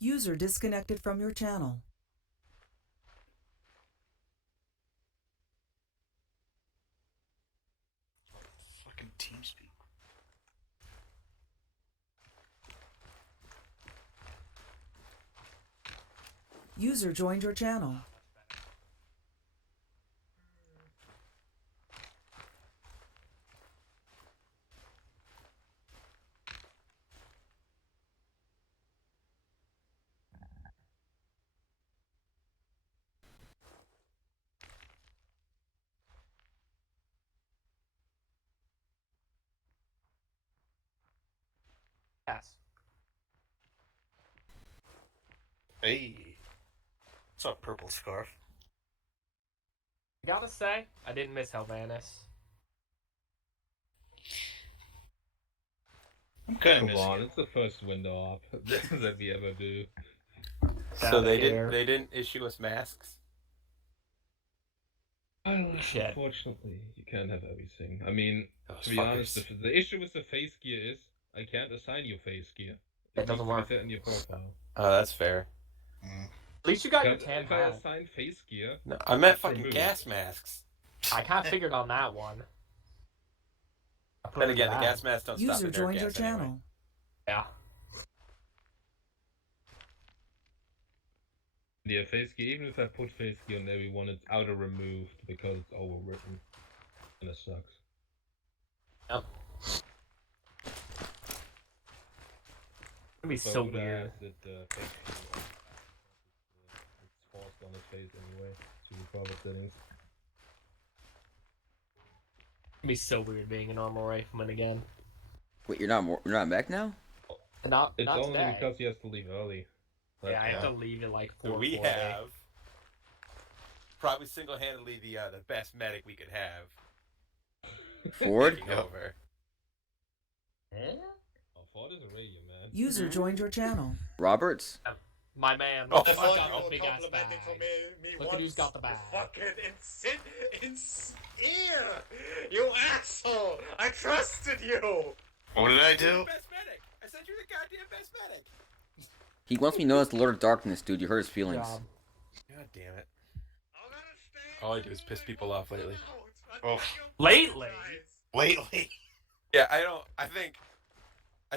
User disconnected from your channel. Fucking TeamSpeak. User joined your channel. Yes. Hey. What's up, purple scarf? I gotta say, I didn't miss Helvanis. I'm kind of Come missing on, it. it's the first window up that we ever do. So they here. didn't issue us masks. Well, Shit. unfortunately, you can't have everything. I mean, Those to be honest, fuckers. the issue with the face gear is I can't assign you face gear. It doesn't needs to be work. set in your profile. Oh, that's fair. At least you got your tan If I hat. assign face gear, No, I meant it's fucking removed. gas masks. I kind of figured on that one. Then again, the gas masks don't stop User at nerd joined your gas anyway. channel. Yeah. Yeah, face gear, even if I put face gear on everyone, it's auto removed because it's overwritten. And it sucks. Yep. It'd be so I would weird. ask that face gear it's forced on his face anyway to the private settings. It'd be so weird being a normal rifleman again. Wait, you're not back now? And not It's only today. because he has to leave early. Yeah, I have to leave at like 4:40. We have probably single-handedly the best medic we could have. Ford? Taking over. Oh, Ford is a radio man. User joined your channel. Roberts? My man. Oh, fuck fuck got you the big ass bag. Look at who's got the bag. You asshole! I trusted you! What did I do? Best medic! I said you're the goddamn best medic! He wants me to know it's the Lord of Darkness, dude. You hurt his feelings. Job. God damn it. All I do is piss people off lately. Oh, Lately? lately. Yeah, I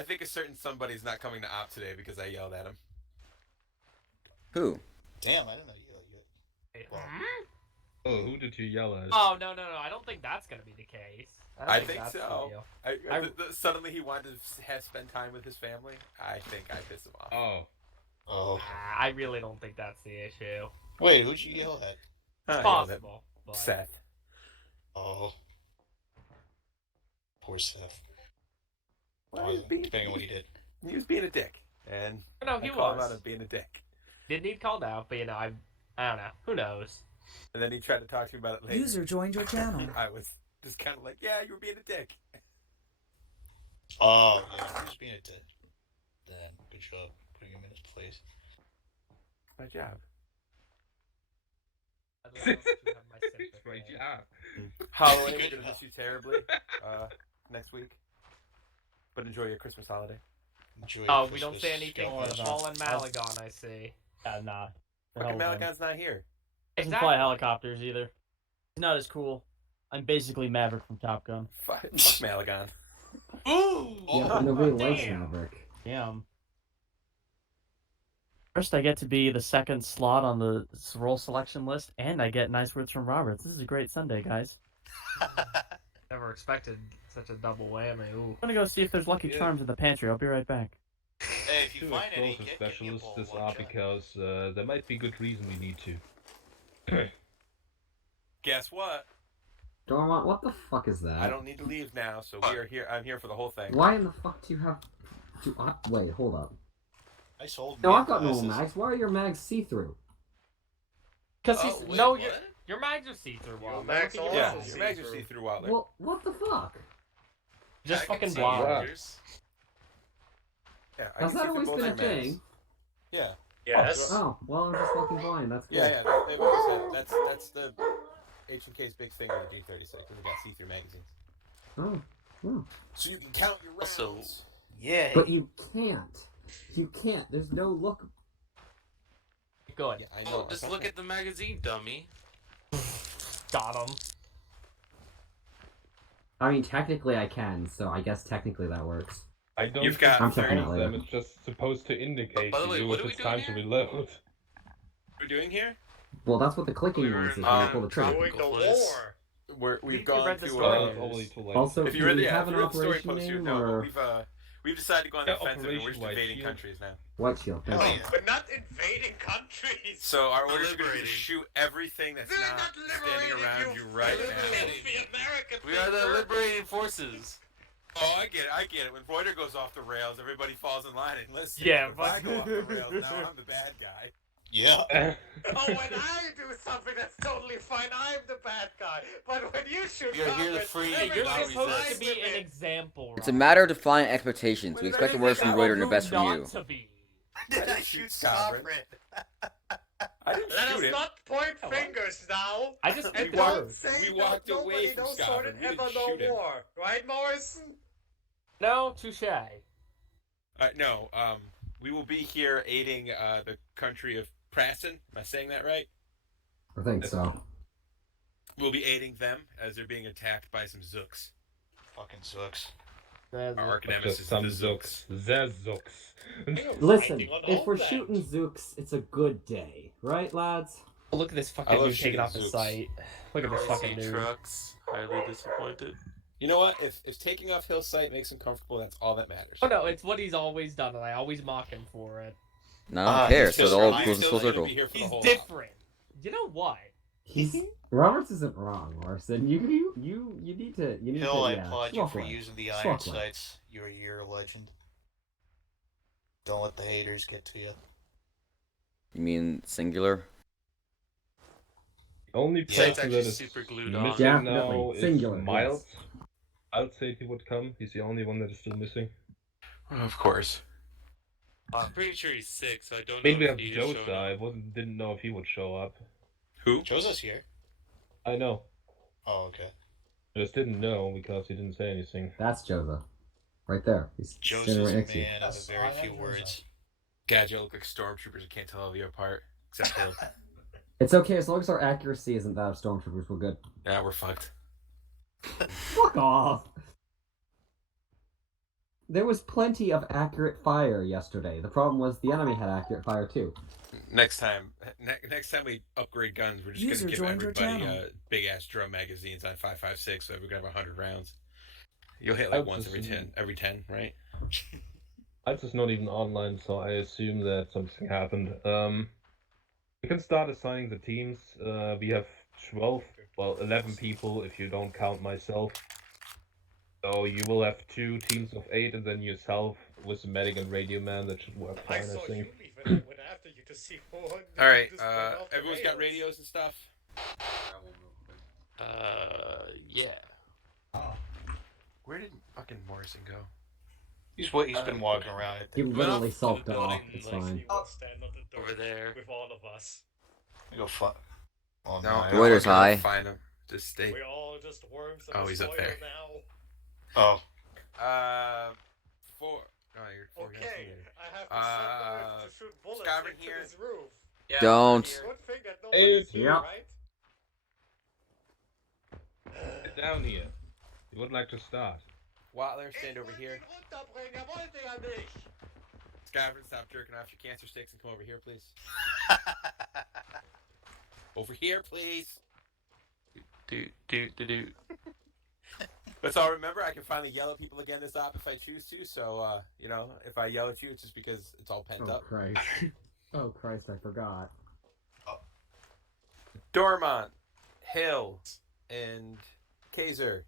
think a certain somebody's not coming to op today because I yelled at him. Who? Damn, I didn't know you. Well, Oh, who did you yell at? Oh, no. I don't think that's gonna be the case. I think that's so. the deal. Suddenly he wanted to spend time with his family. I think I pissed him off. Oh. Oh. I really don't think that's the issue. Wait, who'd you yell at? I It's yelled at possible. But... Seth. Oh. Poor Seth. Well, he was Depending on what he did. He was being a dick, and No, he I called him was. out of being a dick. Didn't need called out, but I don't know. Who knows? And then he tried to talk to me about it later. User joined your channel. I was just kind of like, yeah, you were being a dick. Oh, yeah, I'm just being a dick. Then, good job putting him in his place. My job. I don't know if you have my sympathy. Great job. Halloween, Good we're gonna job. miss you terribly next week. But enjoy your Christmas holiday. Enjoy Oh, your we don't Christmas. say anything Don't for worry Fallen Malagon, I see. Nah. Fucking Malagon's not here. Doesn't fly helicopters either. He's not as cool. I'm basically Maverick from Top Gun. Fuck Malagon. Ooh! Yeah, nobody likes damn. Maverick. Damn. First, I get to be the second slot on the role selection list, and I get nice words from Roberts. This is a great Sunday, guys. Never expected such a double whammy. Ooh. I'm gonna go see if there's Lucky Yeah. Charms in the pantry. I'll be right back. Hey, if you Two find any, explosive give me a specialists pull this one are shot. because there might be good reason we need to. Guess what? Dormont, what the fuck is that? I don't need to leave now, so we are here. I'm here for the whole thing. Why in the fuck do you have to... wait, hold up. I sold No, me I've got glasses. normal mags. Why are your mags see-through? Because Oh, he's wait, no, what? your mags are see-through. Your Walter. mags Look at are your Yeah, mags. your mags are see-through, Wilder. Well, what the fuck? Just I can fucking see blind. yours. Yeah, I Has can that see through always both been a your mags. thing? Yeah, Yes. Oh, well, I'm just fucking blind. That's cool. yeah. Like I said, that's the H&K's big thing with the G36. We got see-through magazines, Oh. so you can count your rounds. Also, yeah. But you can't. You can't. There's no look Good. Yeah, I know. Oh, just look at the magazine, dummy. Got him. I mean, technically I can, so I guess technically that works. I don't You've got think I'm checking it's it them. later. It's just supposed to indicate By the to way, you what if are we it's doing time to here? reload. We're doing here. Well, that's what the clicking We were noise is in, when you pull the trigger. doing the Place. war. We've You gone read the to. story. It's already too late. Also, If you do read, we yeah, have if an you read the story operation post, you name, know. or But we've decided to go on the Yeah, offensive, and we're just Operation White invading Shield. countries now. White Shield? Oh, Thank you. yeah. We're not invading countries. So our orders are going to be to Liberating. shoot everything that's They're not not standing liberating around you you right now. filthy American We are the people. liberating forces. Oh, I get it. When Reuter goes off the rails, everybody falls in line and listens. Yeah, If I but- go off the rails, now I'm the bad guy. Yeah. Oh, when I do something that's totally fine, I'm the bad guy. But when you shoot You're here to Congress, free, Hey, you're not supposed resist. to be an example. It's a Rob. matter of defining expectations. We expect the worst from Example Reuter and the who best from not you. to be. Did I I shoot shoot Sovereign? Sovereign? I didn't Let shoot us him. not point fingers now. I just And picked it walked- up. don't say we walked that away nobody from knows Sovereign. We ever didn't no shoot him. war. Right, Morrison? No, touche. No, we will be here aiding the country of Prasen. Am I saying that right? I think so. We'll be aiding them as they're being attacked by some Zooks. Fucking sucks. Our arch Just nemesis, some the Zooks. zooks. Zezooks. Listen, if we're shooting Zooks, it's a good day, right, lads? Oh, look at this I fucking love dude taking shooting off his Zooks. sight. Look at this fucking dude. trucks. Highly disappointed. You know what? If taking off Hill's sight makes him comfortable, that's all that matters. Oh no, it's what he's always done, and I always mock him for it. No, I don't care. So it all goes in full circle. He's different. You know what? He's Roberts isn't wrong, Larson. You need to Hill, I yeah, applaud you swap for way. using the Swap iron way. sights. You're a legend. Don't let the haters get to you. You mean singular? The only Yeah, person it's that actually is super glued on. missing now Definitely. is Singular, Miles. yes. I'd say he would come. He's the only one that is still missing. Of course. I'm pretty sure he's sick, so I don't Maybe we know have if he is showing Josa. up. Didn't know if he would show up. Who? Joseph's here. I know. Oh, okay. I just didn't know because he didn't say anything. That's Josa. Right there. He's Joseph's sitting a right next to you. man of very few words. God, you look like stormtroopers. I can't tell all of you apart. Except Hill. It's okay, as long as our accuracy isn't that of stormtroopers, we're good. Yeah, we're fucked. Fuck off! There was plenty of accurate fire yesterday. The problem was the enemy had accurate fire too. Next time we upgrade guns, we're just User gonna give joined your everybody channel. big ass drum magazines on 5.56, so we're gonna have 100 rounds. You'll hit like I've once just- every 10, right? I'm just not even online, so I assume that something happened. We can start assigning the teams. We have 11 people if you don't count myself. So you will have 2 teams of 8, and then yourself with the medic and radio man. That should work I fine, I saw you think. leave and I went after you to see who. All right, just went off the everyone's got rails. radios and stuff. Yeah. Where did fucking Morrison go? He's been walking around. I He think. literally Went off to the sulked off. building, It's like, fine. he would stand on the door Over there. with all of us. Go fuck. Oh, No, no. Reuters I'll high. Find him. Just stay. We're all just worms Oh, on the he's up soil there. now. Oh. 4. Oh, you're 4 guys Okay, in there. I have to send to shoot bullets Skyrim into here. this roof. Yeah, Don't. Good thing that Hey, nobody's here, Yep. right? Get down here. You would like to start. Watler, stand over here. Runterbringen wollte er nicht. Skyrim, stop jerking off your cancer sticks and come over here, please. Over here, please. Do. Let's all remember, I can finally yell at people again this op if I choose to. So, if I yell at you, it's just because it's all pent Oh up. Christ. Oh Christ, I forgot. Dormont, Hill, and Kaiser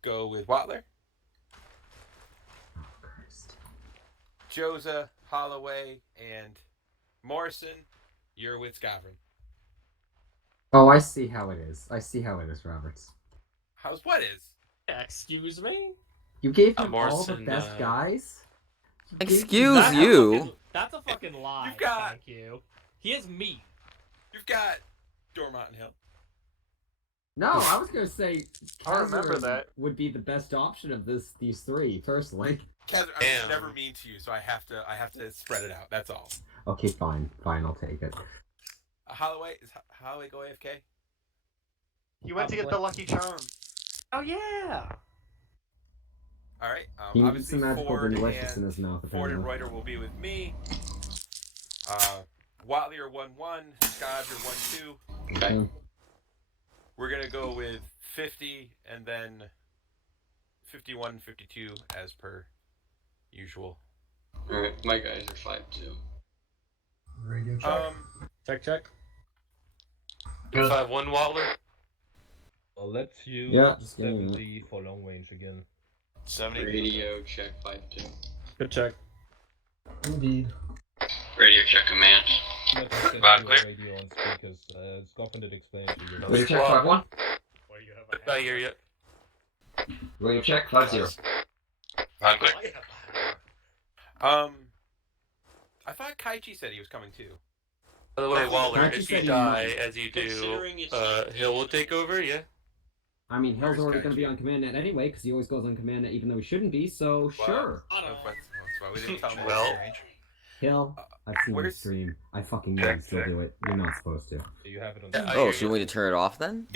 go with Watler. Oh Christ. Josa, Holloway, and Morrison, you're with Scavron. Oh, I see how it is. Roberts. How's what is? Excuse me? You gave him all the Morrison, best guys? You gave- Excuse That's a you. fucking- That's a fucking lie. You've got- Thank you. He is me. You've got Dormont and Hill. No, I was gonna say I remember Kaiser that. would be the best option of these three, personally. Kaz, Damn. I'm never mean to you, so I have to spread it out. That's all. Okay, fine, I'll take it. Holloway, is Holloway go AFK? You went to get the Lucky Charm. Oh yeah. All right. He needs Obviously, some magical Ford delicious in and his mouth. Ford and apparently. Reuter will be with me. Watley are 1-1. Scott are 1-2. Okay. We're gonna go with 50 and then 51, 52 as per usual. Alright, my guys are 5-2. Radio check. Check. 5-1 Wattler. Let's use Yeah, just give me a 70 for long range again. 70. Radio check 5-2. Good check. Indeed. Radio check command. Let's set Loud your clear. radio on speakers. Scoffin did explain to you. Radio check 5-1. Not here yet. Radio check 5-0. Loud clear. I thought Kaichi said he was coming too. By the way, Waller, Aren't you if you saying die you- as you do, Considering it's- Hill will take over, yeah? I mean, Hill's Where's already going to be Kaichi? on command net anyway, because he always goes on command net even though he shouldn't be, so sure. That's why we didn't tell him. Well. Hill, I've seen your where's- stream. I fucking know you still do it. You're not supposed to. You have it on. Yeah, I Oh, hear so you. you want me to turn it off then?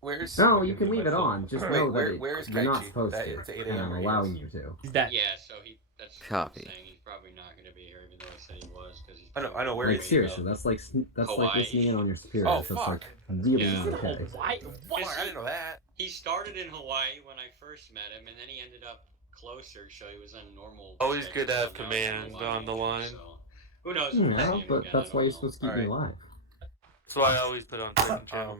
Where's? No, you can leave it on. Just Wait, know where- that where is you're not Kaichi? supposed That to. is 8 And a.m. I'm right allowing now. you to. He's dead. Yeah, so that's what Copy. I'm saying. He's probably not going to be here, even though I said he was. Cause he's I know where Like he is. seriously, that's like Hawaii. listening in on your spirit. Oh, so it's fuck. like really Yeah. okay. Why? Fuck, I didn't know that. He started in Hawaii when I first met him, and then he ended up closer, so he was on normal. Always schedule, good to have but now he's command Hawaii, on the line. So who knows? if we'll see Yeah, him but again, that's I why don't you're know. supposed to keep me alive. That's why I always put on certain channel.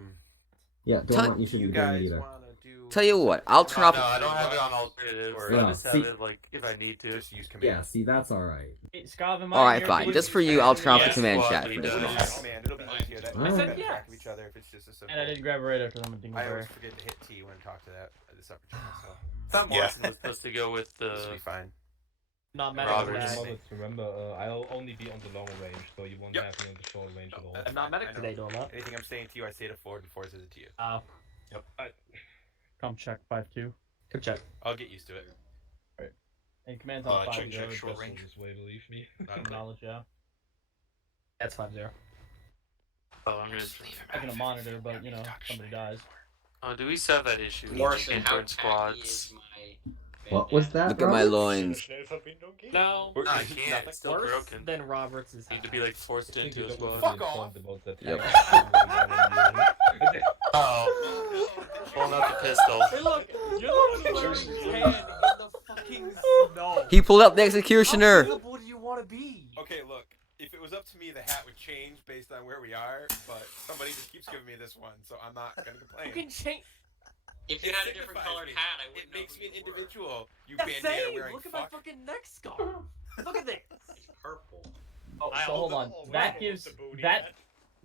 Yeah, don't you shouldn't You be doing it guys either. wanna do? Tell you what, I'll turn off. No, I don't have it on alternatives. Or- I Yeah, just have see- it like if I need to. Just use command. Yeah, see, that's alright. Alright, fine. Just for you, I'll turn off the Yes, command well, chat he for does. this one. Use command. It'll be easier. That I said keep yes. track of each other if it's just a simple. And I didn't grab a radar because I'm a I always dingleberry. forget to hit T when I talk to that this upper channel. So I thought Morrison was supposed to go with this will the. be fine. Not Roberts. medical Roberts. today. Roberts, remember, I'll only be on the long range, so you won't Yep. have me on the short range at all. That's I'm not fine, medic I know. today, Doma. Anything I'm saying to you, I say to Ford, and Ford says it to you. Yep. I- Come check 5-2. Good check. I'll get used to it. And command's on 5-0. check short just range. This way to leave me. Not a knowledge, yeah. That's 5-0. Oh, I'm gonna. I can monitor, but you know, somebody dies. Oh, do we still have that issue? Morrison, with how inboard tacky is squads. my What was that? Look at my Robert? loins. No. No, I can't. It's still Worse broken. than Roberts is. Need to be like forced I think into you a don't want squad. to be informed about that. Yep. Oh, pulling out the pistol. Hey, look, you're the one who's hand in the fucking snow. He pulled up the executioner. How beautiful do you want to be? Okay, look. If it was up to me, the hat would change based on where we are. But somebody just keeps giving me this one, so I'm not gonna complain. You can change. If you It had a different signifies colored me. hat, I It wouldn't know makes who me an you were. individual. You Yeah, bandana same. wearing Look at my fuck. fucking neck scarf. Look at this. It's purple. Oh, so hold on. That gives that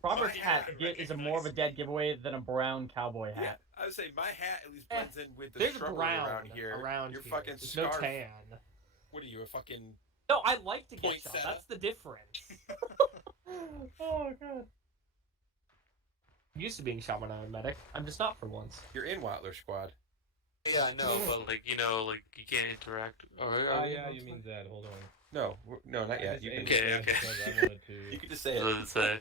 Robert's hat is a more of a dead giveaway than a brown cowboy Yeah, hat. I would say my hat at least blends in with the There's shrubbery brown around here. around Your here. fucking There's scarf. no tan. What are you, a fucking? No, I like to get Point shot. setter. That's the difference. Oh god. I'm used to being shot when I'm a medic. I'm just not for once. You're in Watler squad. Yeah, I know, but like you can't interact. Oh yeah, you mean that. Hold on. No, no, not yet. You can, Okay, okay. Because I wanted you to... can just say What it. does it say?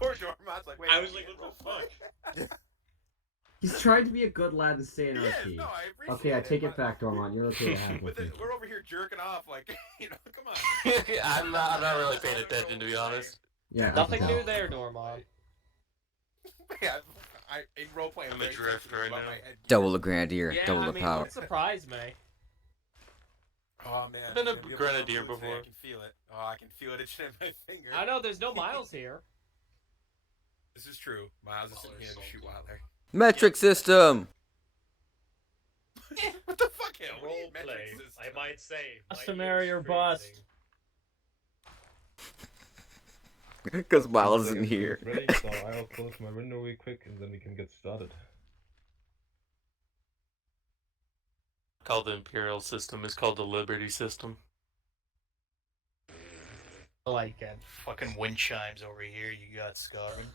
Poor Dormont's like, wait. I was like, what the fuck? He's trying to be a good lad to stay in Yeah, RP. no, I appreciate Okay, I it, take it but- back, Dormont. You're okay to have But with me. we're over here jerking off, like, come on. I'm not really paying attention to be honest. Yeah, I can Nothing tell. new there, Normon. Yeah, in role playing. I'm adrift right now. Double the grandier, Yeah, double I the mean, power. don't surprise me. Oh man, I've been a it's gonna be grenadier little fluid today. before. I can feel it. Oh, I can feel it itching in my finger. I know there's no Miles here. This is true. Miles is sitting here to shoot Watler. Metric system. What the fuck, hell? What do you Role metric play, system? I might say. Customary or bust. Because Miles isn't here. Ready? So I'll close my window real quick and then we can get started. Called the Imperial system. It's called the Liberty system. I like it. Fucking wind chimes over here. You got Scarvin.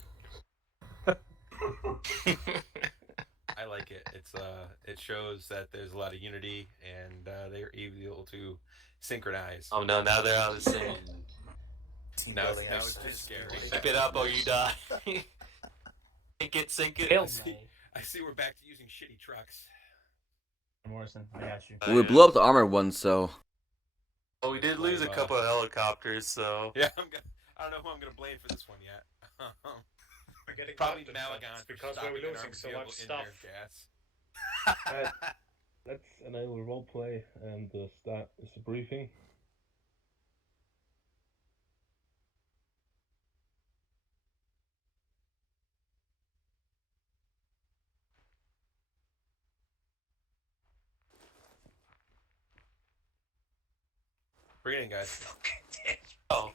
I like it. It shows that there's a lot of unity, and they're able to synchronize. Oh no, now they're out of sync. Team Now building it's just exercise. scary. Keep it up or you die. Sync it. Hail see. me. I see we're back to using shitty trucks. Morrison, I got you. We blew up the armored one, so Oh, we did lose a couple of helicopters, so. Yeah, I don't know who I'm gonna blame for this one yet. We're getting Probably captain Malagon funds for because stopping we're an losing armored so vehicle much in stuff. their gas. Let's enable roleplay and start the briefing. Bring it in, guys. Oh.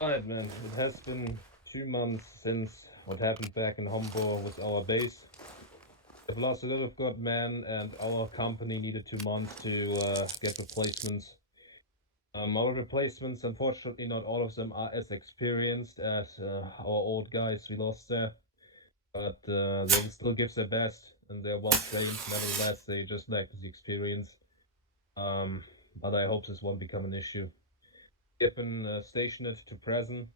Alright, man. It has been 2 months since what happened back in Homburg with our base. We've lost a lot of good men, and our company needed 2 months to get replacements. Our replacements, unfortunately, not all of them are as experienced as our old guys we lost there. But they will still give their best, and they're well trained. Nevertheless, they just lack the experience. But I hope this won't become an issue. We've been stationed to Presen.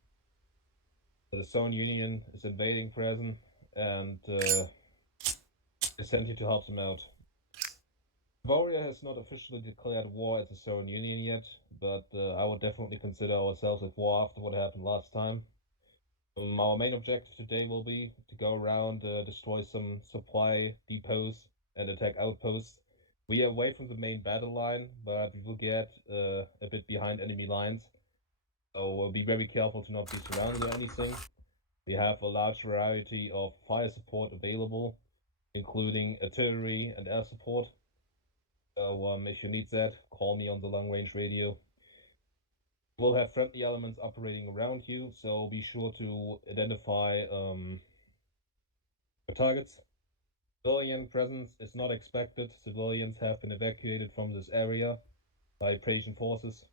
The Soviet Union is invading Presen, and I sent you to help them out. Savorian has not officially declared war at the Soviet Union yet, but I would definitely consider ourselves at war after what happened last time. Our main objective today will be to go around, destroy some supply depots, and attack outposts. We are away from the main battle line, but we will get a bit behind enemy lines. So we'll be very careful to not be surrounded or anything. We have a large variety of fire support available, including artillery and air support. So if you need that, call me on the long-range radio. We'll have friendly elements operating around you, so be sure to identify your targets. Civilian presence is not expected. Civilians have been evacuated from this area by Prussian forces.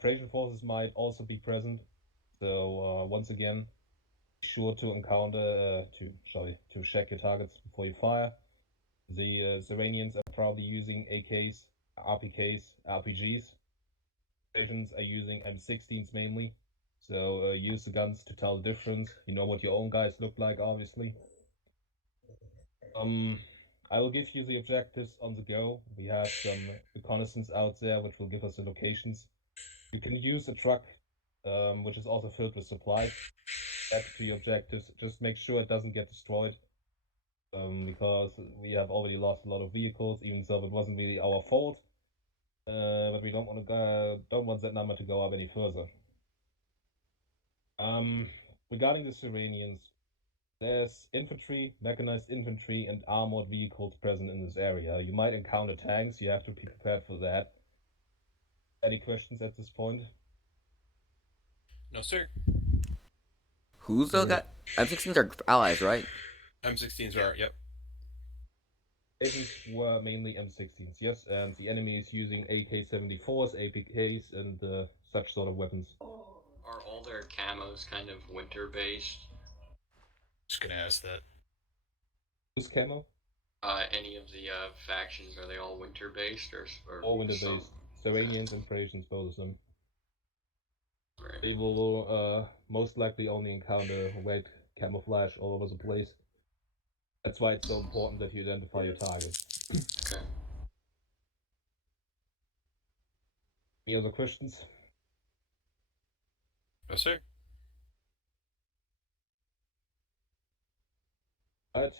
Prussian forces might also be present, so once again, be sure to to check your targets before you fire. The Savorians are probably using AKs, RPKs, RPGs. Asians are using M16s mainly, so use the guns to tell the difference. You know what your own guys look like, obviously. I will give you the objectives on the go. We have some reconnaissance out there, which will give us the locations. You can use a truck, which is also filled with supplies. Add to your objectives. Just make sure it doesn't get destroyed, because we have already lost a lot of vehicles, even though it wasn't really our fault. But we don't want that number to go up any further. Regarding the Savorians, there's infantry, mechanized infantry, and armored vehicles present in this area. You might encounter tanks. You have to be prepared for that. Any questions at this point? No, sir. who's the guy? M16s are allies, right? M16s are, yep. Agents were mainly M16s, yes, and the enemy is using AK-74s, APKs, and such sort of weapons. Are all their camos kind of winter-based? Just gonna ask that. Who's camo? Any of the factions, are they all winter-based or All winter-based. some... Savorians and Prussians, both of them. Right. They will most likely only encounter white camouflage all over the place. That's why it's so important that you identify your targets. Okay. Any other questions? No, sir. Right.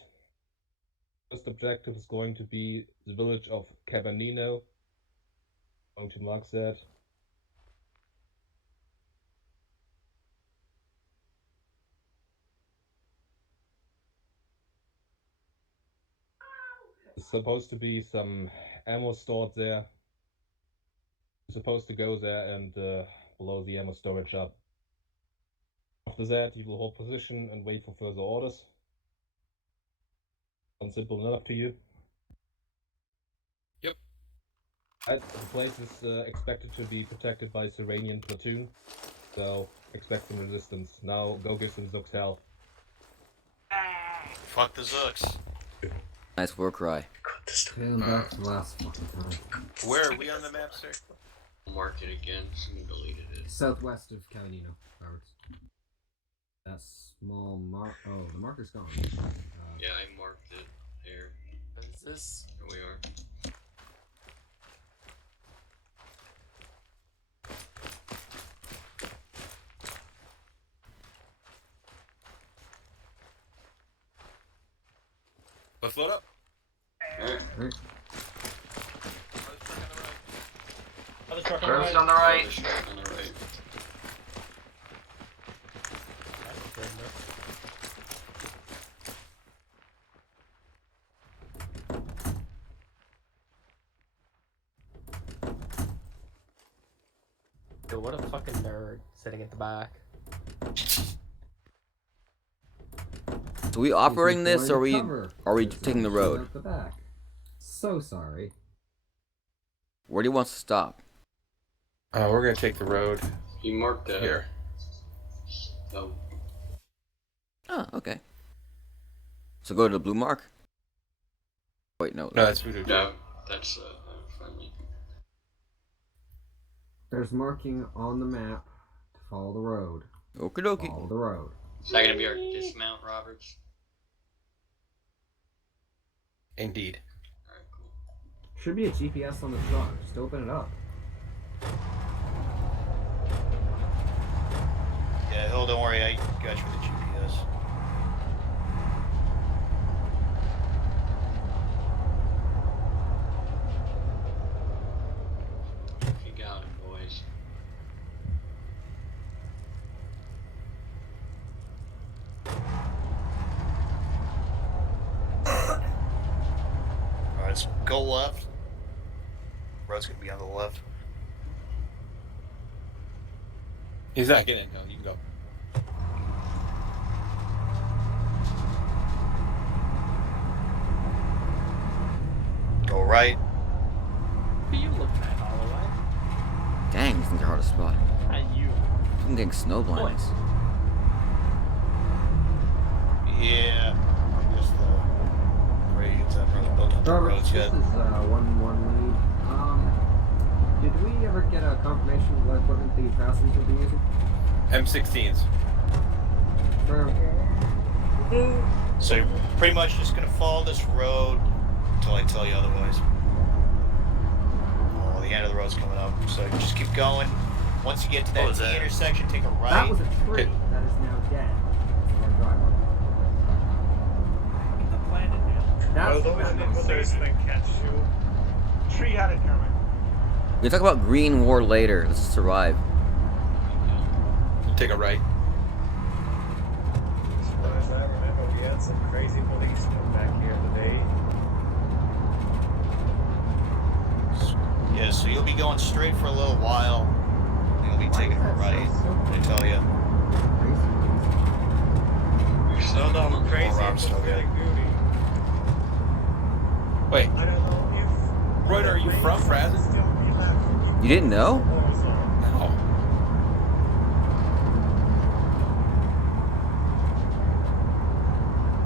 First objective is going to be the village of Cabanino. I'm going to mark that. There's supposed to be some ammo stored there. You're supposed to go there and blow the ammo storage up. After that, you will hold position and wait for further orders. Sounds simple enough to you? Yep. The place is expected to be protected by Savorian platoon, so expect some resistance. Now go give some Zooks hell. Fuck the Zooks. Nice work, Rye. Feeling back to the last fucking time. Where are we on the map, sir? Mark it again. Someone deleted it. Southwest of Calinino, Roberts. That small mark. Oh, the marker's gone. Yeah, I marked it here. What is this? Here we are. Let's load up. Alright. Other truck First on the right. Other truck on the right. Dude, what a fucking nerd sitting at the back. So we operating this, or Cover. are we There's taking the no shit road? out the back. So sorry. Where do you want us to stop? We're gonna take the road He marked that. here. Oh. Oh, okay. So go to the blue mark? Wait, no. No, that's Voodoo. No, that's friendly. There's marking on the map to follow the road. Okie dokie. Follow the road. Is that gonna be our dismount, Roberts? Indeed. Alright, cool. Should be a GPS on the truck. Just open it up. Yeah, Hill, don't worry, I got you with the GPS. You got it, boys. Alright, let's go left. Road's gonna be on the left. He's not getting in. No, you can go. Go right. Who are you looking at, Holloway? Dang, these things are hard to spot. At you. I'm getting snow blindness. Yeah. Just the gradients haven't really built up the Robert, roads this yet. is 1-1 lead. Did we ever get a confirmation of what equipment the passengers will be using? M16s. Firm. So you're pretty much just gonna follow this road until I tell you otherwise. Oh, the end of the road's coming up. So just keep going. Once you get to that T intersection, take a right. That was a tree that is now dead. That's our driver. That's the bad news. catch you. Tree had it coming. We can talk about Green War later. Let's survive. Take a right. As far as I remember, we had some crazy policemen back here today. Yeah, so you'll be going straight for a little while. You'll be taking a right. I tell you. No, crazy Rob's still really good. goody. Wait, I don't know if... Royd, are you from Brazil? Still be left. You didn't know? No.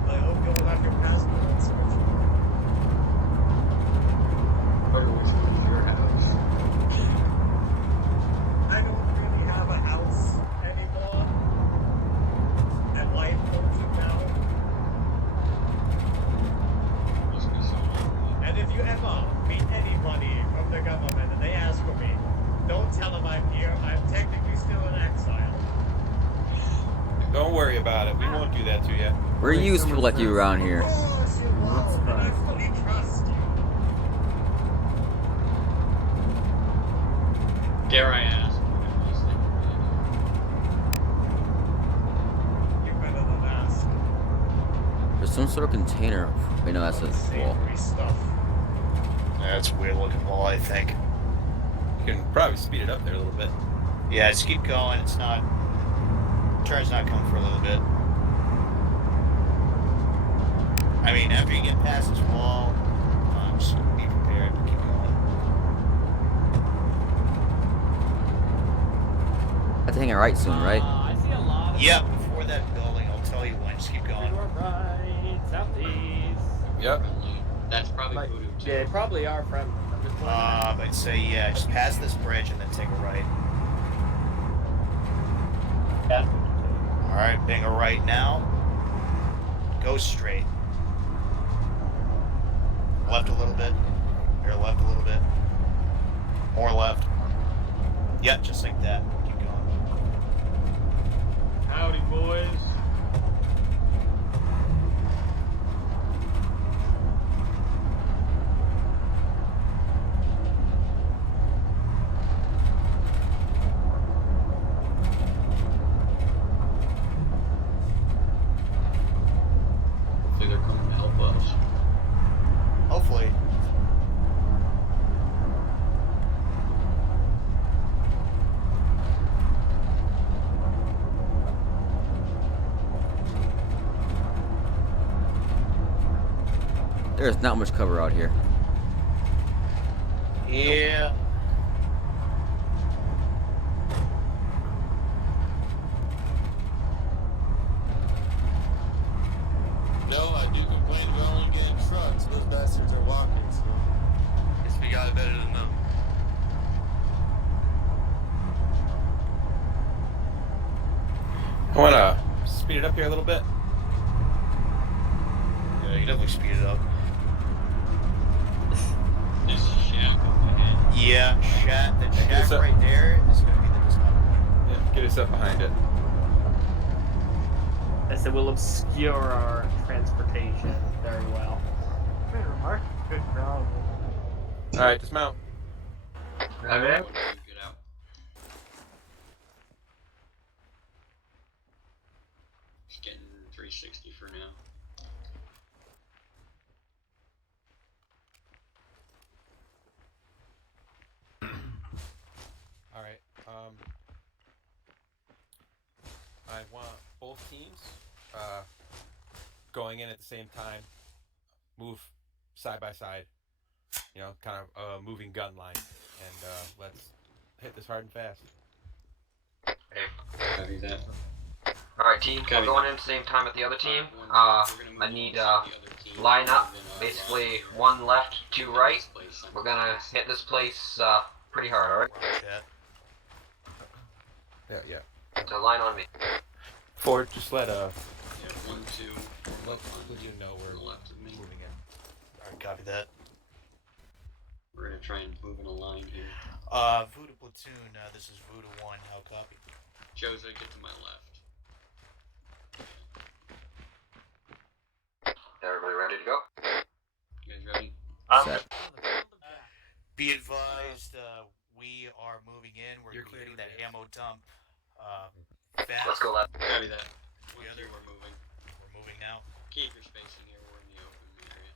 I hope you'll have your passport and search. Your house. I don't really have a house anymore. And life goes now. Must be someone. And if you ever meet anybody from the government and they ask for me, don't tell them I'm here. I'm technically still in exile. Don't worry about it. We won't do that to you. We're used to people like you around here. Of course you Not won't, and I surprised. fully trust you. Dare I ask? You better than ask. There's some sort of container. Wait, no, that's a wall. Savory stuff. That's a weird looking wall, I think. You can probably speed it up there a little bit. Yeah, just keep going. It's not. Turn's not coming for a little bit. I mean, after you get past this wall, just be prepared to keep going. hanging right soon, right? I see a lot of Yeah, before that building. I'll tell you when. Just keep going. Corridor right, southeast. Yep. Friendly. That's probably Like, voodoo too. yeah, they probably are friendly. I'm just pointing out. I'd say yeah. Just pass this bridge and then take a right. Yeah. All right, being a right now. Go straight. Left a little bit. Here, left a little bit. More left. Yep, just like that. Keep going. Howdy, boys. Hopefully they're coming to help us. Hopefully. There's not much cover out here. Yeah. No, I do complain we're only getting trucks. Those bastards are walking, so. Guess we got it better than them. I want to speed it up here a little bit. Yeah, you can definitely speed it up. This is shack up ahead. Yeah, the Get shack us up. right there is going to be the discount. Yeah, get us up behind it. I said we'll obscure our transportation very well. Good remark. Good job. All right, dismount. Get out. Just getting 360 for now. All right. I want both teams going in at the same time. Move side by side. You know, kind of a moving gun line, and let's hit this hard and fast. Copy that. Alright, team, we're going in at the same time at the other team. I need line up, basically one left, two right. We're gonna hit this place pretty hard, alright? Yeah. So line on me. Ford, just let Yeah, 1, 2. let you know we're left of me. moving in. Alright, copy that. We're gonna try and move in a line here. Voodoo Platoon, this is Voodoo 1. How copy? Jose, get to my left. Everybody ready to go? You guys ready? Set. Be advised, we are moving in. We're getting that ammo dump fast. Let's go left. Copy that. The other, We're moving. We're moving now. Keep your spacing here. We're in the open area.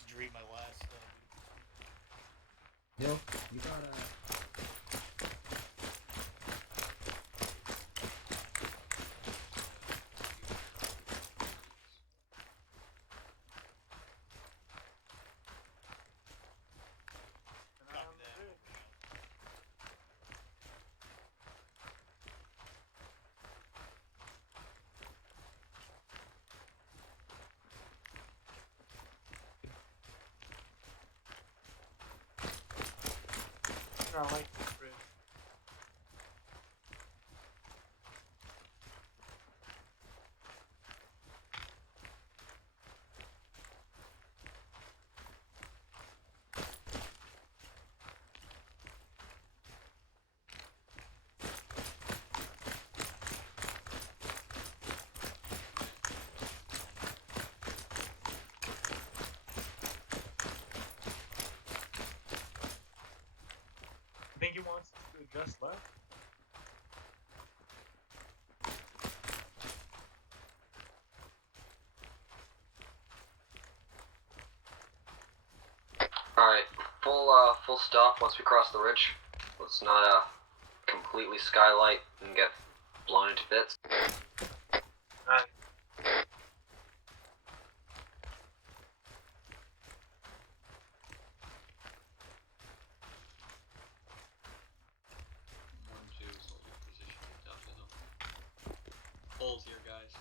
Did you read my last? Yo, you got Copy that. I like this bridge. I think he wants us to adjust left. Alright, full stop once we cross the ridge. Let's not, completely skylight and get blown into bits. Hold here, guys.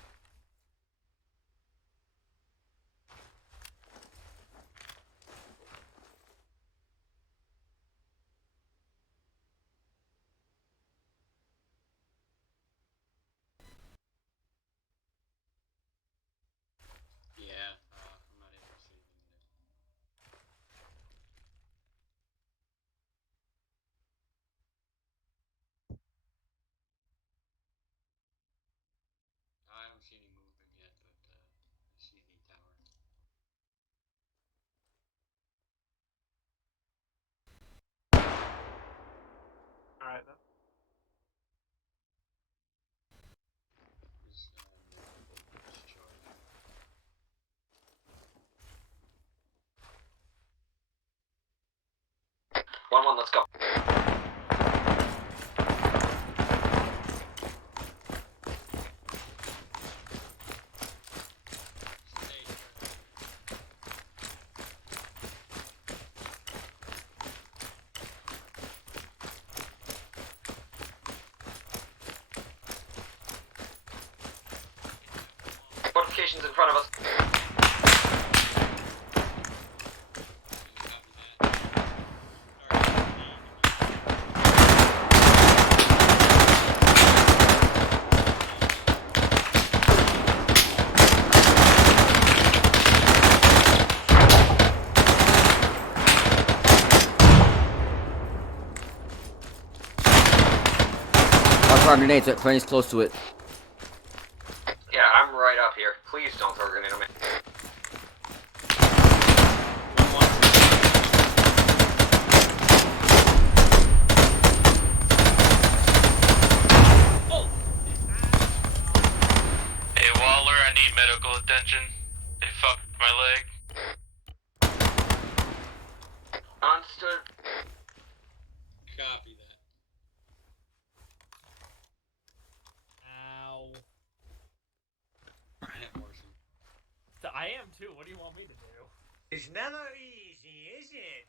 Yeah, I'm not able to see anything there. I don't see any movement yet, but I see the tower. Alright then. There's, discharge. 1-1, let's go. Fortifications in front of us. I'll try grenades. Grenades close to it. Yeah, I'm right up here. Please don't throw a grenade on me. Hey Waller, I need medical attention. They fucked my leg. Understood. Copy that. Ow. I have Morrison. I am too. What do you want me to do? It's never easy, is it?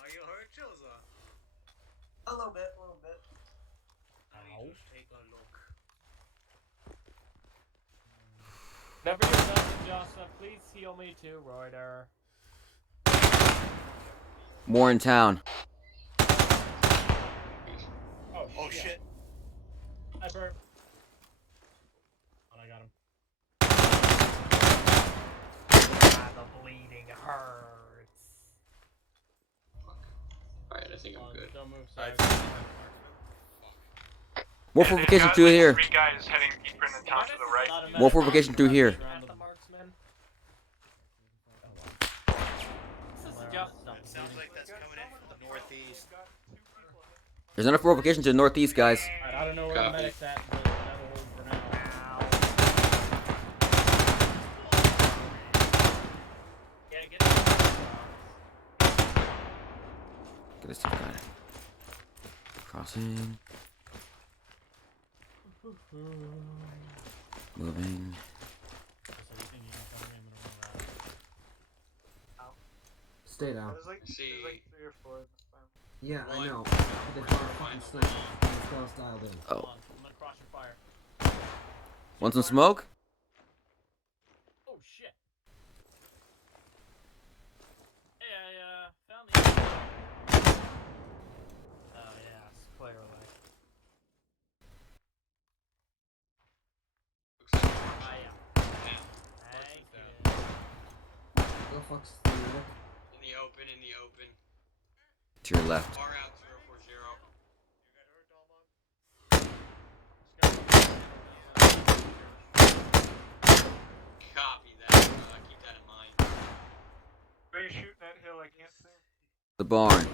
Are you hurt, Joseph? A little bit, a little bit. Let me just take a look. Whenever you're done, Joseph, please heal me too, Reuter. More in town. Oh shit. I burp. Oh, I got him. Ah, the bleeding hurts. Alright, I think I'm good. Don't move, Alright, sorry. More fortification through here. 3 guys heading deeper in the town to the right. More fortification through here. It sounds like that's coming in from the northeast. There's enough fortification to the northeast, guys. Alright, I don't know where the medic's at, but that'll hold for now. Get this guy. Crossing. Moving. Stay down. There's like 3 or 4 this time. Yeah, I know. They found a fucking sniper. It's all dialed in. Oh. I'm gonna cross your fire. Want some smoke? Oh shit. Hey, I found the. Oh yeah, clearly. Go fuck Steve. In the open, in the open. To your left. Far out 040. Copy that. Keep that in mind. Where you shooting that hill? I can't see. The barn.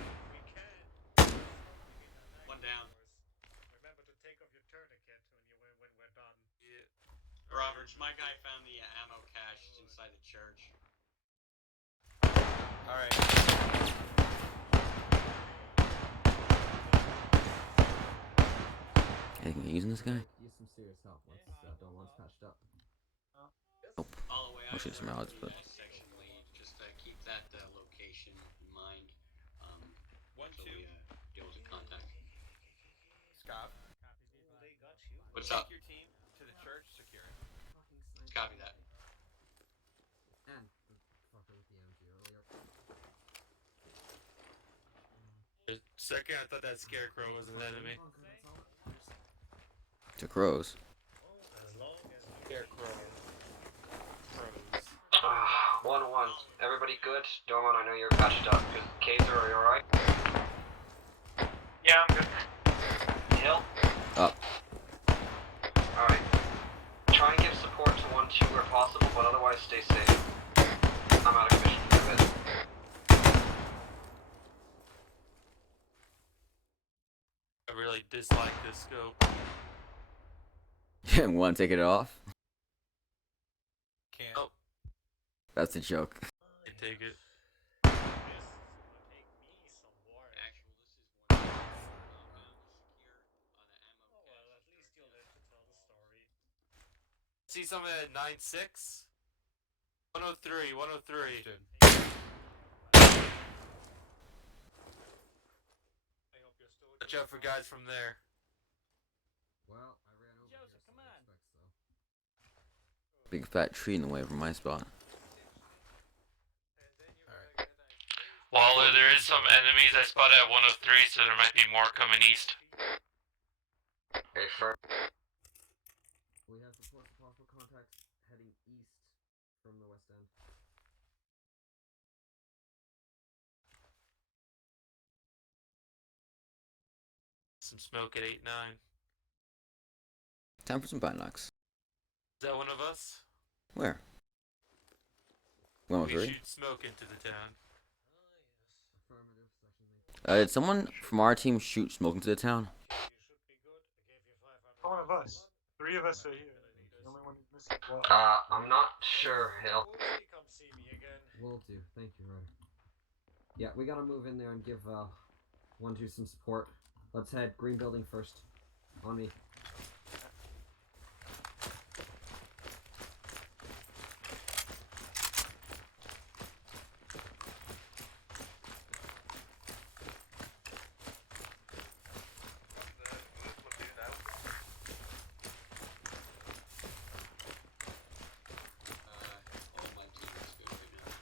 One down. Remember to take off your tourniquet when we're done. Roberts, my guy found the ammo cache inside the church. Alright. Anything using this guy? Use some serious help once Dawn's patched up. Nope. All the way I'll shoot some rods, but section lead. Just keep that location in mind. One, until two. we deal with the contact. Scott. What's Take up? your team to the church, secure it. Copy that. And the fucker with the MG earlier. A second, I thought that scarecrow was an enemy. To crows. Scarecrow. Crows. 1-1. Everybody good? Dorman, I know you're patched up. Good. Kaiser, are you alright? Yeah, I'm good. Hill? Up. Alright. Try and give support to 1-2 where possible, but otherwise stay safe. I'm out of commission for a bit. I really dislike this scope. Yeah, want to take it off? Can't. Oh, That's the joke. I take it. Actual, this is one. Secure on the ammo. Oh well, at least you'll live to tell the story. See something at 9-6? 103, 103. Understood. I hope you're still. Watch out for guys from there. Well, I ran over Joseph, here, come so I on. expect so. Big fat tree in the way from my spot. Waller, there is some enemies I spotted at 103, so there might be more coming east. Hey, first. We have reports of possible contacts heading east from the west end. Some smoke at 8-9. Time for some binocs. Is that one of us? Where? We 103? shoot smoke into the town. Affirmative, section lead. Did someone from our team shoot smoke into the town? One of us. 3 of us are here. The only one who's missing. I'm not sure, Hill. Come see me again. Will do. Thank you, Ryder. Yeah, we gotta move in there and give 1-2 some support. Let's head green building first. On me. All my team is good right now.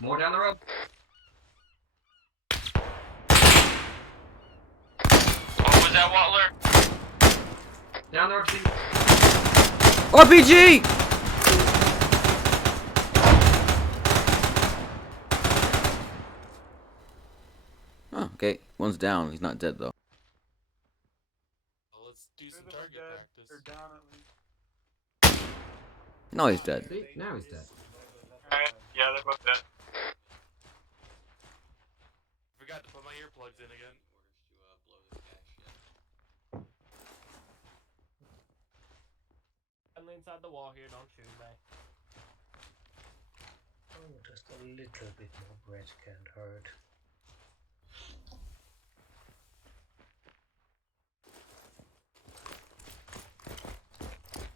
More down the road. What was that, Wattler? Down the road, team. RPG! Oh, okay. One's down. He's not dead, though. Well, let's do some They're target dead. practice. They're down at least. No, he's dead. See? Now he's dead. Alright, yeah, they're both dead. Forgot to put my earplugs in again. Orders to blow this guy shit. I'm inside the wall here, don't shoot me. Oh, just a little bit more bread can't hurt.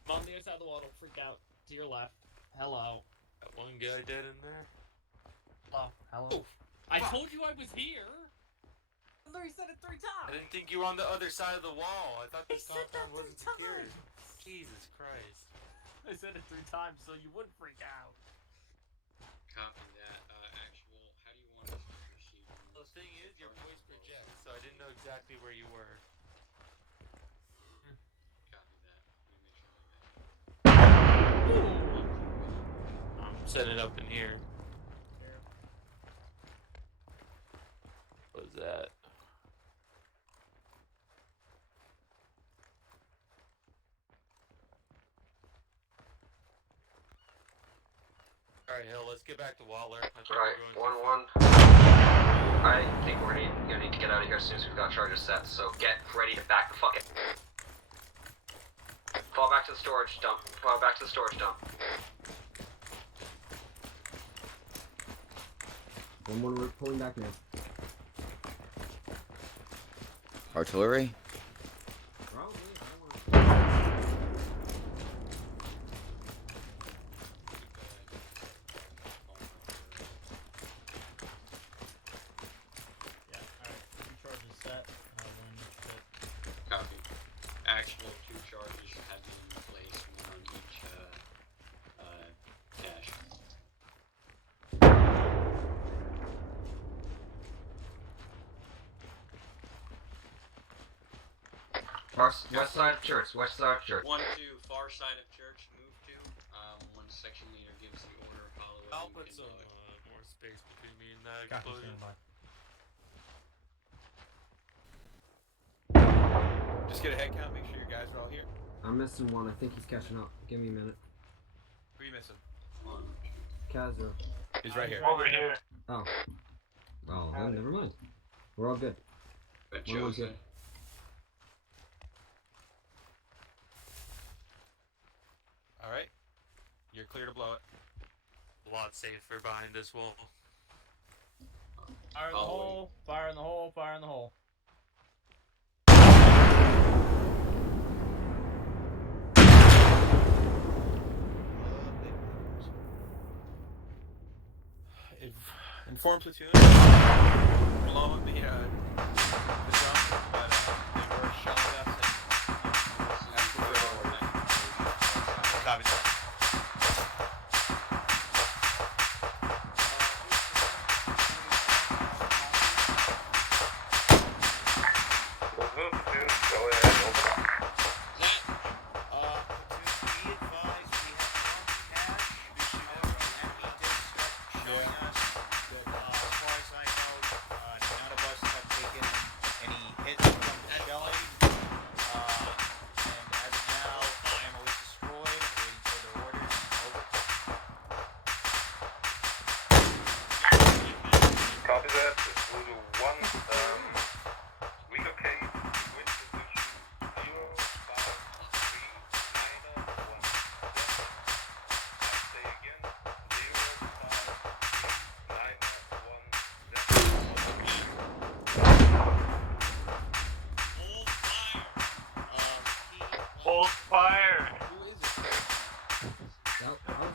I'm on the other side of the wall, don't freak out. To your left. Hello. That one guy dead in there. Hello. Hello. Oh, I fuck. told you I was here! I literally said it 3 times! I didn't think you were on the other side of the wall. I thought this I said that compound 3 wasn't secured. times. Jesus Christ. I said it 3 times so you wouldn't freak out. Copy that. Actual, how do you want us to proceed? The thing is, your voice projects, so I didn't know exactly where you were. Copy that. Let me make sure I I'm setting it up in here. What was that? Alright, Hill, let's get back to Waller. I think Right, we're going too far. 1-1. I think we're gonna need to get out of here as soon as we've got charges set, so get ready to back the fuck in. Fall back to the storage dump. Fall back to the storage dump. We're pulling back now. Artillery? Probably. Yeah, alright. 2 charges set. 1 hit. Copy. Actual 2 charges have been placed, 1 on each cache. West side of church. West side of church. 1 to far side of church. Move to. Once section leader gives the order, follow it. I'll put some more space between me and that Copy, explosion. standby. Just get a head count. Make sure your guys are all here. I'm missing one. I think he's catching up. Give me a minute. Who are you missing? Kazro. He's right here. Over here. Oh. Oh, well, never mind. We're all good. But One Jose. good. All right. You're clear to blow it. A lot safer behind this wall. Fire in the hole, fire in the hole, fire in the hole. Inform platoon. Below the jump, but they were shelling us and Copy, sir. Hold fire! I was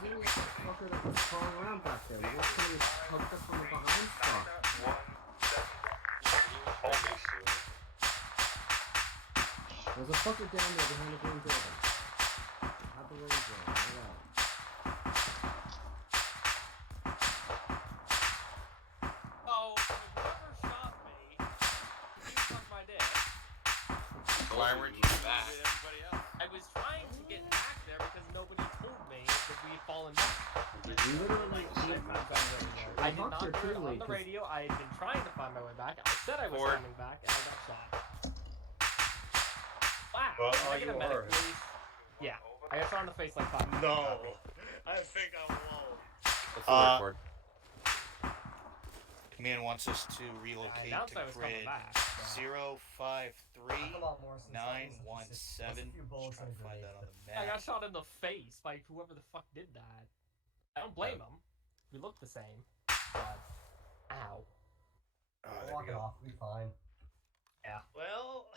in the fucker that was crawling around back there. What kind of hugged us from the behind spot? There's a fucker down there behind the green building. Have the range on. Right out. Oh, whoever shot me, you suck my dick. why weren't you back? Everybody else. I was trying to get back there because nobody told me that we had fallen back. Literally, I did talked not to her hear it too on late, the 'cause- radio. I had been trying to find my way back. I said I was Forward. coming back, and I got shot. Wow. Well, Can I are get a you medic, hurt? please? Yeah. I got shot in the face like 5 times. No. I think I'm alone. What's the word for it? Command wants us to I relocate announced I to was coming grid back. So. 053-917. Trying to find that on the I got map. shot in the face by whoever the fuck did that. I don't blame him. We look the same. But, ow. Walk it off. We'll be fine. Yeah. Well,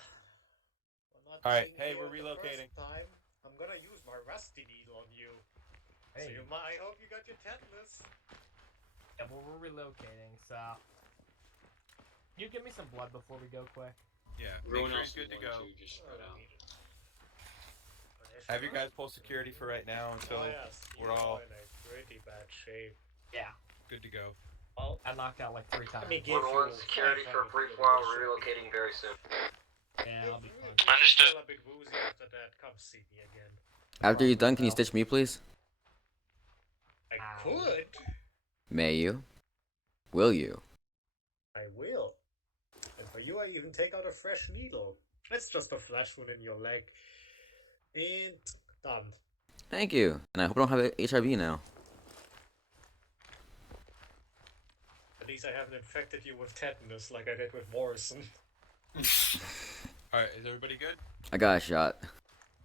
we're not All right, being hey, here we're the relocating. first time. I'm gonna use my rusty needle on you. So Hey. I hope you got your tetanus. Yeah, well, we're relocating, so. You give me some blood before we go quick. Yeah, make Everyone sure else he's good to is go. one, two, just spread out. Have your guys pull security for right now until Oh yes, we're you all are in a pretty bad shape. Yeah. good to go. Well, I knocked out like 3 times. let me give 1-1 you security for a 500 brief for while. this We're shit. relocating very soon. Yeah, I'll be If fine. you're Understood. still a bit woozy after that, come see me again. After you're done, can you stitch me, please? I Ow. could. May you? Will you? I will. And for you, I even take out a fresh needle. It's just a flesh wound in your leg. And done. Thank you. And I hope I don't have HIV now. At least least I haven't infected you with tetanus like I did with Morrison. Alright, is everybody good? I got a shot.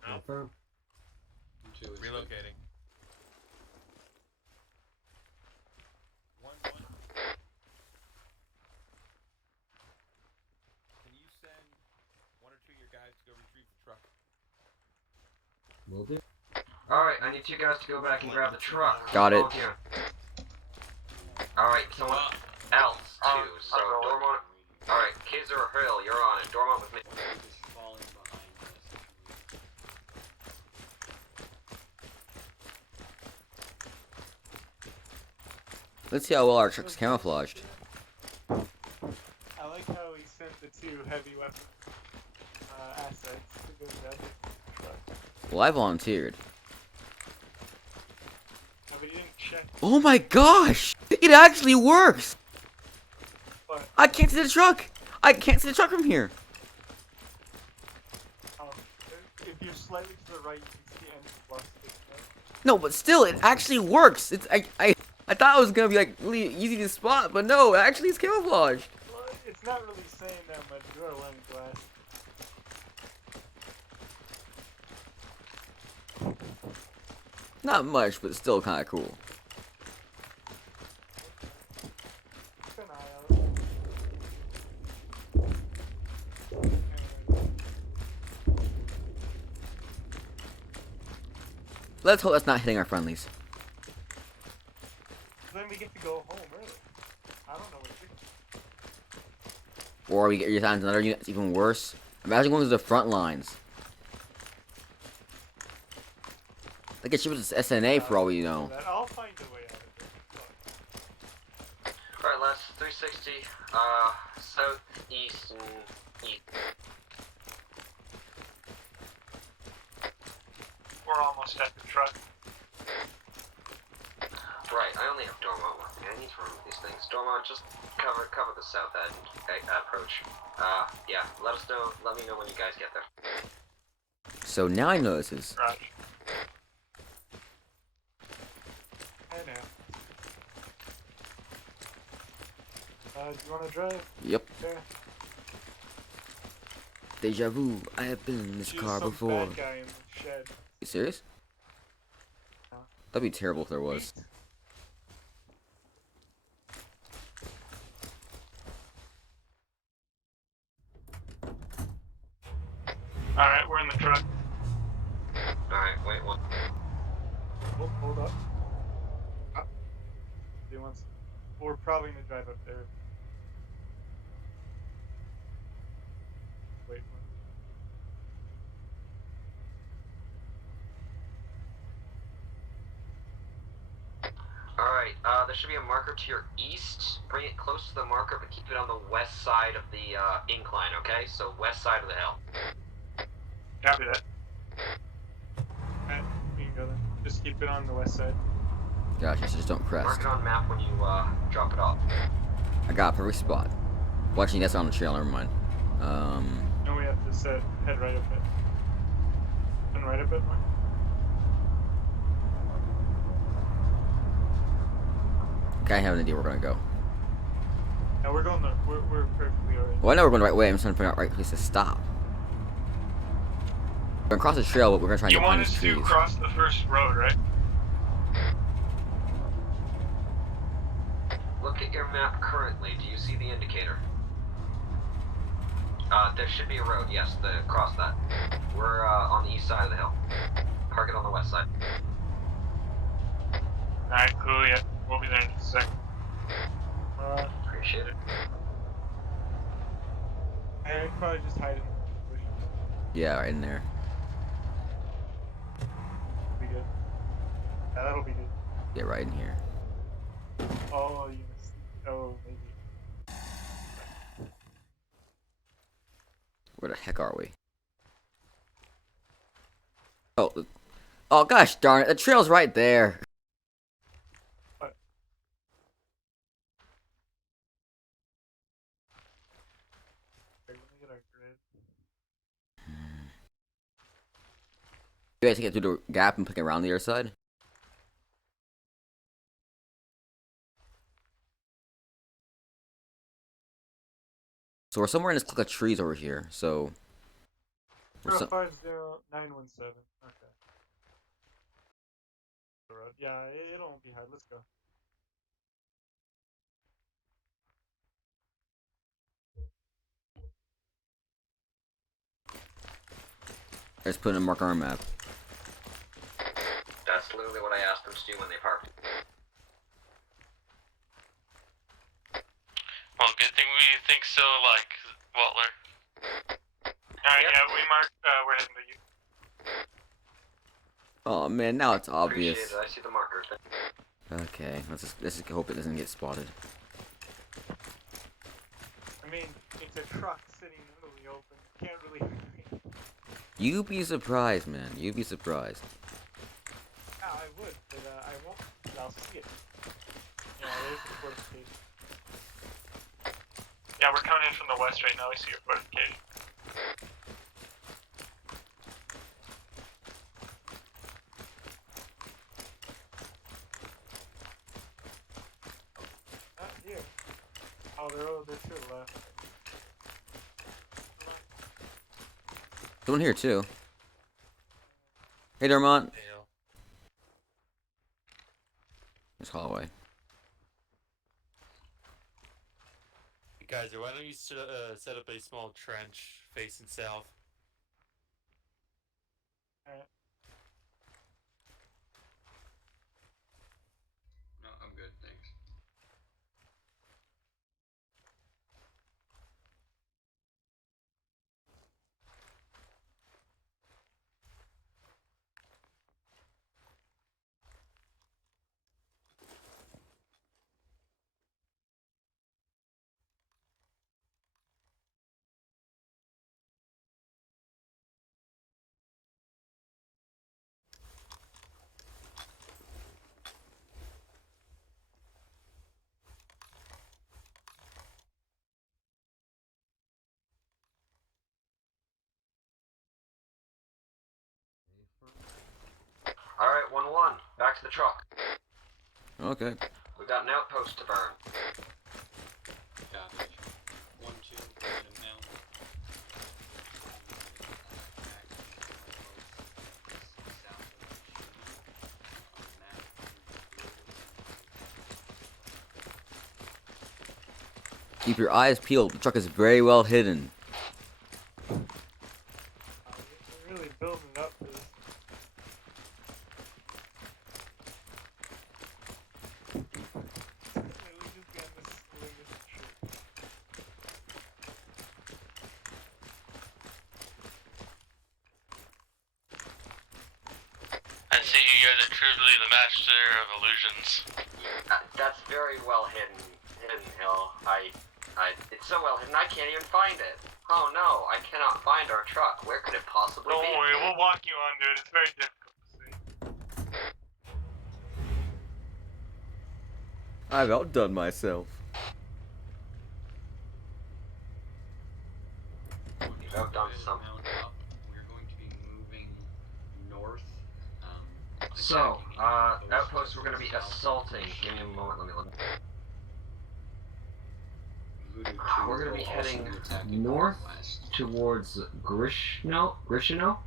Confirm. Relocating. One. Can you send one or two of your guys to go retrieve the truck? Will do. Alright, I need 2 guys to go back and grab the truck. Got it. Alright, someone else too. So Dormont. Alright, Kaiser Hill, you're on it. Dormont with me. Let's see how well our truck's camouflaged. I like how he sent the 2 heavy weapon assets to go grab the truck. Well, I volunteered. Oh, but you didn't check. Oh my gosh! It actually works! What? I can't see the truck! I can't see the truck from here! If you're slightly to the right, you can see any plus sticking out. No, but still, it actually works! It's I thought it was gonna be like really easy to spot, but no, actually it's camouflaged. Well, it's not really saying that much. You are wearing glasses. Not much, but still kind of cool. Keep an eye out. Let's hope that's not hitting our friendlies. Then we get to go home early. I don't know what you're thinking. Or we get your signs another unit that's even worse. Imagine going to the front lines. They could ship us to SNA for all we know. I'll find a way out of it. Alright, last 360, southeast and east. We're almost at the truck. Right, I only have Dormont with me. I need to remove these things. Dormont, just cover the south end approach. Yeah, let me know when you guys get there. So now I know this is. Roger. I know. Do you want to drive? Yep. Okay. Deja vu. I have been in this car Some before. bad guy in the shed. You serious? No. That'd be terrible if there was. Alright, we're in the truck. Alright, wait, what? Oh, hold up. Do you want some? We're probably gonna drive up there. Wait. Alright, there should be a marker to your east. Bring it close to the marker, but keep it on the west side of the incline, okay? So west side of the hill. Copy that. Alright, we can go then. Just keep it on the west side. Gotcha, so just don't Mark crest. it on map when you drop it off. I got a perfect spot. Well, actually, that's on the trail, never mind. No, we have to head right up it. Turn right up it, Mark. Okay, I have an idea where we're gonna go. Now we're going we're perfectly alright. Well, I know we're going the right way. I'm just trying to figure out the right place to stop. We're gonna cross the trail, but we're gonna try and You get behind want these us trees. to cross the first road, right? Look at your map currently. Do you see the indicator? There should be a road, yes, cross that. We're on the east side of the hill. Park it on the west side. Alright, cool, yeah. We'll be there in just a sec. Appreciate it. I'd probably just hide in the bushes. Yeah, right in there. Be good. Yeah, that'll be good. Yeah, right in here. Oh, you missed. Oh, maybe. Where the heck are we? Oh gosh darn it, the trail's right there. What? Okay, let me get our grid. You guys take it through the gap and pick it around the other side? So we're somewhere in this clique of trees over here. So. 050917. Okay. The road. Yeah, it won't be hard. Let's go. Let's put a mark on our map. That's literally what I asked them to do when they parked. Well, good thing we think so, like, Butler. Alright, yeah, we marked, we're heading to you. Oh man, now it's obvious. Appreciate it. I see the marker. Okay, let's just hope it doesn't get spotted. I mean, it's a truck sitting in the open. Can't really. You be surprised, man. You be surprised. Yeah, I would, but I won't. I'll see it. Yeah, there's the fortification. Yeah, we're coming in from the west right now. We see your fortification. Not here. Oh, they're to the left. There's one here too. Hey, Dermont. This hallway. Guys, why don't you set up a small trench facing south? Alright. No, I'm good, thanks. Alright, 1-1. Back to the truck. Okay. We've got an outpost to burn. Copy. 1-2, get him down. Keep your eyes peeled. The truck is very well hidden. We're really building up for this. Really just got this sling this shit. I see you guys are truly the master of illusions. That's very well hidden, Hill. It's so well hidden I can't even find it. Oh no, I cannot find our truck. Where could it possibly Don't be? worry, we'll walk you under it. It's very difficult to see. I've outdone myself. You've outdone some. We're going to be moving north. So, outposts we're going to be assaulting. Give me a moment, let me look. We're going to be heading north towards Grishino.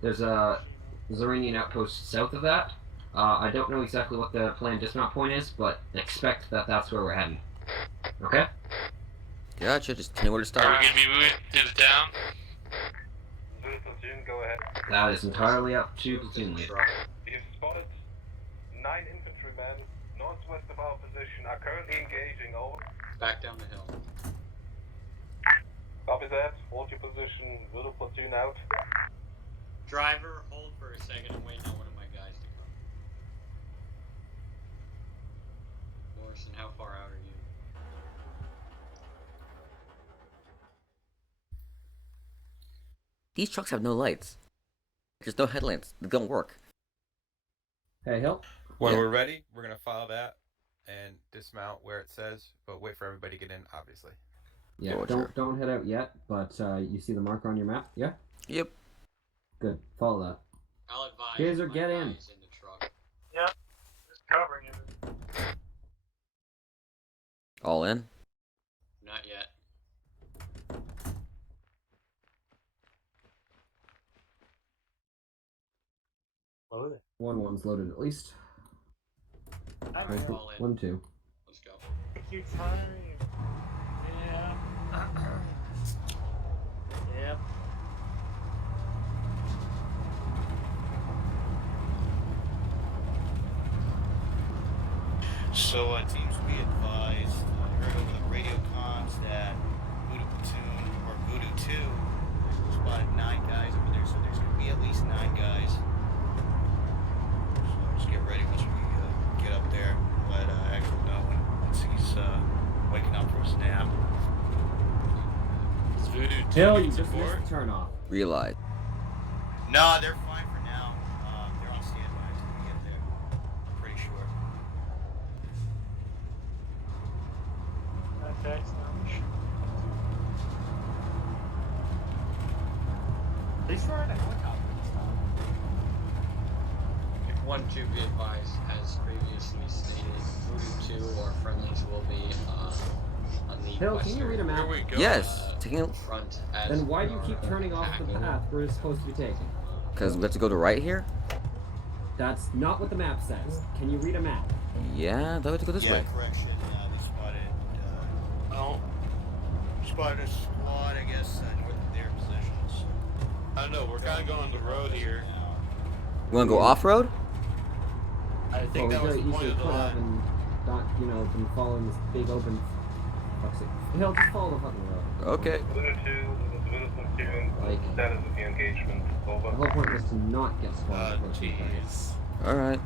There's a Iranian outpost south of that. I don't know exactly what the planned dismount point is, but expect that that's where we're heading. Okay? Gotcha, just tell me where to Are start. we gonna be moving to the town? Platoon, go ahead. That is entirely up to platoon leader. We've spotted 9 infantrymen northwest of our position, are currently engaging. Over. Back down the hill. Copy that. Hold your position. Little platoon out. Driver, hold for a second. I'm waiting on one of my guys to come. Morrison, how far out are you? These trucks have no lights. There's no headlamps. They don't work. Hey, Hill. When Yeah. we're ready, we're gonna follow that and dismount where it says, but wait for everybody to get in, obviously. Yeah, Roger. don't head out yet, but you see the marker on your map? Yeah? Yep. Good. Follow that. I'll advise Gazer, my get in. guys in the truck. Yep. Just covering it. All in? Not yet. Hello there. 1-1's loaded at least. Alright, we're all in. 1-2. Let's go. Take your time. Yeah. Yep. So, teams, be advised, I heard over the radio comms that Voodoo Platoon, or Voodoo 2, spotted 9 guys over there, so there's going to be at least 9 guys. So just get ready once we get up there. Let Axel know once he's waking up from his nap. Is Voodoo 2 Hill, you need just support? missed the turn off. Realize. No, they're fine for now. They're on standby until we get there. I'm pretty sure. FX now. At least we're in a helicopter this time. 1-2, be advised, as previously stated, Voodoo 2 or friendlies will be on the Hill, can you read a map? Where we go? Yes. Taking it front as Then why do you we keep are turning off the attacking. path we're supposed to be taking? because we have to go to right here. That's not what the map says. Can you read a map? Yeah, that we have to go this Yeah, way. correction. They spotted a squad, I guess, north of their positions. I don't know. We're kind of going on the road here. We want to go off road? I think that we was could the point easily of the put up line. and not, been following this big open. Fuck's sake. Hill, just follow the fucking road. Okay. Voodoo 2, this is Voodoo Platoon. Like, Status of the engagement. Over. the whole point was to not get spotted. close to the target. Jeez. Alright.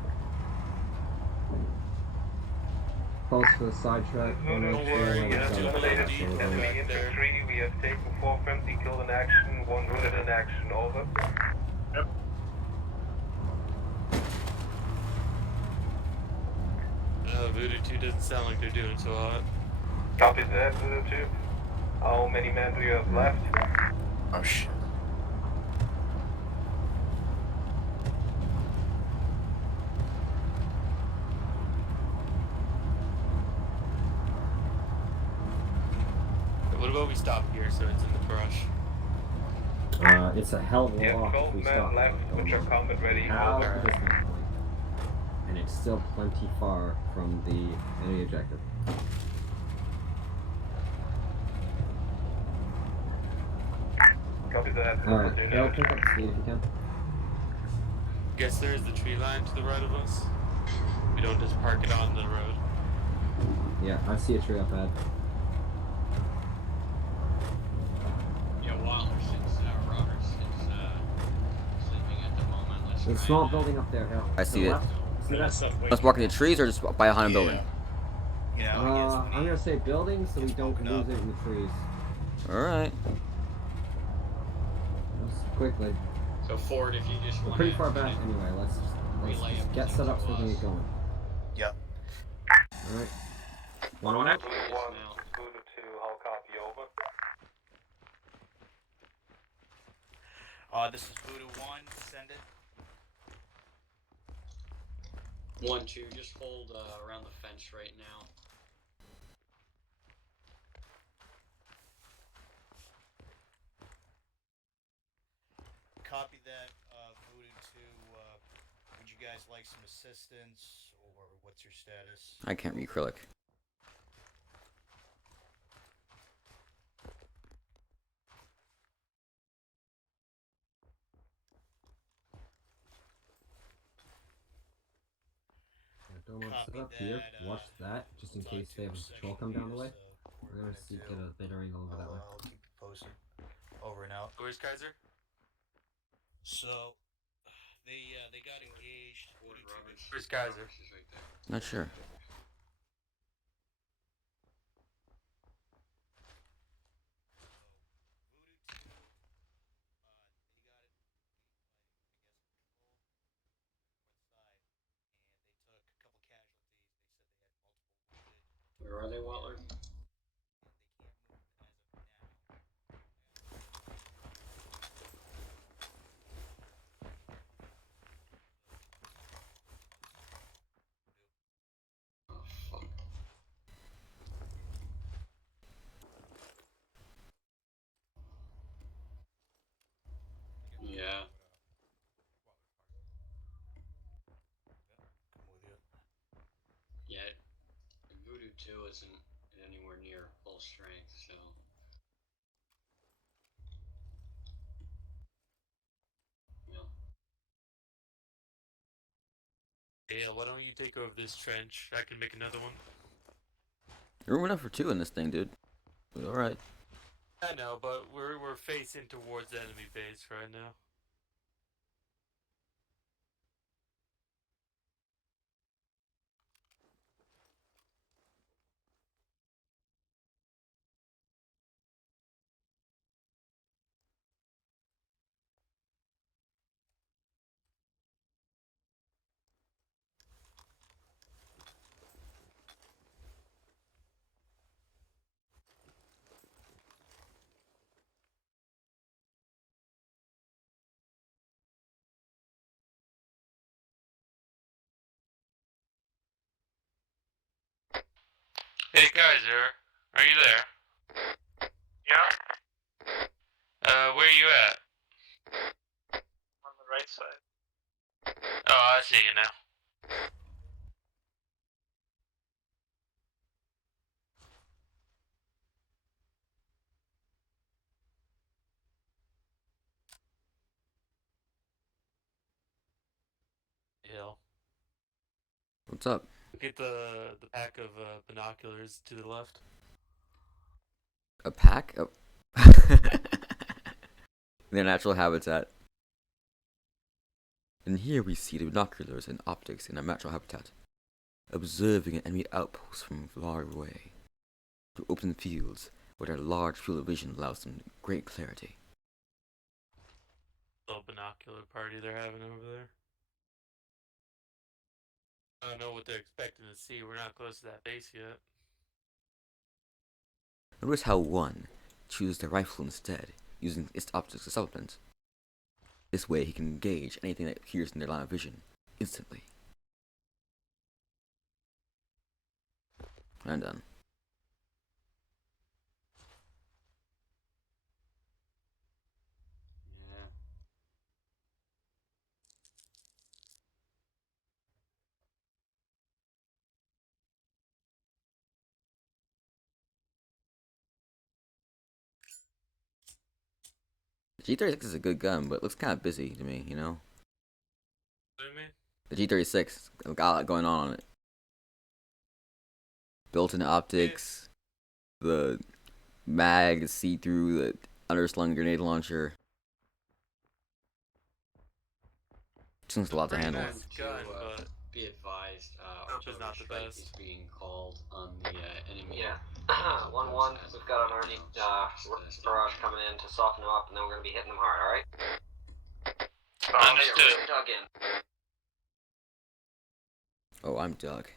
Close to the side track. Voodoo 2, you have eliminated enemy infantry. We have taken 4 friendly killed in action, 1 wounded in action. Over. Voodoo 2 doesn't sound like they're doing so hot. Copy that, Voodoo 2. How many men do you have left? Oh, shit. What about we stop here so it's in the brush? It's a hell of a You walk have if 12 we men stop. left, which are combat ready. How Over. to this point. And it's still plenty far from the enemy objective. Copy that. Alright, Do Hill, not. pick up speed if you can. Guess there's the tree line to the right of us. We don't just park it on the road. Yeah, I see a tree up ahead. Yeah, Waller, since Roberts is sleeping at the moment, let's There's a try small and, building up there, Hill. I To see the it. left. See that? Let's walk in the trees or just by behind a building? Yeah, I'm gonna say building so we don't lose it in the trees. Alright. Just quickly. So Ford, if you just We're want pretty far back anyway. Let's relay just get set up so we can get going. Yep. Alright. One on it. Voodoo 1, Voodoo 2, how copy over? This is Voodoo 1, send it. 1-2, just hold around the fence right now. Copy that, Voodoo 2. Would you guys like some assistance, or what's your status? I can't read acrylic. Don't set up here. Watch that, just in case they have a patrol come down the way. We're gonna see get a better angle over that way. I'll keep you posted. Over and out. Where's Kaiser? So, they got engaged. Where's Kaiser? Not sure. Where are they, Waller? Oh, fuck. Yeah. 2 isn't anywhere near full strength, so. Yeah, why don't you take over this trench? I can make another one. Room enough for 2 in this thing, dude. Alright. I know, but we're facing towards the enemy base right now. Hey Kaiser, are you there? Yeah. Where are you at? On the right side. Oh, I see you now. Hill. What's up? Look at the pack of binoculars to the left. A pack? Oh. Their natural habitat. And here we see the binoculars and optics in their natural habitat, observing an enemy outpost from far away. Through open fields, where their large field of vision allows them great clarity. Little binocular party they're having over there. I don't know what they're expecting to see. We're not close to that base yet. Notice how one chooses the rifle instead, using its optics as supplement. This way he can engage anything that appears in their line of vision instantly. I'm done. Yeah. The G36 is a good gun, but it looks kind of busy to me, you know? What do you mean? The G36 got a lot going on it. Built-in optics, the mag see-through, the underslung grenade launcher. Seems a lot to handle. Nice gun, but be advised, is not the strike best. is being called on the enemy. Yeah. 1-1, we've got an army barrage coming in to soften them up, and then we're going to be hitting them hard, alright? Understood. We're dug in. Oh, I'm Doug.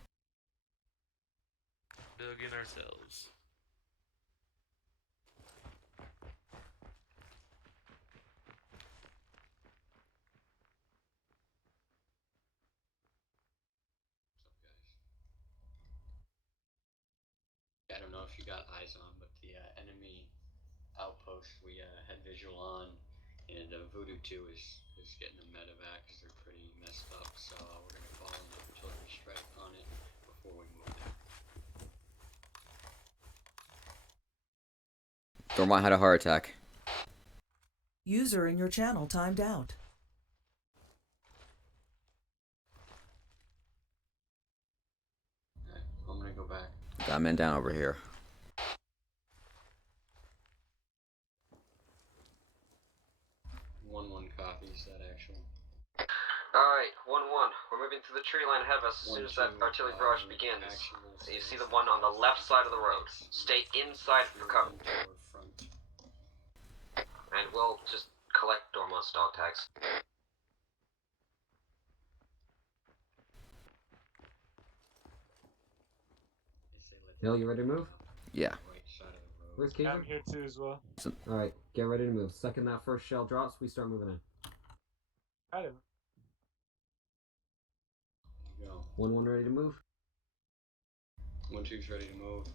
Dug in ourselves. I don't know if you got eyes on, but the enemy outpost we had visual on, and Voodoo 2 is getting a medevac because they're pretty messed up, so we're going to call an artillery strike on it before we move there. Dormont had a heart attack. User in your channel timed out. Alright, I'm going to go back. Got men down over here. One copies that actually. Alright, 1-1. We're moving through the tree line ahead of us as soon as that artillery barrage begins. So you see the one on the left side of the road. Stay inside for cover. And we'll just collect Dormont's dog tags. Hill, you ready to move? Yeah. Where's Yeah, Kaiser? I'm here too as well. Alright, get ready to move. Second that first shell drops, we start moving in. Got it. Go. 1-1 ready to move? 1-2's ready to move.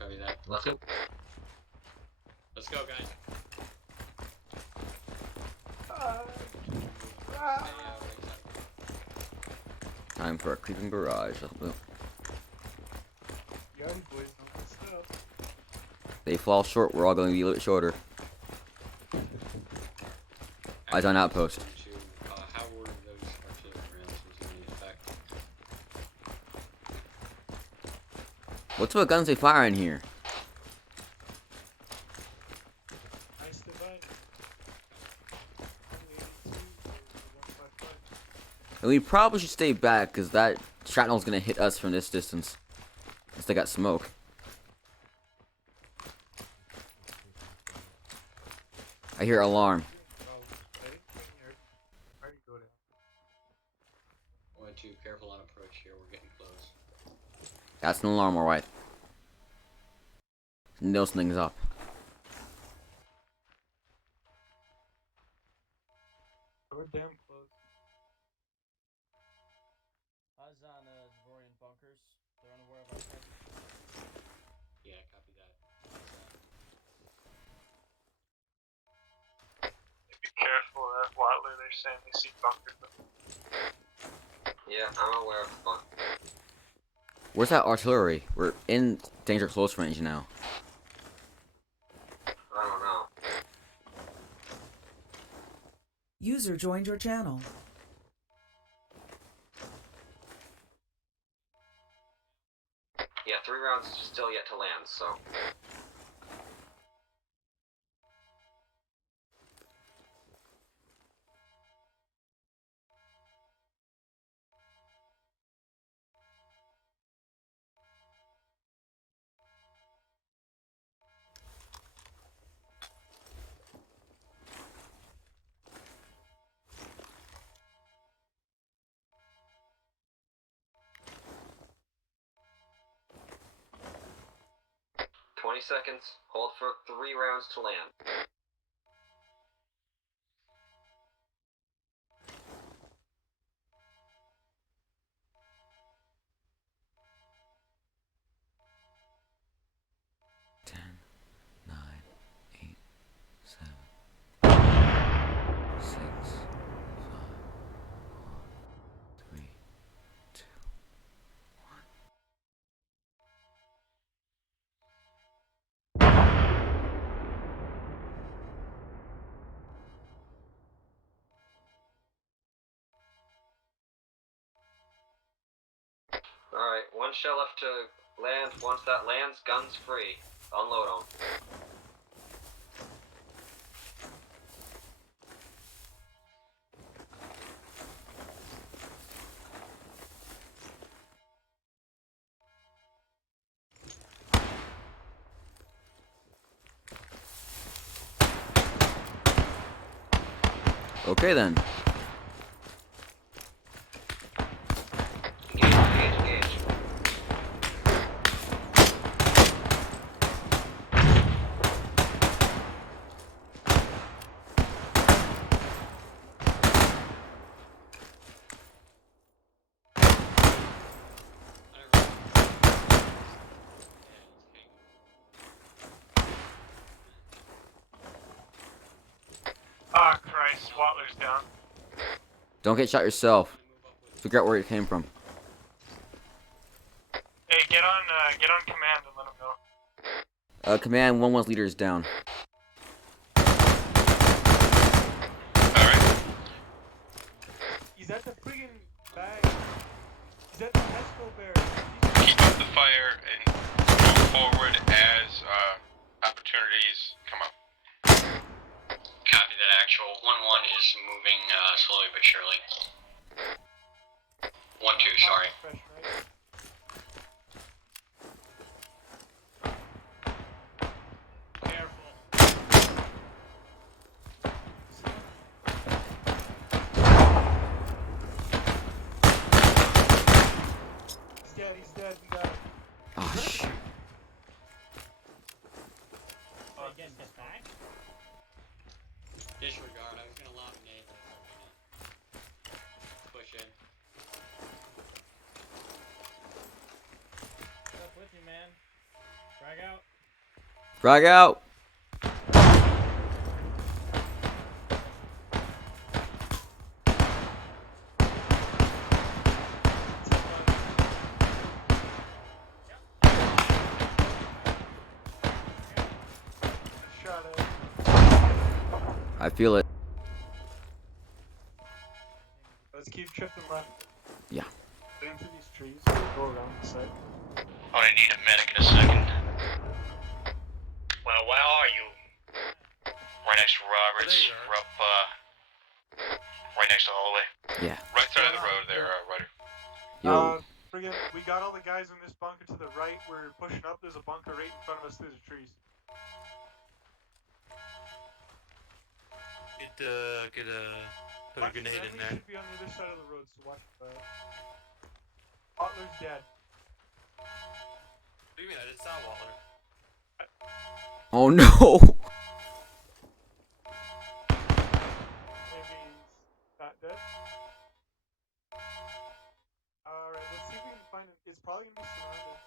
Copy that. Let's go. Let's go, guys. Time for a creeping barrage. Young boys don't mess up. They fall short, we're all going to be a little bit shorter. Eyes on outpost. How were those artillery rounds? Was any effect? What's what guns they fire in here? Nice divide. And we probably should stay back, because that shrapnel's going to hit us from this distance. Unless they got smoke. I hear alarm. One, two, careful on approach here. We're getting close. That's an alarm, alright. Know something's up. We're damn close. Eyes on Savorian bunkers. They're unaware of our presence. Yeah, copy that. Be careful, Watley. They're saying they see bunkers. Yeah, I'm aware of the bunk. Where's that artillery? We're in danger close range now. I don't know. User joined your channel. Yeah, 3 rounds still yet to land, so. Seconds. Hold for 3 rounds to land. Alright, 1 shell left to land. Once that lands, guns free. Unload them. Okay then. Engage. Ah, Christ, Watler's down. Don't get shot yourself. Figure out where it came from. Hey, get on command and let him know. Command 1-1's leader is down. He's at the friggin' bag. He's at the pesco barrel. Keep up the fire and move forward as opportunities come up. Copy that. Actual 1-1 is moving slowly but surely. 1-2, sorry. He's dead, we got him. Oh shit. Again, get back. Disregard, I was gonna lob an nade, but push in. What's up with you, man? Drag out. Frag out! I feel it. Let's keep tripping left. Yeah. Get into these trees. Go around the side. Oh, I need a medic in a second. Well, where are you? Right next to Roberts. We're up, right next to the hallway. Yeah. Right side of the road there, Ryder. Yo. Friggin', we got all the guys in this bunker to the right. We're pushing up. There's a bunker right in front of us through the trees. Put a grenade in there. Should be on the other side of the road, so watch the Butler's dead. What do you mean? I just saw Waller. Oh no! Maybe he's not dead. Alright, let's see if we can find him. It's probably gonna be surrounded.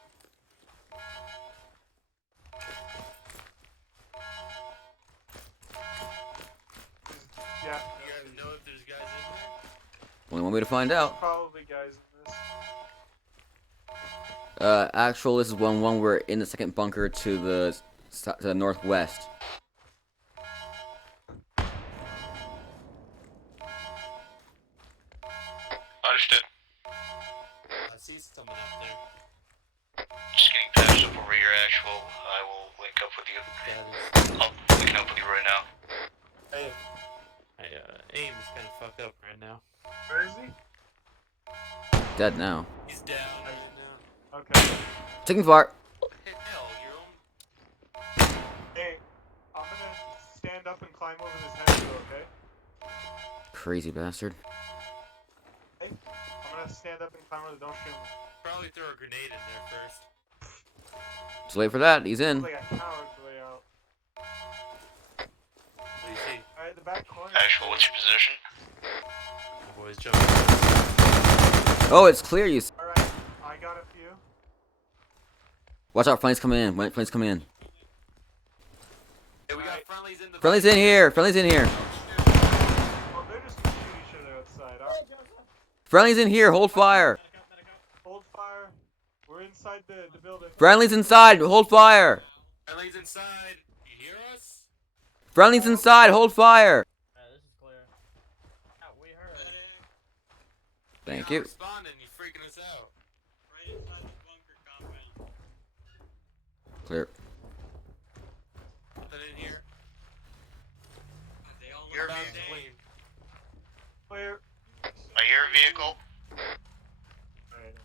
Yeah. You guys know if there's guys in there? Only one way to find out. Probably guys in this. Actual, this is 1-1. We're in the second bunker to the northwest. Understood. I see someone up there. Just getting patched up over your actual. I will link up with you. I'm linking up with you right now. Hey, aim is kind of fucked up right now. Where is he? Dead now. He's down right now. Okay. Taking fire. Hell, your own. Hey, I'm gonna stand up and climb over this hedge, okay? Crazy bastard. Hey, I'm gonna stand up and climb over the. Don't shoot me. Probably throw a grenade in there first. Too late for that. He's in. Like a coward's way out. What do you see? Alright, the back corner. Actual, what's your position? The boys jumping. Oh, it's clear. You. Alright, I got a few. Watch out. Planes coming in. Planes coming in. Hey, we got friendlies in the. Friendly's in here. Friendly's in here. Well, they're just gonna shoot each other outside. Alright. Friendly's in here. Hold fire. Hold fire. We're inside the building. Friendly's inside. Hold fire. Friendlies inside. You hear us? Friendly's inside. Hold fire. This is clear. Yeah, we heard. Thank You're you. not responding. You're freaking us out. Right inside the bunker compound. Clear. Nothing in here. They all Your look vehicle. the Clean. Clear. A your vehicle. Alright.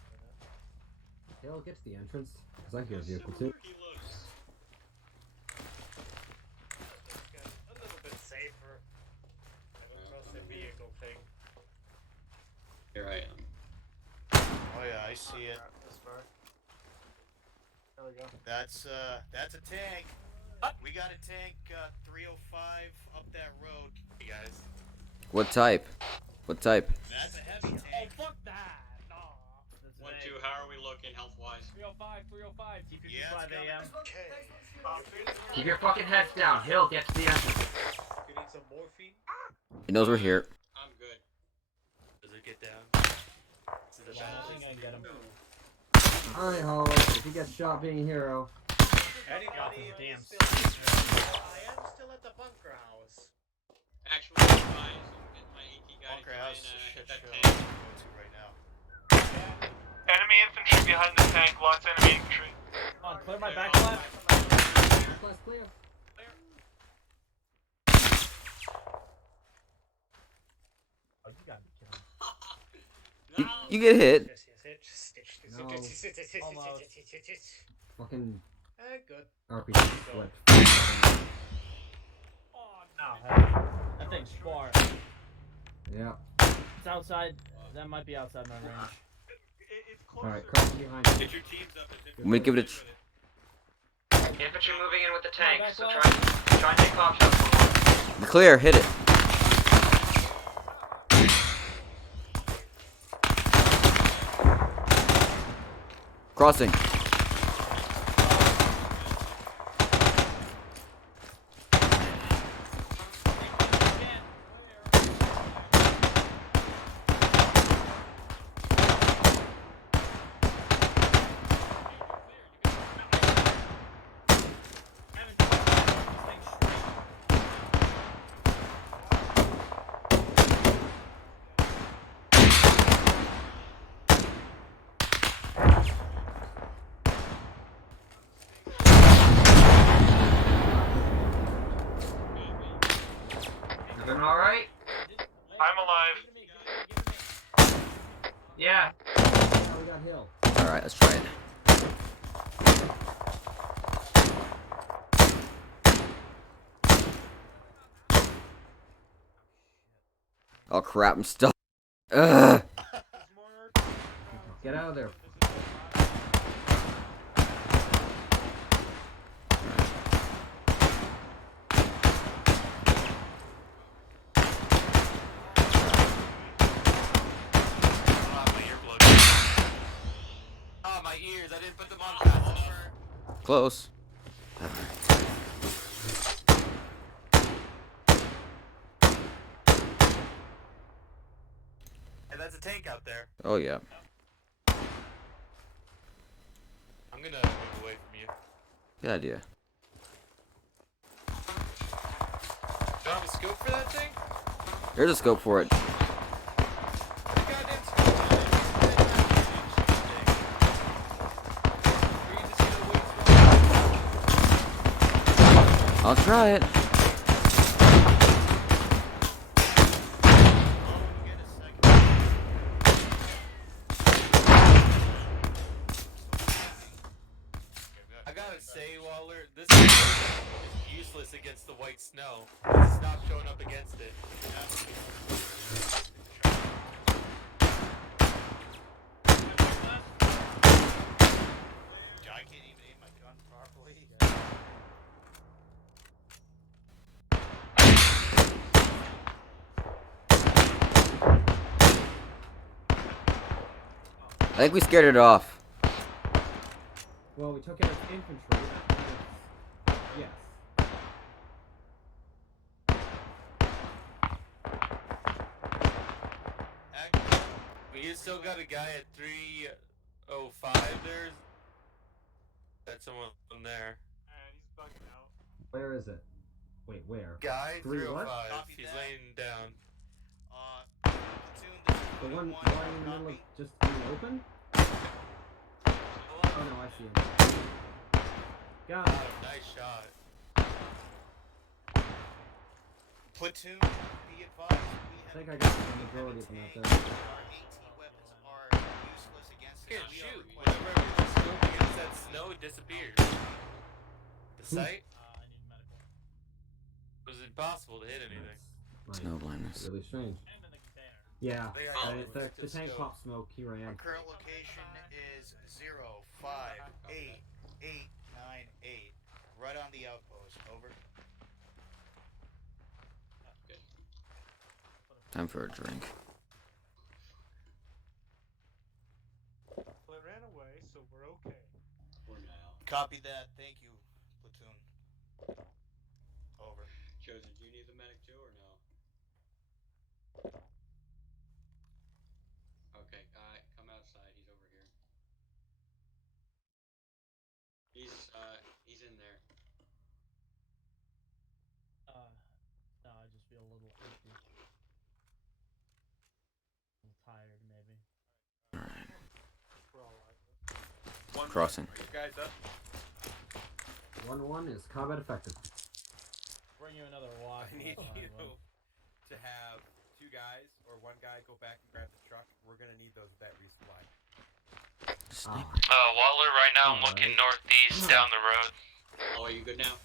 Hale, get to the entrance, because I hear a vehicle too. He looks. A little bit safer. I don't trust the vehicle thing. Here I am. Oh yeah, I see it. This far. There we go. That's a tank. We got a tank, 305 up that road. Hey guys. What type? What type? That's a heavy Oh, tank. fuck that! No. That's 1-2, how are we looking health-wise? 305, 305, TP Yeah, 5 it's AM. coming. Keep your fucking heads down. Hill, get to the entrance. You need some morphine? He knows we're here. I'm good. Does it get down? This is the Yeah, I bad think I can get him. Alright, Hollow, if you get shot being a hero. Anybody Damn. still I am still at the bunker house. Actually, guys, I'm getting my ET guy Bunker to house try is a and shit hit that show tank. to go to right now. Enemy infantry behind the tank. Lots of enemy infantry. Come on, clear my back Clear. left. Class clear. Oh, you gotta be kidding. You get hit. Yes, No. Almost. Fucking Good. RPG flip. Oh, no. That thing's far. Yeah. It's outside. That might be outside my range. It's closer. Alright, cross behind you. If your team's up, Let me give it a. Infantry moving in with the tank, back so left. try and take pop shots for one. Clear. Hit it. Crossing. Everyone alright? I'm alive. Yeah. Oh, we got Hill. Alright, let's try it. Oh crap, I'm stuck. Ugh! Get out of there. Oh, my ears! I didn't put them on fast enough. Close. Hey, that's a tank out there. Oh yeah. I'm gonna move away from you. Good idea. Do I have a scope for that thing? Here's a scope for it. I'll try it. I gotta say, Waller, this is useless against the white snow. Stop showing up against it. I can't even aim my gun properly. I think we scared it off. Well, we took out its infantry. Yes. We still got a guy at 305 there. That's someone there. And he's bugging out. Where is it? Wait, where? Guy, 305. 305. He's laying down. The one lying in the middle of just in the open? Oh no, I see him. Got him. Nice shot. Platoon, be advised, I think I got the majority of them out there. our AT weapons are useless against it. Can't shoot. Whenever I put the scope against that snow, it disappears. The sight? It was impossible to hit anything. Snow blindness. Really strange. Yeah, the tank scope. pop smoke, he ran. Our current location is 0588898. Right on the outpost. Over. Time for a drink. Well, it ran away, so we're okay. For now. Copy that. Thank you, platoon. Over. Chosen, do you need the medic too or no? Okay, come outside. He's over here. He's in there. No, I just feel a little empty. I'm tired, maybe. We're all right. Crossing. Are you guys up? 1-1 is combat effective. Bring you another walk. I need you to have two guys or one guy go back and grab the truck. We're gonna need those that resupply. Waller, right now I'm looking northeast down the road. Oh, are you good now?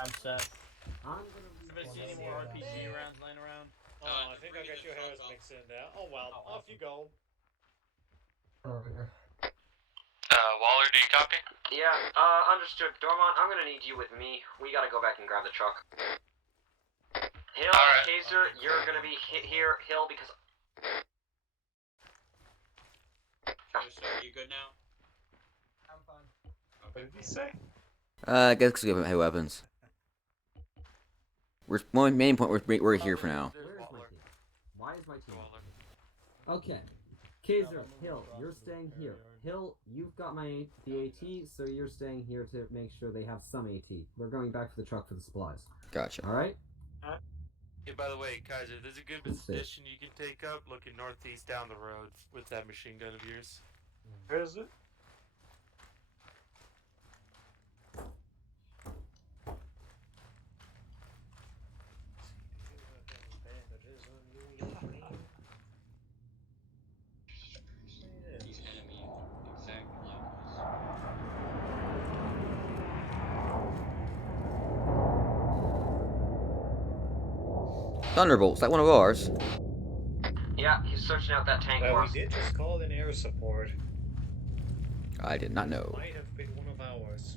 I'm set. I'm gonna Anybody see any more RPG rounds laying around? Oh, I think I got your hairs mixed in there. Oh well, off you go. Waller, do you copy? Yeah, understood. Dormont, I'm gonna need you with me. We gotta go back and grab the truck. Hill, Alright. Kaiser, you're gonna be here, Hill, because... So are you good now? I'm fine. What did he say? I guess we have heavy weapons. Main point, we're here for now. Where is my team? Why is my team? Okay. Kaiser, Hill, you're staying here. Hill, you've got the AT, so you're staying here to make sure they have some AT. We're going back for the truck for the supplies. Gotcha. Alright? Hey, by the way, Kaiser, there's a good position you can take up looking northeast down the road with that machine gun of yours. Where is it? Thunderbolts, like one of ours. Yeah, he's searching out that tank for Well, we us. did just call in air support. I did not know. Might have been one of ours.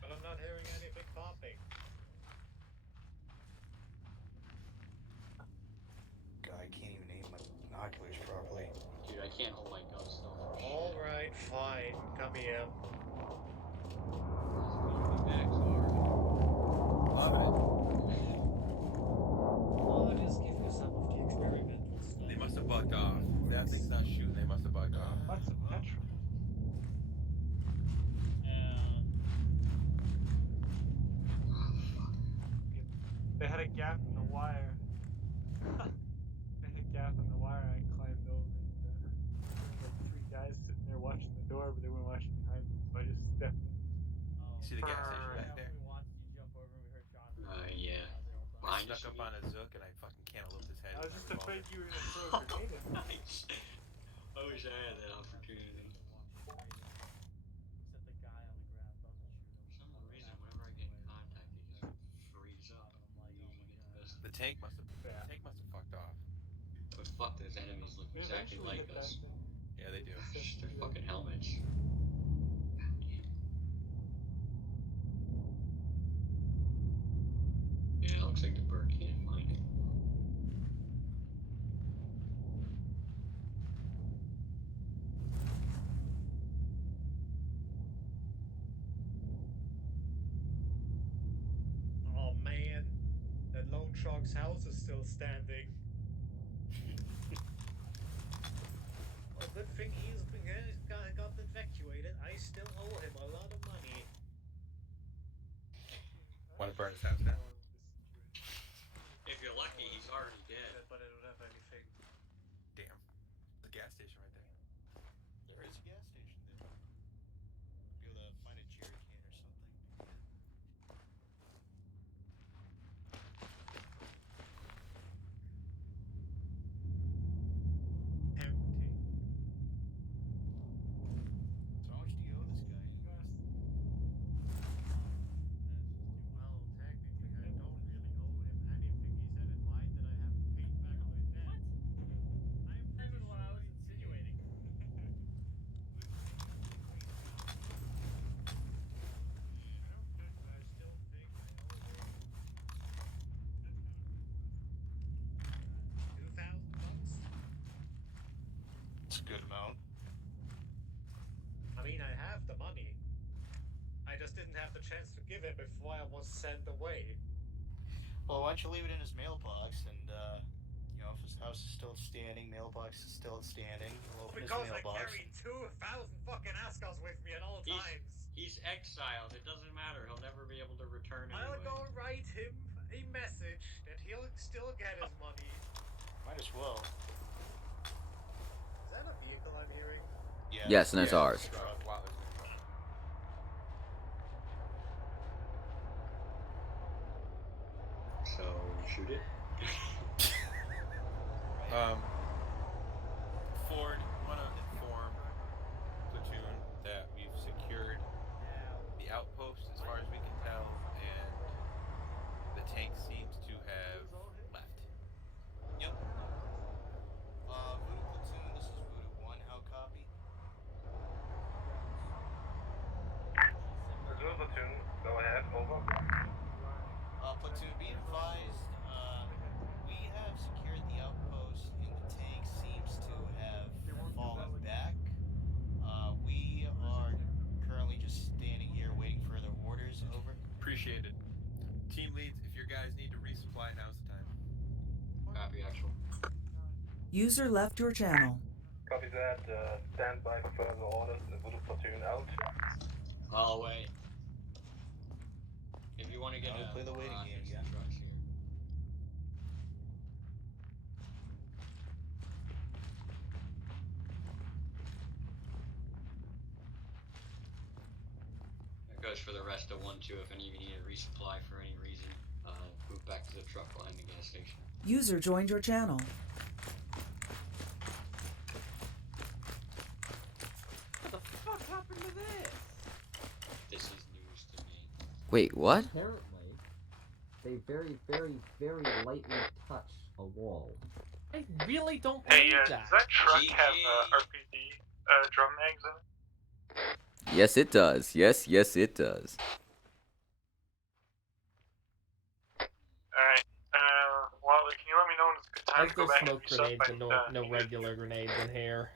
But I'm not hearing anything popping. God, I can't even aim my binoculars properly. Dude, I can't hold my guns though for shit. Alright, fine. Come here. Oh, just give me some of the experimental stuff. They must have bugged off. That thing's not shooting. They must have bugged off. Lots of petrol. They had a gap in the wire. They had a gap in the wire. I climbed over and like 3 guys sitting there watching the door, but they weren't watching behind me, so I just stepped in. You see the gas station back there? Yeah. I Behind snuck us, up on a Zook and I fucking cantaloupe his head. I was with just my afraid revolver. you were gonna throw a grenade at me. Nice. I wish I had that opportunity. For some reason, whenever I get in contact, they just freeze up. I usually get the best. The tank must have fucked off. But fuck, those enemies look We exactly eventually like hit that us. thing. Yeah, they do. Just their fucking helmets. Yeah, it looks like the bird can't find it. Oh man, that lone shark's house is still standing. Well, good thing got evacuated. I still owe him a lot of money. Want to burn his house down? If you're lucky, he's already dead. But I don't have anything. Damn. The gas station right there. There is a gas station there. Be able to find a jerry can or something. Empty. So how much do you owe this guy? Well, technically, I don't really owe him anything. He said it might that I have to pay back my debt. I'm pretty sure I was insinuating. I still think I owe him $2,000. It's a good amount. I mean, I have the money. I just didn't have the chance to give it before I was sent away. Well, why don't you leave it in his mailbox and, you know, if his house is still standing, mailbox is still standing, you'll open his Because I mailbox. carry 2,000 fucking ascars with me at all times. He's exiled. It doesn't matter. He'll never be able to return I'll anyway. go write him a message that he'll still get his money. Might as well. Is that a vehicle I'm hearing? Yeah. Yes, and it's ours. So, shoot it. Ford, want to inform platoon that we've secured the outpost as far as we can tell, and the tank seems to have left. Yep. Voodoo Platoon, this is Voodoo 1, how copy? Voodoo Platoon, go ahead, over. Platoon, be advised, we have secured the outpost and the tank seems to have fallen back. We are currently just standing here waiting for their orders, over. Appreciated. Team leads, if your guys need to resupply, now's the time. Copy, actual. User left your channel. Copy that. Stand by for further orders. Voodoo Platoon out. I'll wait. If you want to get Now we play the waiting game here's the again. trucks here. That goes for the rest of 1-2. If any of you need a resupply for any reason, move back to the truck behind the gas station. User joined your channel. What the fuck happened to this? This is news to me. Wait, what? Apparently, they very, very, very lightly touch a wall. I really don't Hey, believe does that truck have RPG drum mags in it? Yes, it does. Yes, it does. Alright, well, can you let me know when it's a good time As to go there's back smoke and do stuff? grenades and no regular grenades in here.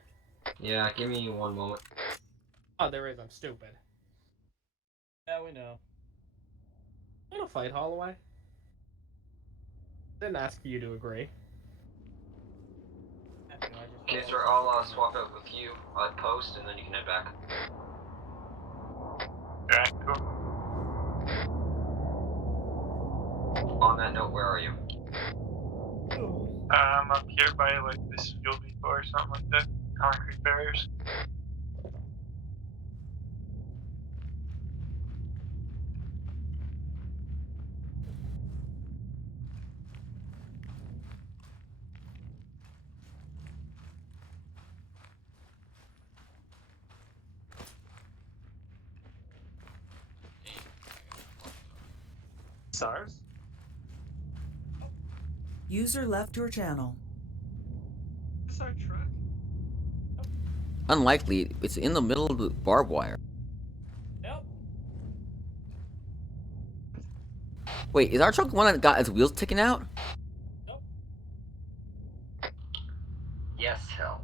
Yeah, give me one moment. Oh, there is. I'm stupid. Yeah, we know. I don't fight Holloway. Didn't ask for you to agree. Okay, sir, I'll swap out with you at post, and then you can head back. Okay, cool. On that note, where are you? Up here by, like, this fuel depot or something like that. Concrete barriers. SARS? User left your channel. Is this our truck? Unlikely. It's in the middle of the barbed wire. Yep. Wait, is our truck the one that got its wheels taken out? Yes, Hill.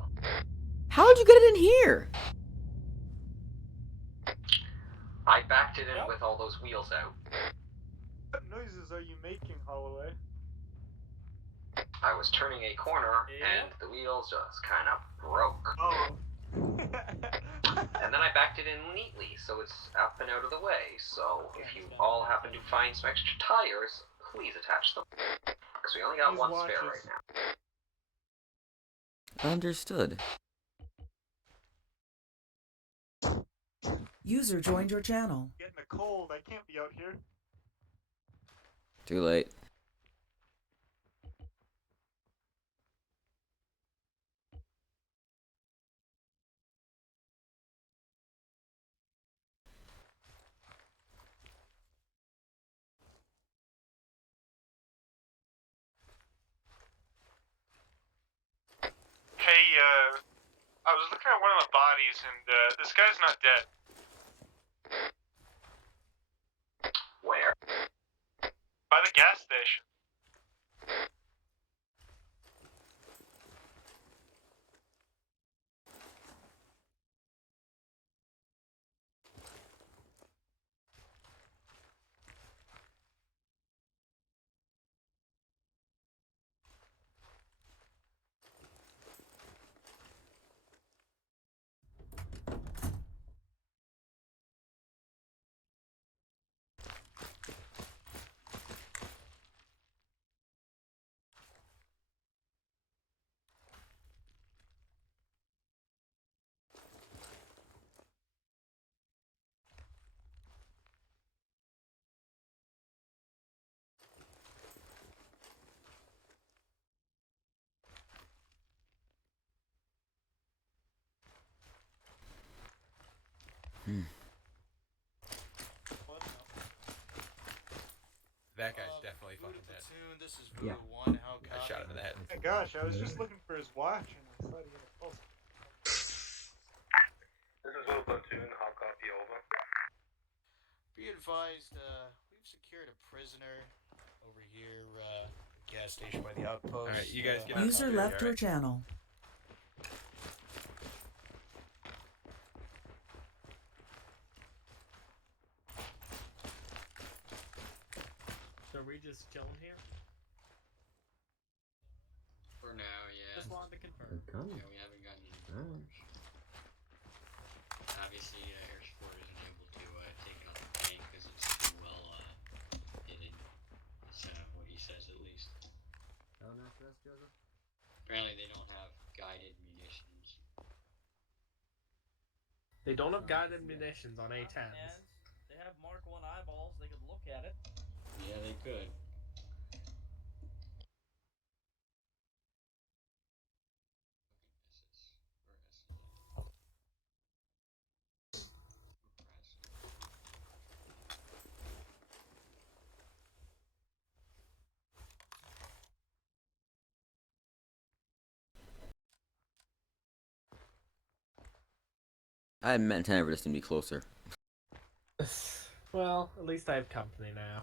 How'd you get it in here? I backed it in with all those wheels out. What noises are you making, Holloway? I was turning a corner, and the wheels just kind of broke. Oh. And then I backed it in neatly, so it's up and out of the way. So if you all happen to find some extra tires, please attach them. Because we only got one spare right now. Understood. User joined your channel. Getting a cold, I can't be out here. Too late. Hey, I was looking at one of the bodies, and this guy's not dead. Where? By the gas station. That guy's definitely fucking dead. Platoon, this is Yeah. Voodoo 1, how I shot him in the head. My gosh, I was just looking for his watch, and I thought he had a pulse. This is Will Platoon, how copy over? Be advised, we've secured a prisoner over here, gas station by the outpost. Alright, you guys get User left your channel. So are we just chilling here? For now, yeah. Just wanted to confirm. Yeah, we haven't gotten any orders. Obviously, Air Support isn't able to take it on the tank because it's too well hidden. That's what he says, at least. Oh, not for us, Joseph? Apparently, they don't have guided munitions. They don't have guided munitions on A10s. They have Mark 1 eyeballs. They could look at it. Yeah, they could. I had meant never just to be closer. Well, at least I have company now.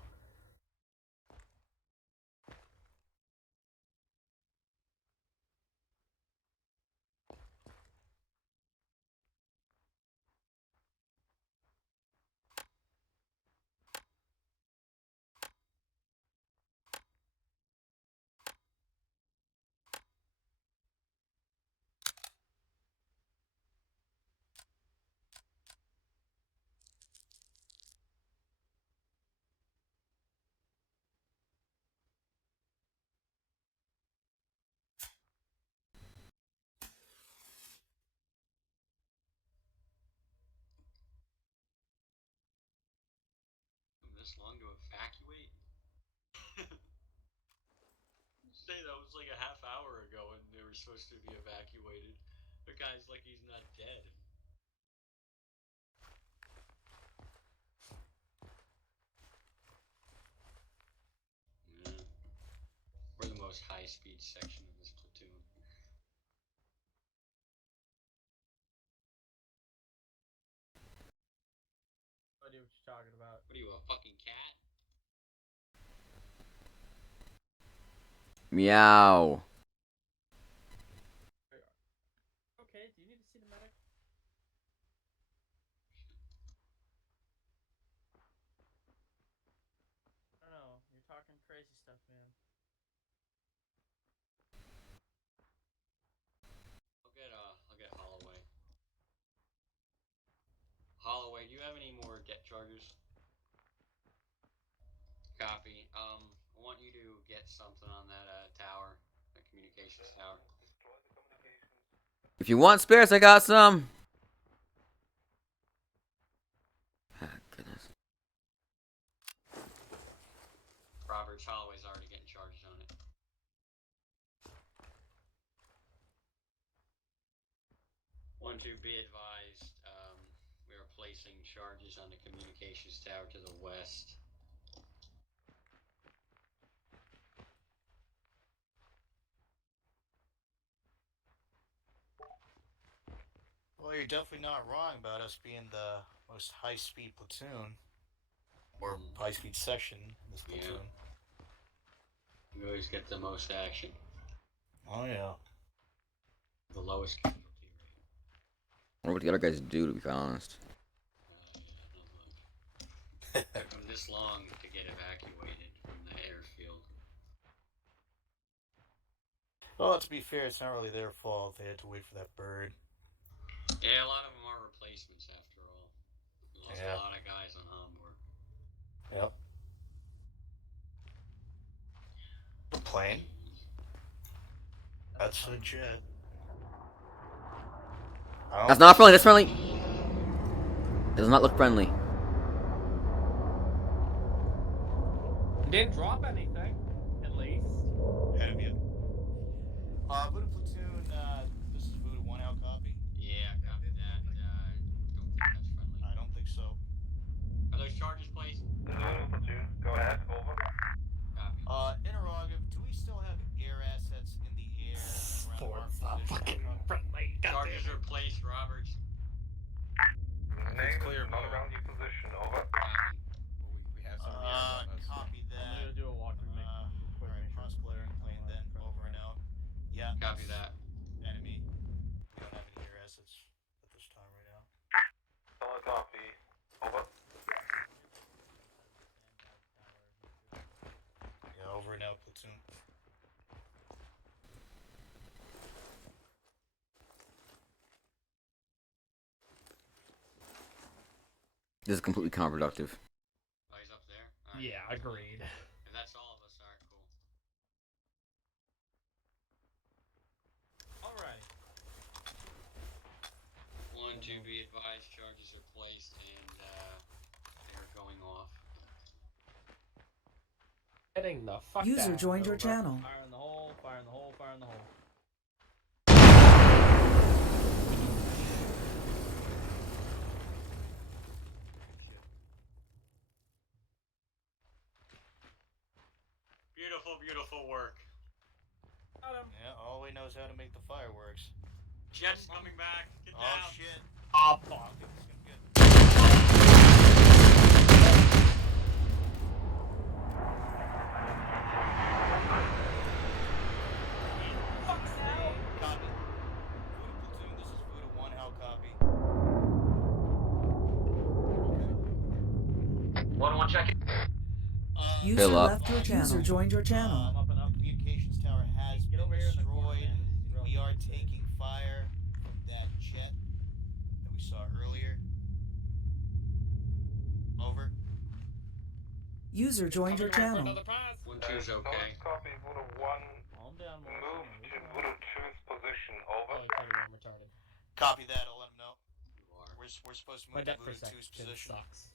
This long to evacuate? Say that was like a half hour ago and they were supposed to be evacuated. The guy's like he's not dead. Yeah. We're the most high-speed section of this platoon. No idea what you're talking about. What are you, a fucking cat? Meow. Okay, do you need to see the medic? I don't know. You're talking crazy stuff, man. I'll get Holloway. Holloway, do you have any more get charges? Copy. I want you to get something on that tower, that communications tower. If you want spares, I got some. Ah, goodness. Roberts, Holloway's already getting charges on it. One, two, be advised, we are placing charges on the communications tower to the west. Well, you're definitely not wrong about us being the most high-speed platoon. Or high-speed section in this platoon. We always get the most action. Oh, yeah. The lowest casualty I wonder what the other guys do, to be quite honest. rate. Took them this long to get evacuated from the airfield. Well, to be fair, it's not really their fault. They had to wait for that bird. Yeah, a lot of them are replacements after all. We lost a lot of guys on Hamburg. Yep. The plane? That's a jet. That's not friendly, that's friendly. Does not look friendly. Didn't drop anything, at least. Have you? Voodoo Platoon, this is Voodoo 1 out, copy? Yeah, copy that. Don't think that's friendly. I don't think so. Are those charges placed? Voodoo Platoon, go ahead, over. Copy. Interrogative, do we still have air assets in the air around our position? Friendly. Charges are placed, Roberts. Name clear, not around your position, over. We have some on us. Copy that. I'm gonna do a walkthrough, make quick Alright, make sure it's possible clear. plane then, over and out. Yeah. Copy that. Enemy. We don't have any air assets at this time right now. Solid copy, over. Yeah, over and out, platoon. This is completely counterproductive. Oh, he's up there? Alright. Yeah, agreed. If that's all of us, alright, cool. Alright. 1, 2, be advised, charges are placed and they're going off. Getting the fuck User down, joined your over. channel. Fire in the hole, fire in the hole, fire in the hole. Beautiful, beautiful work. Yeah, Alway knows how to make the fireworks. Jet's coming back. Get down. Oh shit. Oh, fuck. Copy. Voodoo platoon, this is Voodoo 1, how copy? 1-1 check. User Fill up. left your channel. User joined your channel. The communications tower has Get been over here in the corner, destroyed. man. This is real We are easy. taking fire from that jet that we saw earlier. Over. User joined your channel. 1-2's okay. Copy, Voodoo 1. Calm down, Move to Voodoo 2's position, over. Oh, probably wrong, retarded. Copy that, I'll let him know. You are. We're supposed to My move to depth Voodoo 2's perception position. sucks.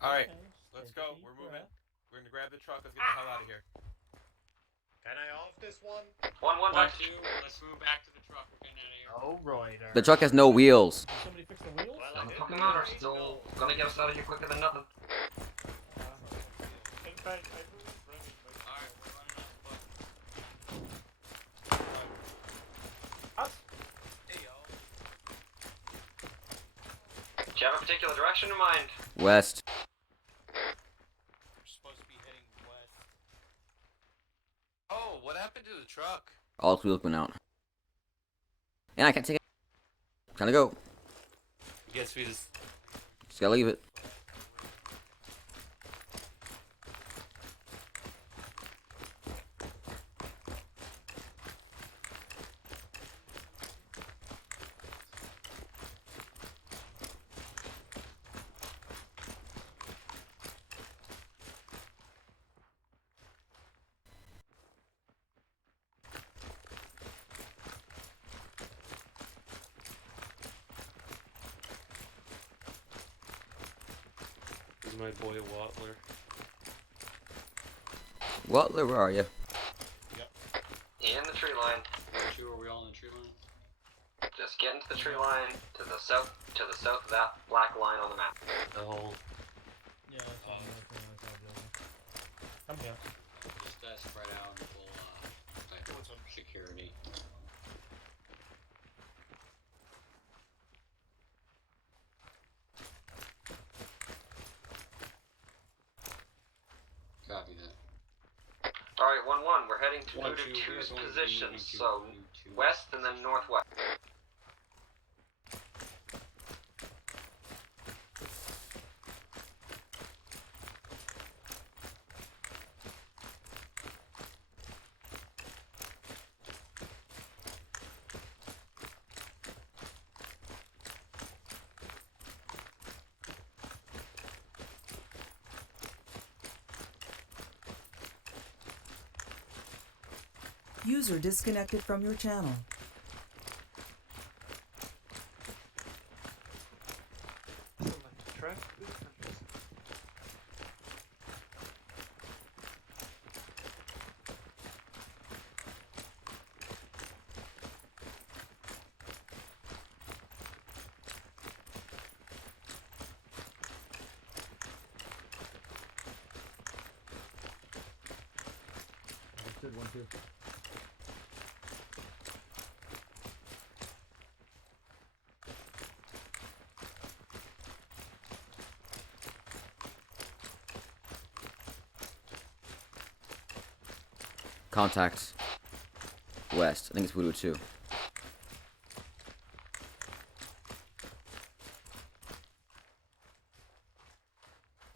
Alright, Okay, let's take a go. deep We're moving. breath. We're gonna grab the truck. Let's get the hell out of here. Can I off this one? 1-1 back. 1-2, let's move back to the truck. We're getting out of here. Oh, Reuter. The truck has no wheels. Did somebody fix the wheels? Well, Doesn't fucking matter. Still gonna get us out of here quicker than nothing. In fact, I believe running my Alright, we're running out of fuck. Hey, y'all. Do you have a particular direction in mind? West. We're supposed to be heading west. Oh, what happened to the truck? All its wheels went out. And I can't take it. Time to go. I guess we just. Just gotta leave it. This is my boy Watler. Watler, where are you? In the tree line. 1-2, are we all in the tree line? Just get into the tree line to the south of that black line on the map. Oh. Yeah, that's all. Come here. Just spread out and we'll security. Copy that. Alright, 1-1. We're heading to 1-2, Voodoo we are 2's going to position. Voodoo 2, So, Voodoo 2. west and then northwest. User disconnected from your channel. Understood, 1-2. Contact. West. I think it's Voodoo 2.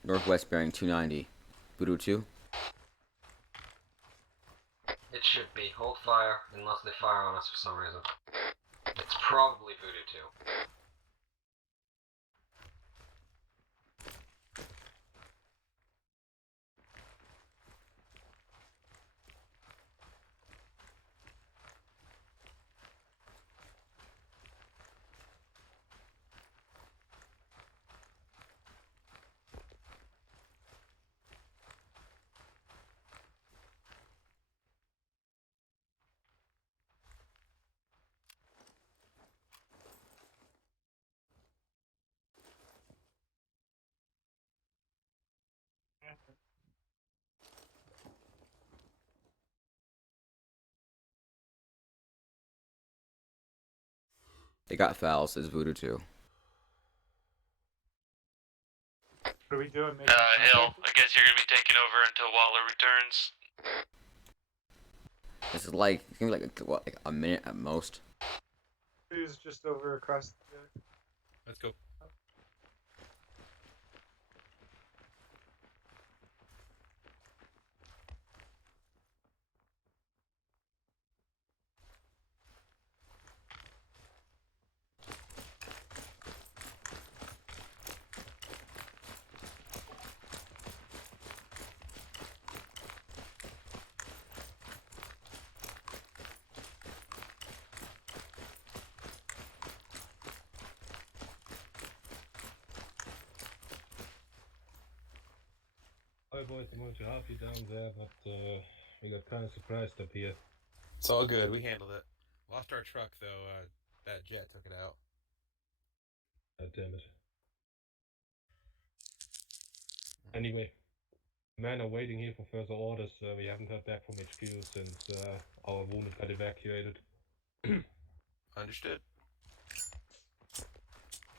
Northwest bearing 290. Voodoo 2. It should be. Hold fire unless they fire on us for some reason. It's probably Voodoo 2. They got fouls. It's Voodoo 2. What are we doing? Hill, I guess you're gonna be taking over until Waller returns. This is like, it's gonna be like a minute at most. Who's just over across the... Let's go. Hi boys, I'm going to help you down there, but we got kind of surprised up here. It's all good. We handled it. Lost our truck though. That jet took it out. God damn it. Anyway, men are waiting here for further orders. We haven't heard back from HQ since our wounded got evacuated. Understood.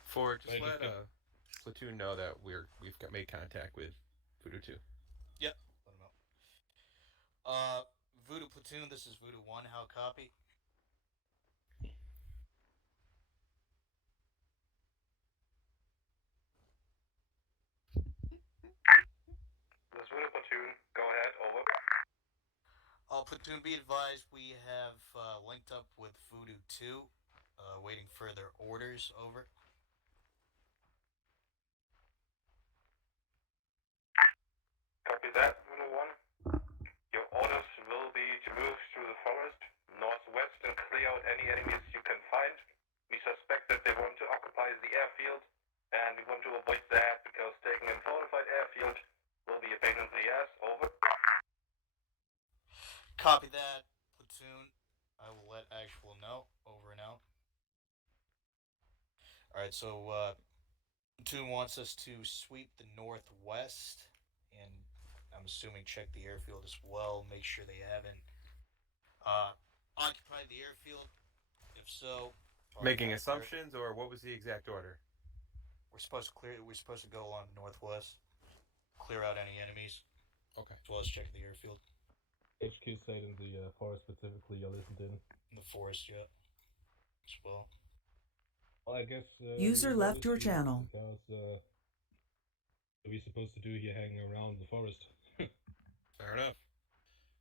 Ford, just Wait, let just platoon know that we've made contact with Voodoo 2. Yep. Let him know. Voodoo Platoon, this is Voodoo 1. How copy? This is Voodoo Platoon. Go ahead, over. Platoon, be advised, we have linked up with Voodoo 2, waiting further orders. Over. Copy that, Voodoo 1. Your orders will be to move through the forest, northwest, and clear out any enemies you can find. We suspect that they want to occupy the airfield, and we want to avoid that because taking a fortified airfield will be a pain in the ass. Over. Copy that, Platoon. I will let Actual know. Over and out. Alright, so Platoon wants us to sweep the northwest, and I'm assuming check the airfield as well, make sure they haven't occupied the airfield. If so... Making assumptions, or what was the exact order? We're supposed to go along northwest, clear out any enemies. Okay. As well as check the airfield. HQ stayed in the forest specifically, you listened in. In the forest, yeah. As well. Well, I guess... User we left your obviously- channel. Because, what are we supposed to do here hanging around the forest? Fair enough.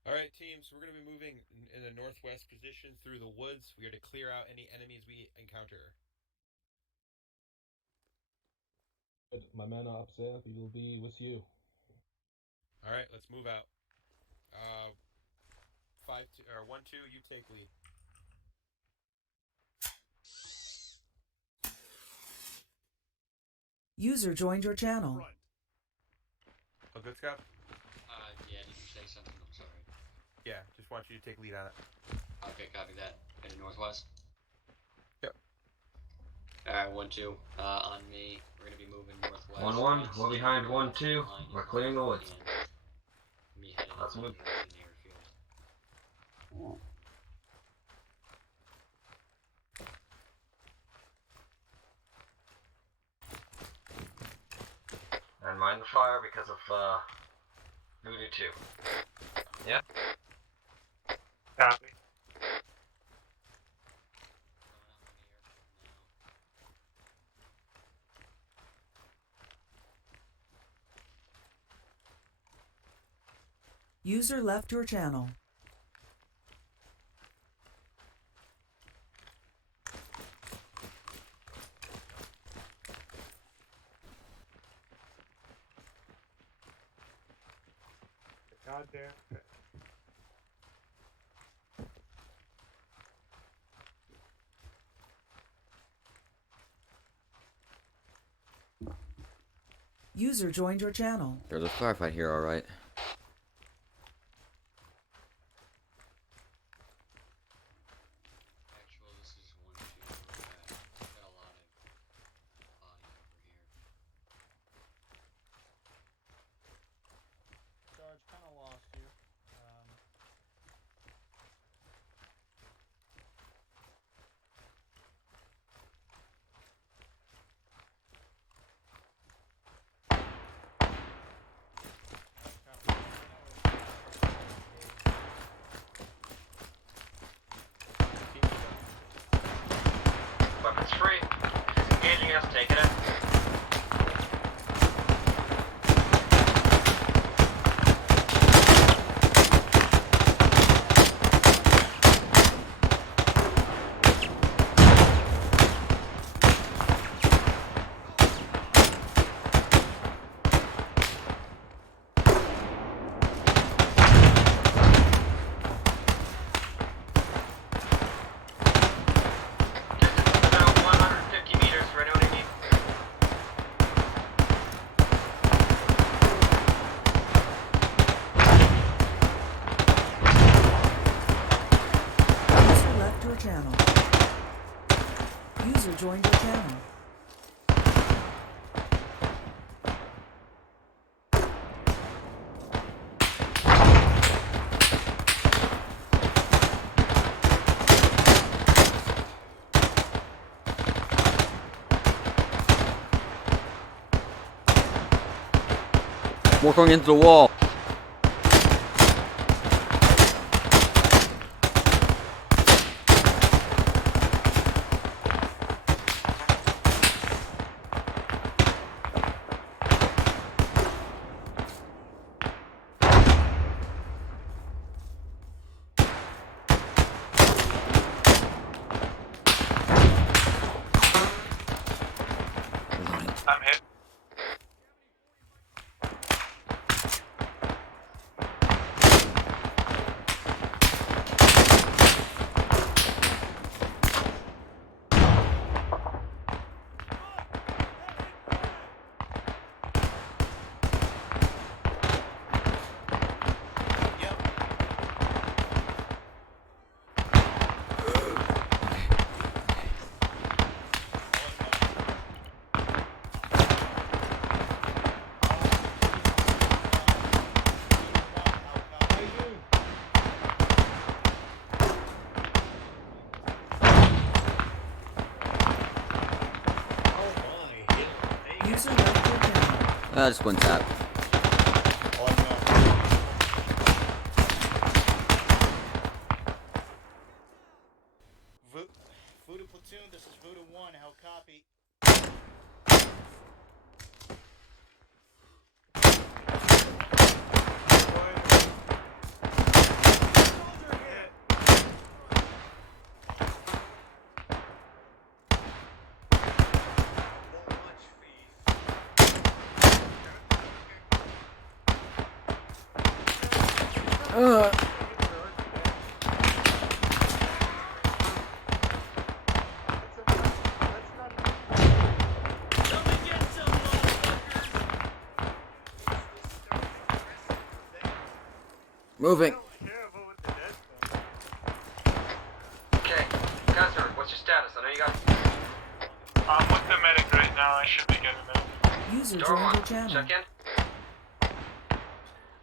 Alright, teams, we're going to be moving in a northwest position through the woods. We are to clear out any enemies we encounter. Good. My men are up there, we will be with you. Alright, let's move out. 1-2, you take lead. User joined your channel. Oh, good, Scott? Yeah, did you say something? I'm sorry. Yeah, just want you to take lead on it. Okay, copy that. Headed northwest? Yep. Alright, 1-2. On me, we're gonna be moving northwest. 1-1, we're behind 1-2. We're clearing the woods. Me headed Let's move. into the airfield. And mind the fire because of Voodoo 2. Yeah? Copy. User left your channel. Goddamn. User joined your channel. There's a firefight here, alright. Actual, this is 1-2. We've got a lot of bodies over here. George, kind of lost you. channel. User joined your channel. More going into the wall. I'm hit. User left your channel. Just one tap. Voodoo Platoon, this is Voodoo 1, how copy? Moving. Okay, Customer, what's your status? I know you got. I'm with the medic right now. I should be getting a medic. User Door joined one. your channel. Check in.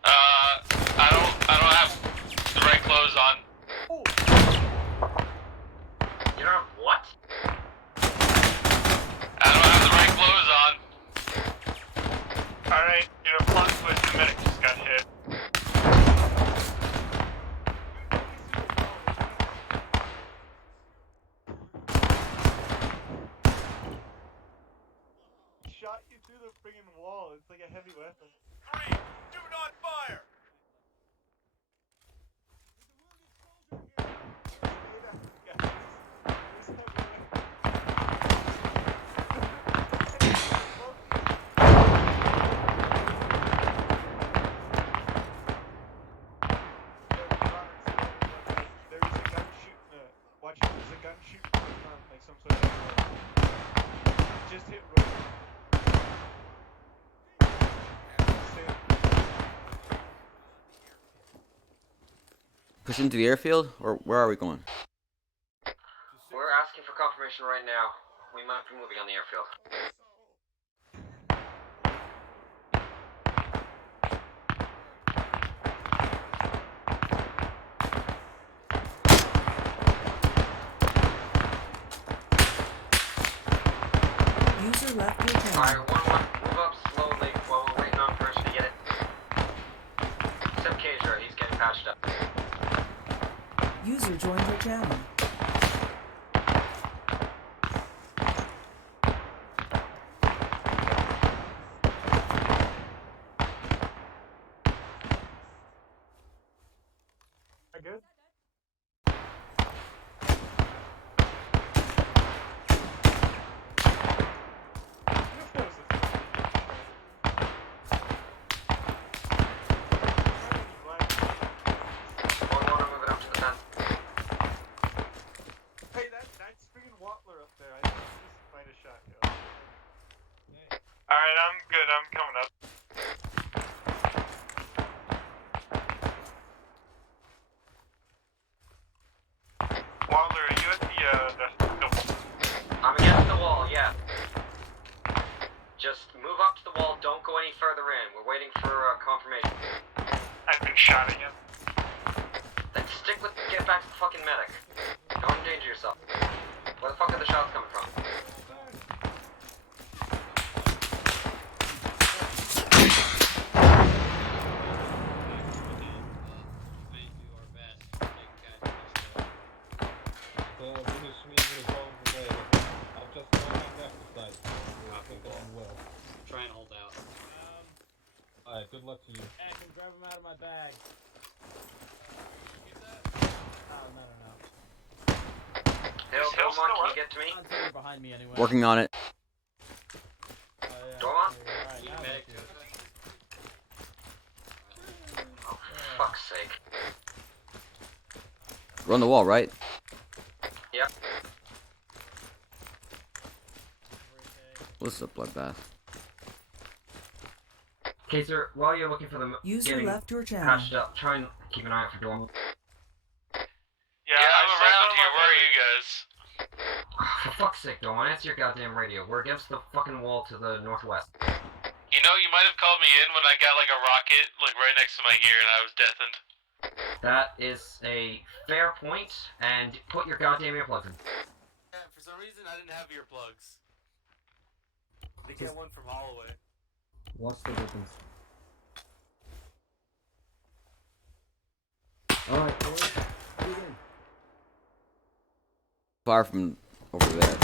I don't have the right clothes on. You don't have what? I don't have the right clothes on. Alright, you're a plot twist. The medic just got hit. Shot you through the friggin' wall. It's like a heavy weapon. 3, do not fire! There's a gun shooting like some sort of just hit road. Push into the airfield, or where are we going? We're asking for confirmation right now. We might be moving on the airfield. User left your channel. Fire 1-1, move up slowly while we're waiting on permission to get it. Except Kaiser, he's getting patched up. User joined your channel. Good? Hey, that's friggin' Watler up there. I think he might have shot you. Alright, I'm good. I'm coming up. shot at him. Then stick with get back to the fucking medic. Don't endanger yourself. Where the fuck are the shots coming from? Try and hold out. Alright, good luck to you. Hey, come grab him out of my bag. Hill, Dormont, can you get to me? Behind me anyway. Working on it. Dormont? Need a medic. Oh, for fuck's sake. We're on the wall, right? Yep. What's a bloodbath? Kaiser, while you're looking for them User getting left your channel. patched up, try and keep an eye out for Dormont. Yeah, I'm around here. Where are you guys? For fuck's sake, Dormont, answer your goddamn radio. We're against the fucking wall to the northwest. You know, you might have called me in when I got like a rocket like right next to my ear and I was deafened. That is a fair point, and put your goddamn earplugs in. Yeah, for some reason I didn't have earplugs. They get one from Holloway. Watch the difference. Alright, boys. Shoot in. Far from over there.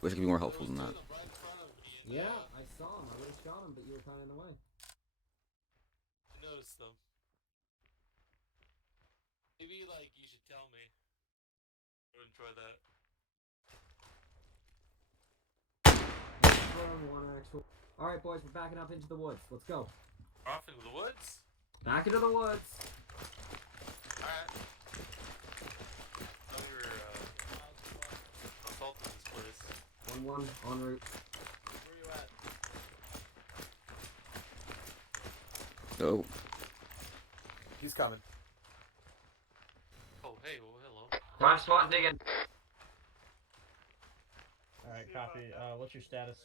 Wish I could be more helpful than that. Yeah, I saw him. I would have shot him, but you were kind of in the way. I noticed them. Maybe like you should tell me. I would enjoy that. Alright, boys, we're backing up into the woods. Let's go. Off into the woods? Back into the woods. Alright. Thought we were assaulting this place. 1-1, en route. Where you at? Oh. He's coming. Oh, hey, well, hello. Find a spot and dig in. Alright, copy. What's your status?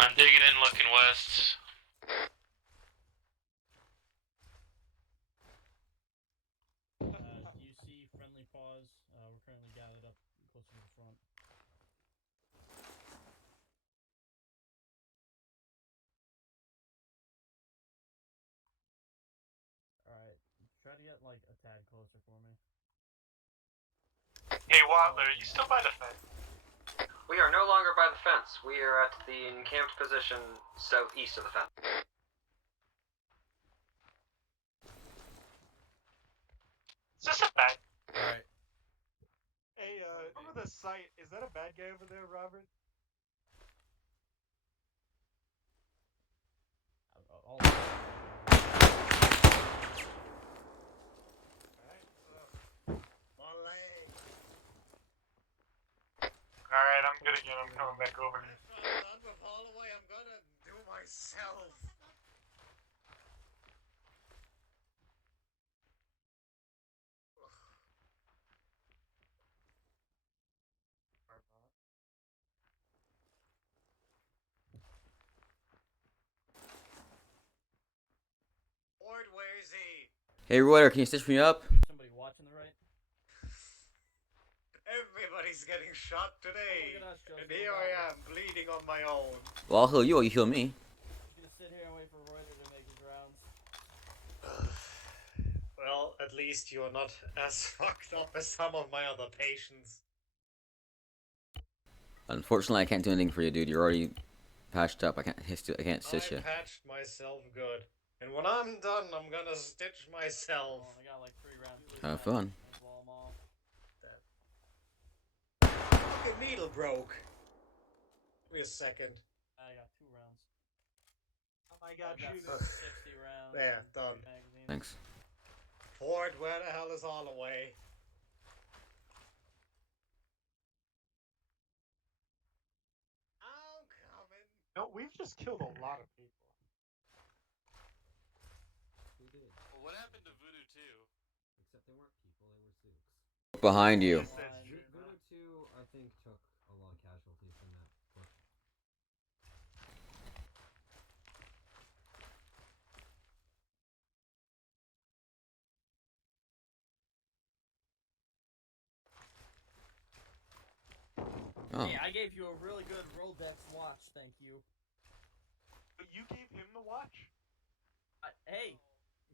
I'm digging in, looking west. Do you see friendly paws? We're currently gathered up closer to the front. Alright, try to get like a tad closer for me. Hey, Watler, are you still by the fence? We are no longer by the fence. We are at the encamped position southeast of the fence. Is this a bad? Alright. Hey, over the site, is that a bad guy over there, Robert? Alright, I'm good again. I'm coming back over. If I'm done with Holloway, I'm gonna do myself. Ward, where is he? Hey, Reuter, can you stitch me up? Somebody watching the right? Everybody's getting shot today. Look at us, Joseph. And here I am, bleeding on my own. Well, I'll heal you while you heal me. Just gonna sit here and wait for Reuter to make his rounds. Well, at least you're not as fucked up as some of my other patients. Unfortunately, I can't do anything for you, dude. You're already patched up. I can't stitch you. I patched myself good. And when I'm done, I'm gonna stitch myself. I got like 3 rounds. Have fun. Blow 'em off. Fucking needle broke. Give me a second. I got 2 rounds. I got you. 60 rounds. There, done. Magazine. Thanks. Ford, where the hell is Holloway? I'm coming. No, we've just killed a lot of people. We did. Well, what happened to Voodoo 2? Except they weren't people, they were Zooks. Behind you. Voodoo 2, I think, took a lot of casualties in that push. Oh. Hey, I gave you a really good Roldex watch, thank you. But you gave him the watch? Hey,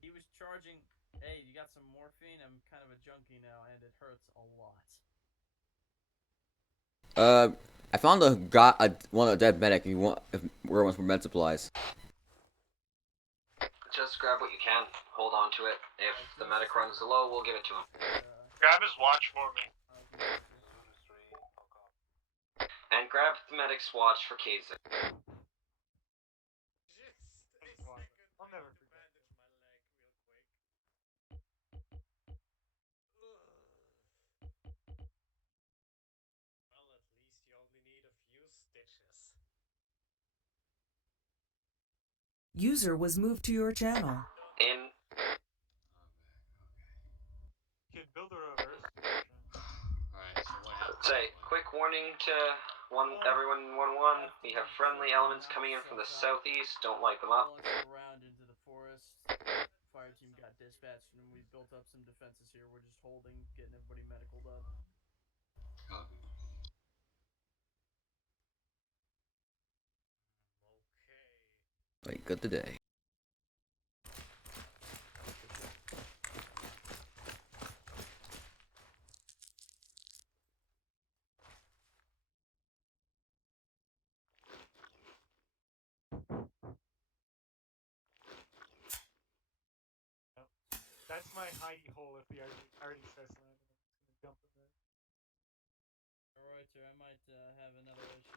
he was charging. Hey, you got some morphine? I'm kind of a junkie now, and it hurts a lot. I found one of the dead medic. If you want, if we're ones for med supplies. Just grab what you can. Hold on to it. If the medic runs low, we'll give it to him. Grab his watch for me. And grab the medic's watch for Kaiser. I'll never forget. Well, at least you only need a few stitches. User was moved to your channel. In. Kid, build a reverse. Alright, so what happened? Say, quick warning to everyone in 1-1. We have friendly elements coming in from the southeast. Don't light them up. Around into the forest. Fire team got dispatched, and we built up some defenses here. We're just holding, getting everybody medicaled up. Wait, good today. That's my hidey hole if he already says something. I'm just gonna jump in there. Alright, sir, I might have another issue.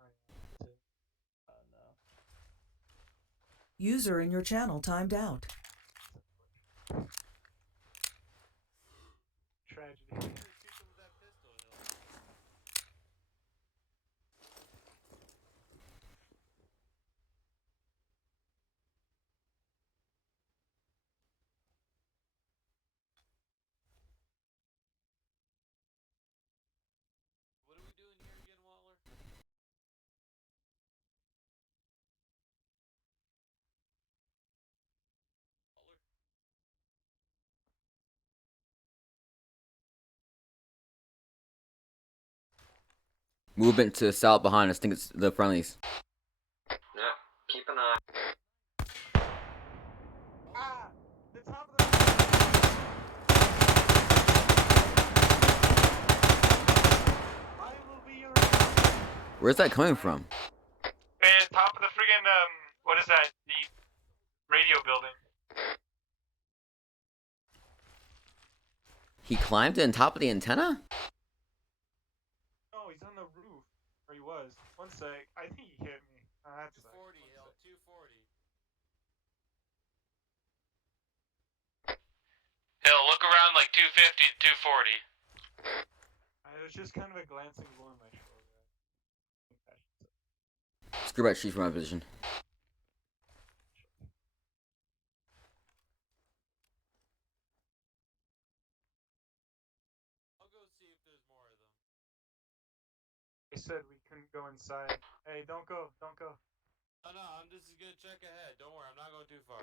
No. User in your channel timed out. Tragedy. What are we doing here again, Waller? Waller? Movement to the south behind us. I think it's the friendlies. Yeah, keep an eye. Ah! The top of the. I will be your. Where's that coming from? Man, top of the friggin' what is that? The radio building. He climbed on top of the antenna? No, he's on the roof. Or he was. One sec. I think he hit me. That's 240, Hill, 240. Hill, look around like 250 to 240. It was just kind of a glancing blow in my shoulder. Screw about sheet from my position. I'll go see if there's more of them. They said we couldn't go inside. Hey, don't go. Don't go. No, I'm just gonna check ahead. Don't worry, I'm not going too far.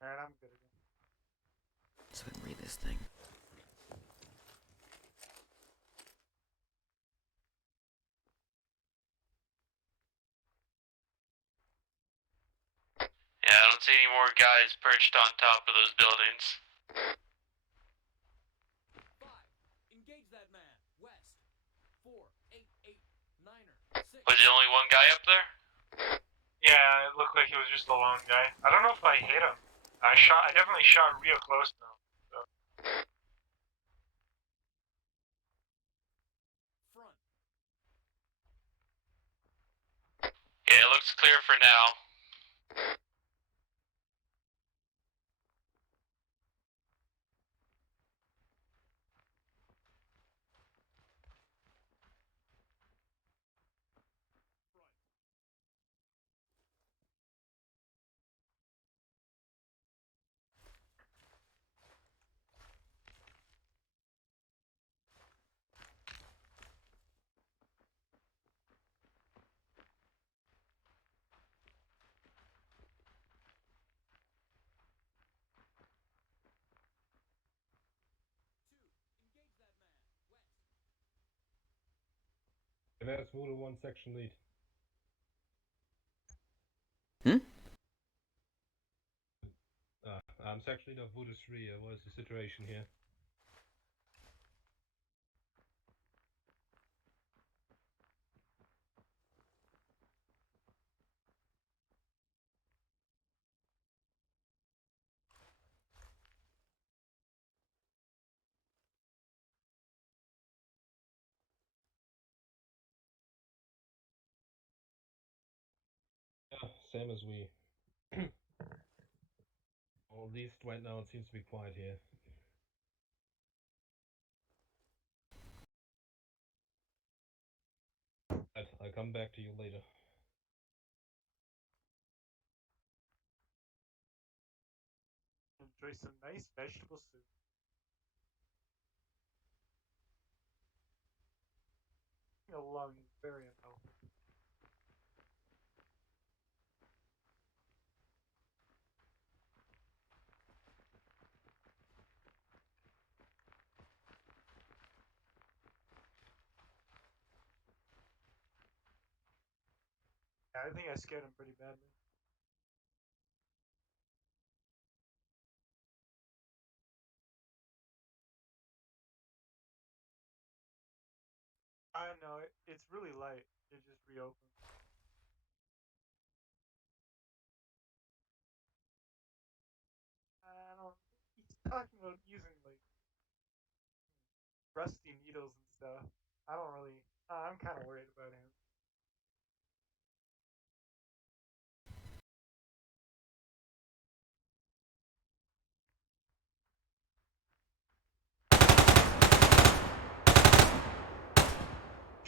Alright, I'm good again. So I can read this thing. Yeah, I don't see any more guys perched on top of those buildings. Engage that man. West. 4889er. Was there only one guy up there? Yeah, it looked like he was just a lone guy. I don't know if I hit him. I definitely shot real close though. So. Front. Yeah, it looks clear for now. There's Voodoo 1 section lead. I'm section lead of Voodoo 3. What is the situation here? Yeah, same as we. Well, at least right now it seems to be quiet here. I'll come back to you later. Enjoy some nice vegetable soup. A lung is very unhealthy. Yeah, I think I scared him pretty badly. I know it's really light. It just reopened. I don't. He's talking about using like rusty needles and stuff. I don't really. I'm kind of worried about him.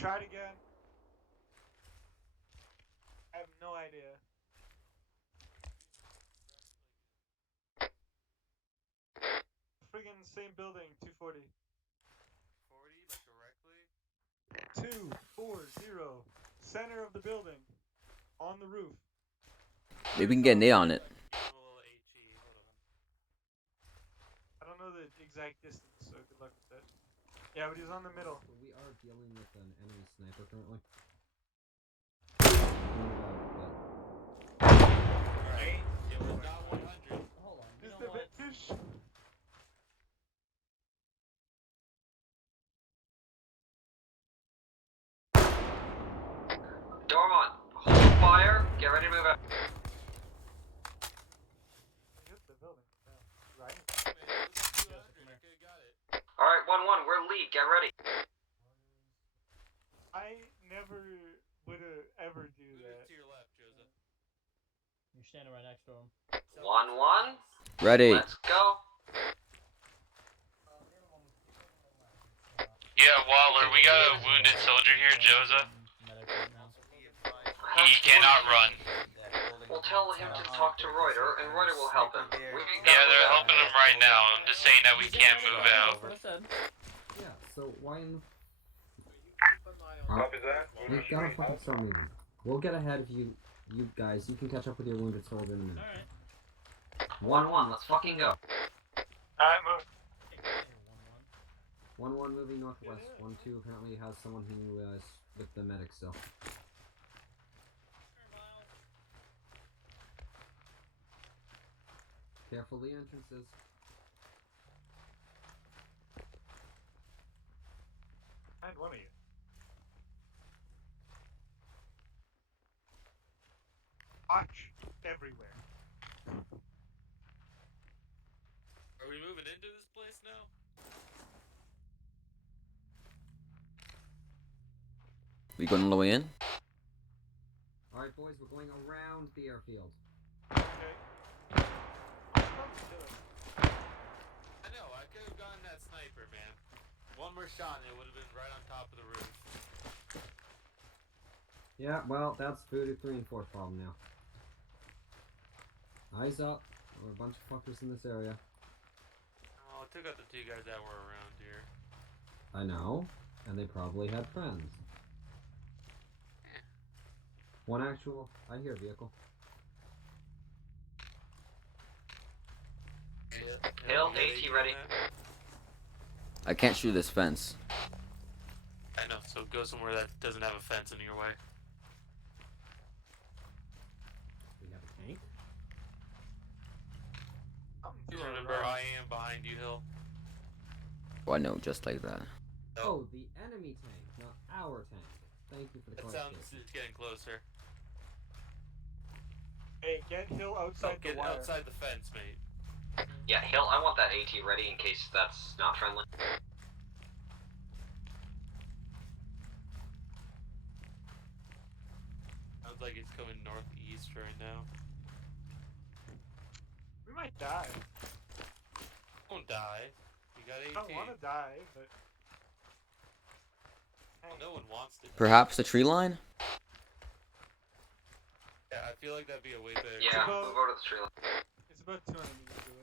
Try it again. I have no idea. Friggin' same building, 240. 40, like directly? 240. Center of the building. On the roof. Maybe we can get an A on it. I don't know the exact distance, so good luck with that. Yeah, but he's on the middle. We are dealing with an enemy sniper currently. Alright, it was not 100. Hold on. Is the British? Dormont, hold fire. Get ready to move out. Alright, 1-1, we're lead. Get ready. I never would ever do that. To your left, Joseph. You're standing right next to him. 1-1. Ready. Let's go. Yeah, Waller, we got a wounded soldier here, Joseph. He cannot run. We'll tell him to talk to Reuter, and Reuter will help him. Yeah, they're helping him right now. I'm just saying that we can't move out. Yeah, so why in the... Copy that. We've got to fucking start moving. We'll get ahead of you guys. You can catch up with your wounded soldier in a minute. Alright. 1-1, let's fucking go. Alright, move. 1-1 moving northwest. 1-2 apparently has someone who is with the medic still. Careful the entrances. And one of you. Watch everywhere. Are we moving into this place now? We going all the way in? Alright boys, we're going around the airfield. Okay. I know, I could have gotten that sniper, man. One more shot and it would have been right on top of the roof. Yeah, well, that's Voodoo 3 and 4's problem now. Eyes up. We're a bunch of fuckers in this area. Oh, I took out the two guys that were around here. I know. And they probably had friends. One actual... I hear a vehicle. Hill, AT ready. I can't shoot this fence. I know, so go somewhere that doesn't have a fence in your way. We have a tank. Just remember, I am behind you, Hill. Oh, I know, just like that. Oh, the enemy tank, not our tank. Thank you for the That clarification. sounds it's getting closer. Hey, get Hill outside the Get wire. outside the fence, mate. Yeah, Hill, I want that AT ready in case that's not friendly. Sounds like it's coming northeast right now. We might die. Don't die. You got AT. I don't want to die, but... Well, no one wants to. Perhaps the tree line? Yeah, I feel like that'd be a way better. Yeah, move over to the tree line. It's about 200 meters away.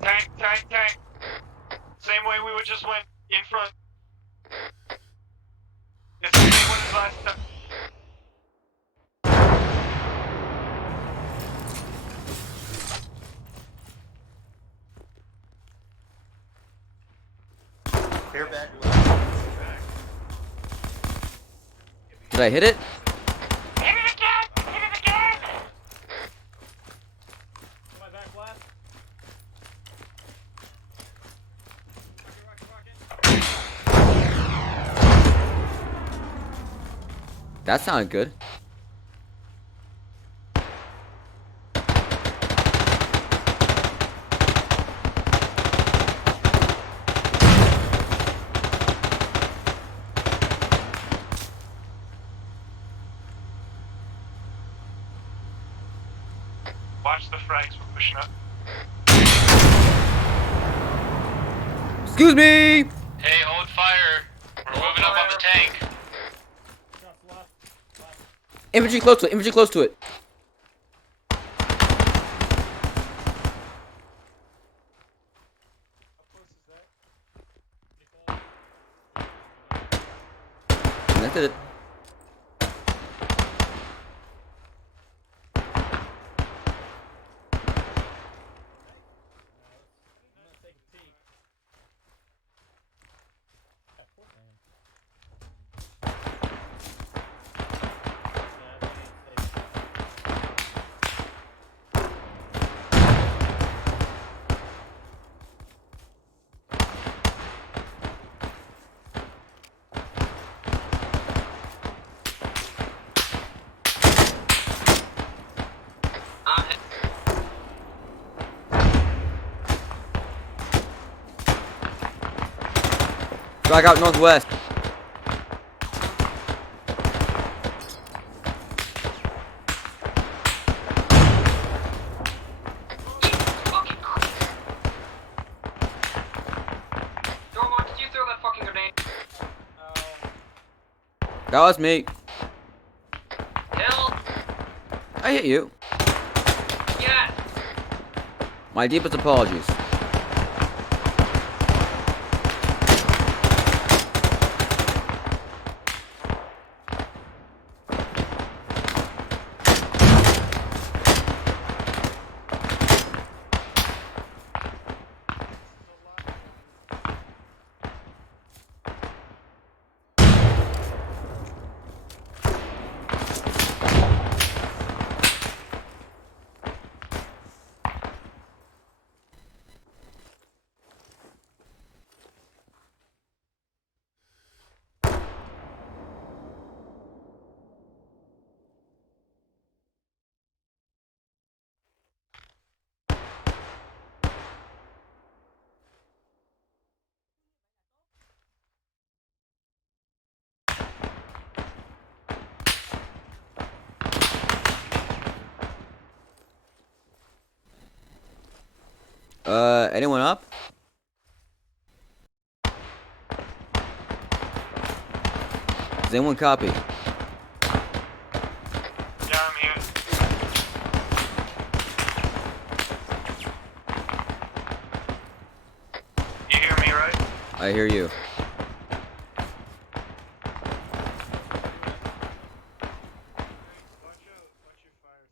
Tank, tank, tank! Same way we just went in front. It's the same one as last time. Clear back. Did I hit it? Hit it again! Hit it again! Am I back left? That sounded good. Watch the frags, we're pushing up. Excuse me! Hey, hold fire. We're moving up on the tank. Infantry close to it, infantry close to it. Connected it. Drag out northwest. Dormont, did you throw that fucking grenade? That was me. Hill? I hit you. Yes! My deepest apologies. Anyone up? Does anyone copy? Yeah, I'm here. You hear me, right? I hear you. Watch your fire.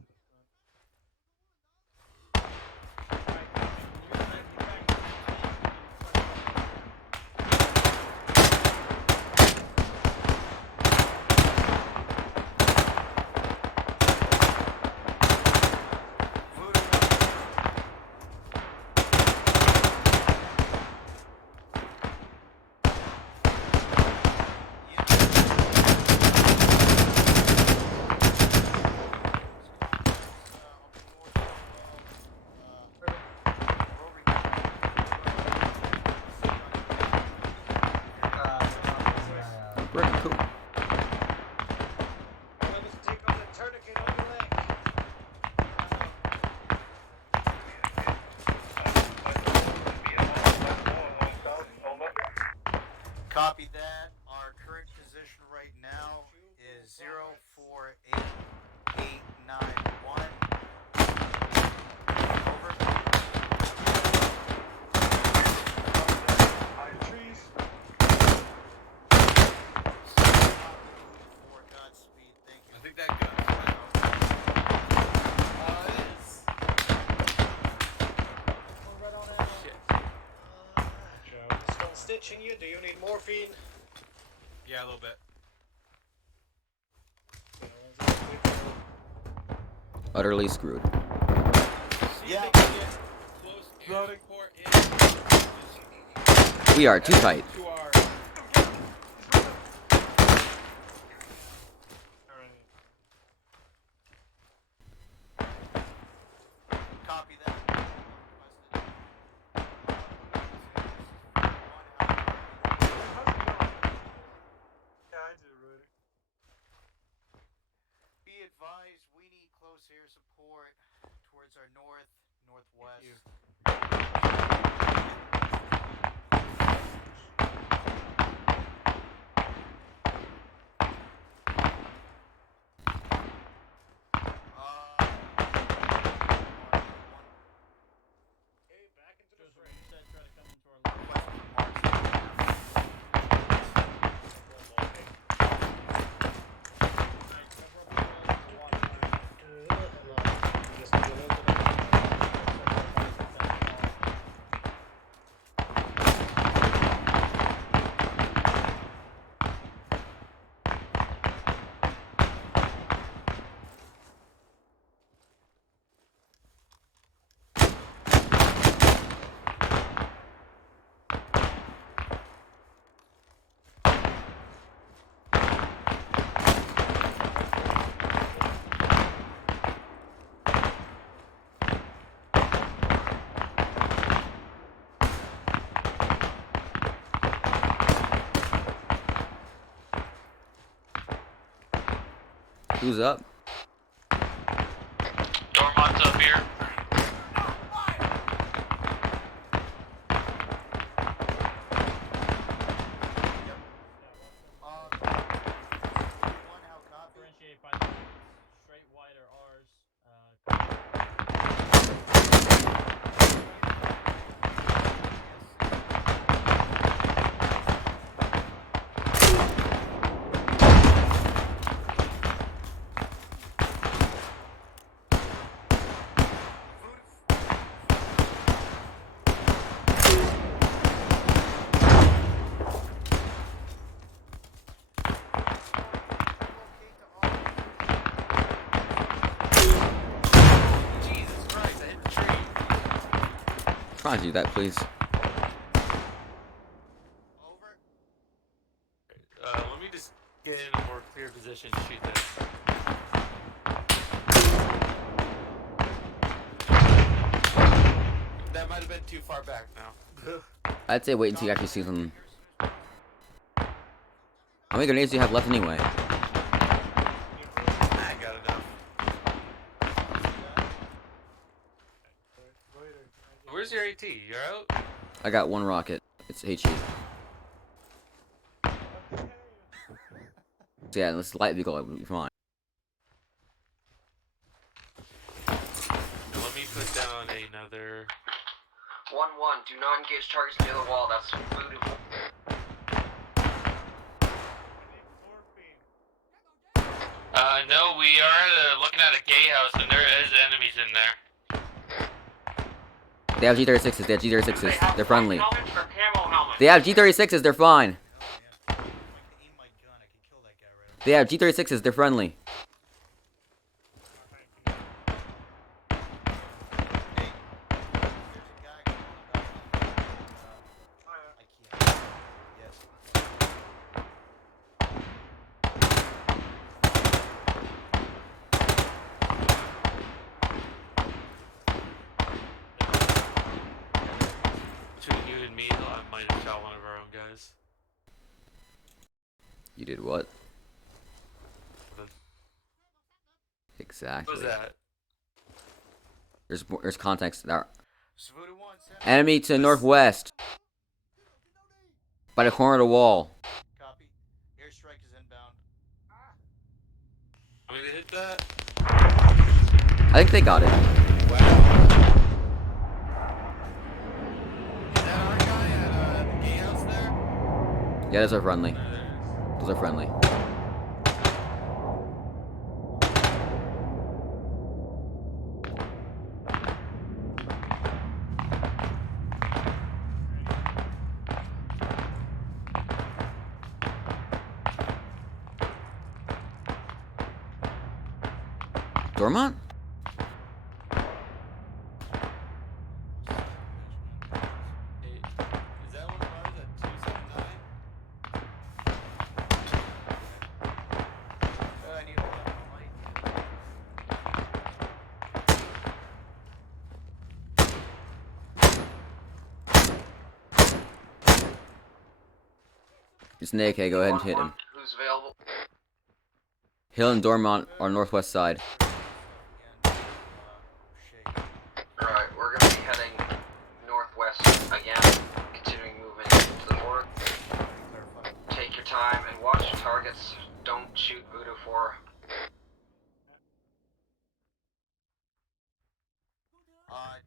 Copy that. Our current position right now is 048891. Over. Behind trees. For Godspeed, thank you. I think that gun is out. It is. Shit. Still stitching you? Do you need morphine? Yeah, a little bit. Utterly screwed. Yeah. Close air Loading. support We are too tight. to our. Alright. Copy that. Yeah, I did, Rudy. Be advised, we need close air support towards our northwest. Okay, back into the fray. Said try to come into our Who's up? Dormont's up here. differentiate by the straight white are ours. Jesus Christ, I hit the tree. Try to do that, please. Let me just get in a more clear position to shoot this. That might have been too far back now. I'd say wait until you actually see them. How many grenades do you have left anyway? I got enough. Where's your AT? You're out? I got one rocket. It's HE. So yeah, this light vehicle will be fine. Let me put down another. 1-1, do not engage targets near the wall. That's voodoo. No, we are looking at a gay house and there is enemies in there. They have G36s. They have G36s. They're friendly. Helmets or camo helmets? They have G36s. They're fine. They have G36s. They're friendly. Between you and me, I might have shot one of our own guys. You did what? What Exactly. was that? There's context there. Enemy to northwest. By the corner of the wall. Copy. Airstrike is inbound. I'm gonna hit that. I think they got it. Wow. Is that our guy at the gatehouse there? Yeah, those are friendly. Those are friendly. Dormont? Hey, is that one of ours at 279? I need to hold up my light. It's an AK, go ahead and hit him. Who's available? Hill and Dormont are northwest side. Alright, we're gonna be heading northwest again, continuing moving to the north. Take your time and watch your targets. Don't shoot Voodoo 4.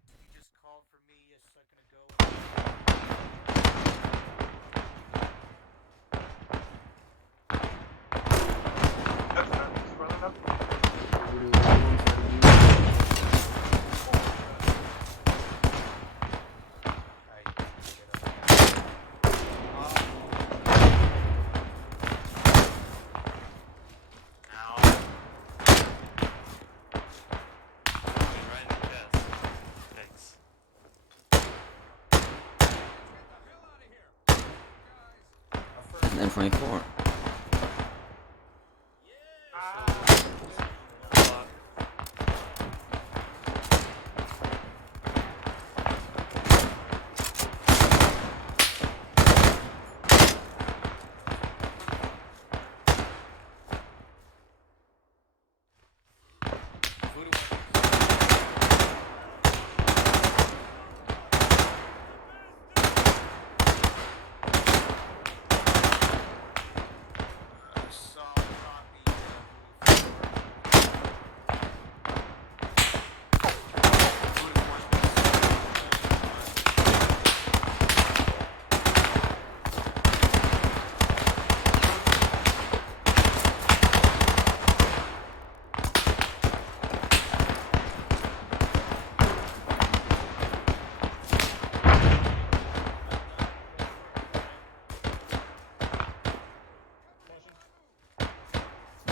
Did you just call for me a second ago? Just running up. Right in the chest. Thanks. An M24.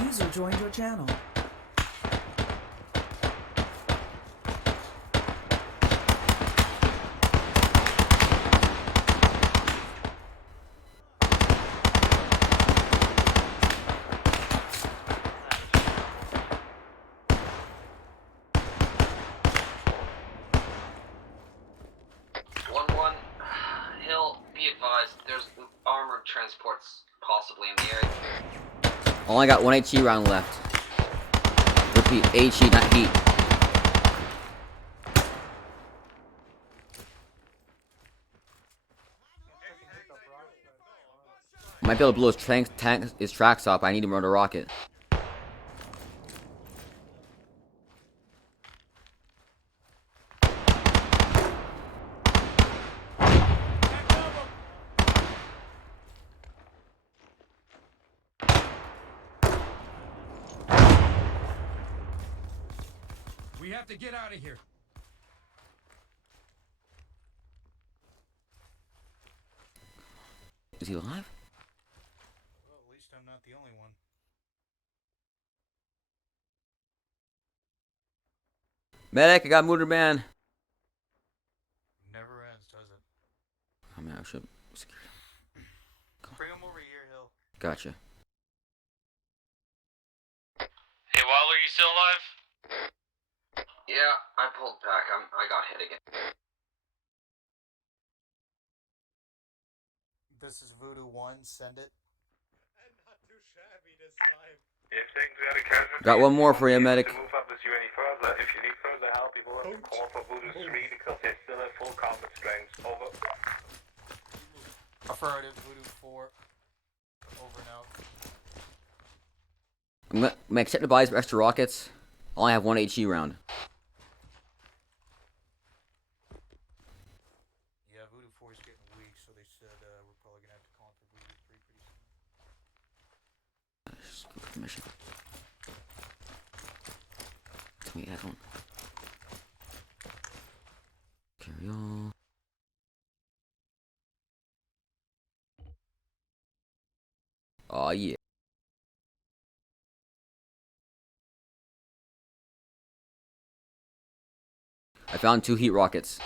User joined your channel. Hill, be advised, there's armored transports possibly in the area. Only got one HE round left. Repeat, HE, not heat. Might be able to blow his tracks off, but I need him to run a rocket. We have to get out of here. Is he alive? Well, at least I'm not the only one. Medic, I got Mooder Man. Never ends, does it? I mean, I should. Bring him over here, Hill. Gotcha. Hey, Waller, you still alive? Yeah, I pulled back. I got hit again. This is Voodoo 1, send it. And not too shabby this time. If things are out of casualty, Got one more for you, medic. to move up with you any further. If you need further help, you will have to call for Voodoo 3 because they still have full combat strength. Over. Affirmative, Voodoo 4. Over and out. I'm gonna accept the buys for extra rockets. I only have one HE round. Yeah, Voodoo 4 is getting weak, so they said we're probably gonna have to call in for Voodoo 3 pretty soon. Just go for mission. Tell me that one. Carry on. Oh yeah. I found 2 heat rockets.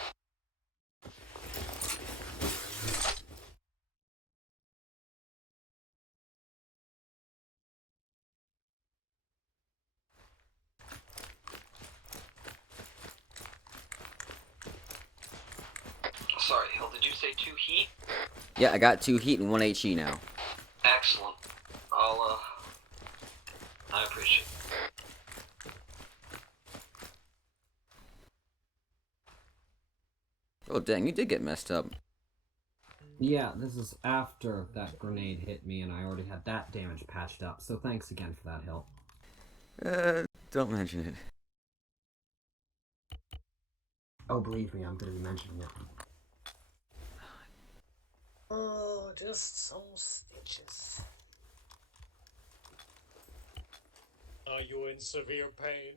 Sorry, Hill, did you say 2 heat? Yeah, I got 2 heat and 1 HE now. Excellent. I appreciate it. Oh dang, you did get messed up. Yeah, this is after that grenade hit me and I already had that damage patched up, so thanks again for that, Hill. Don't mention it. Oh, believe me, I'm gonna be mentioning it. Oh, just some stitches. Are you in severe pain?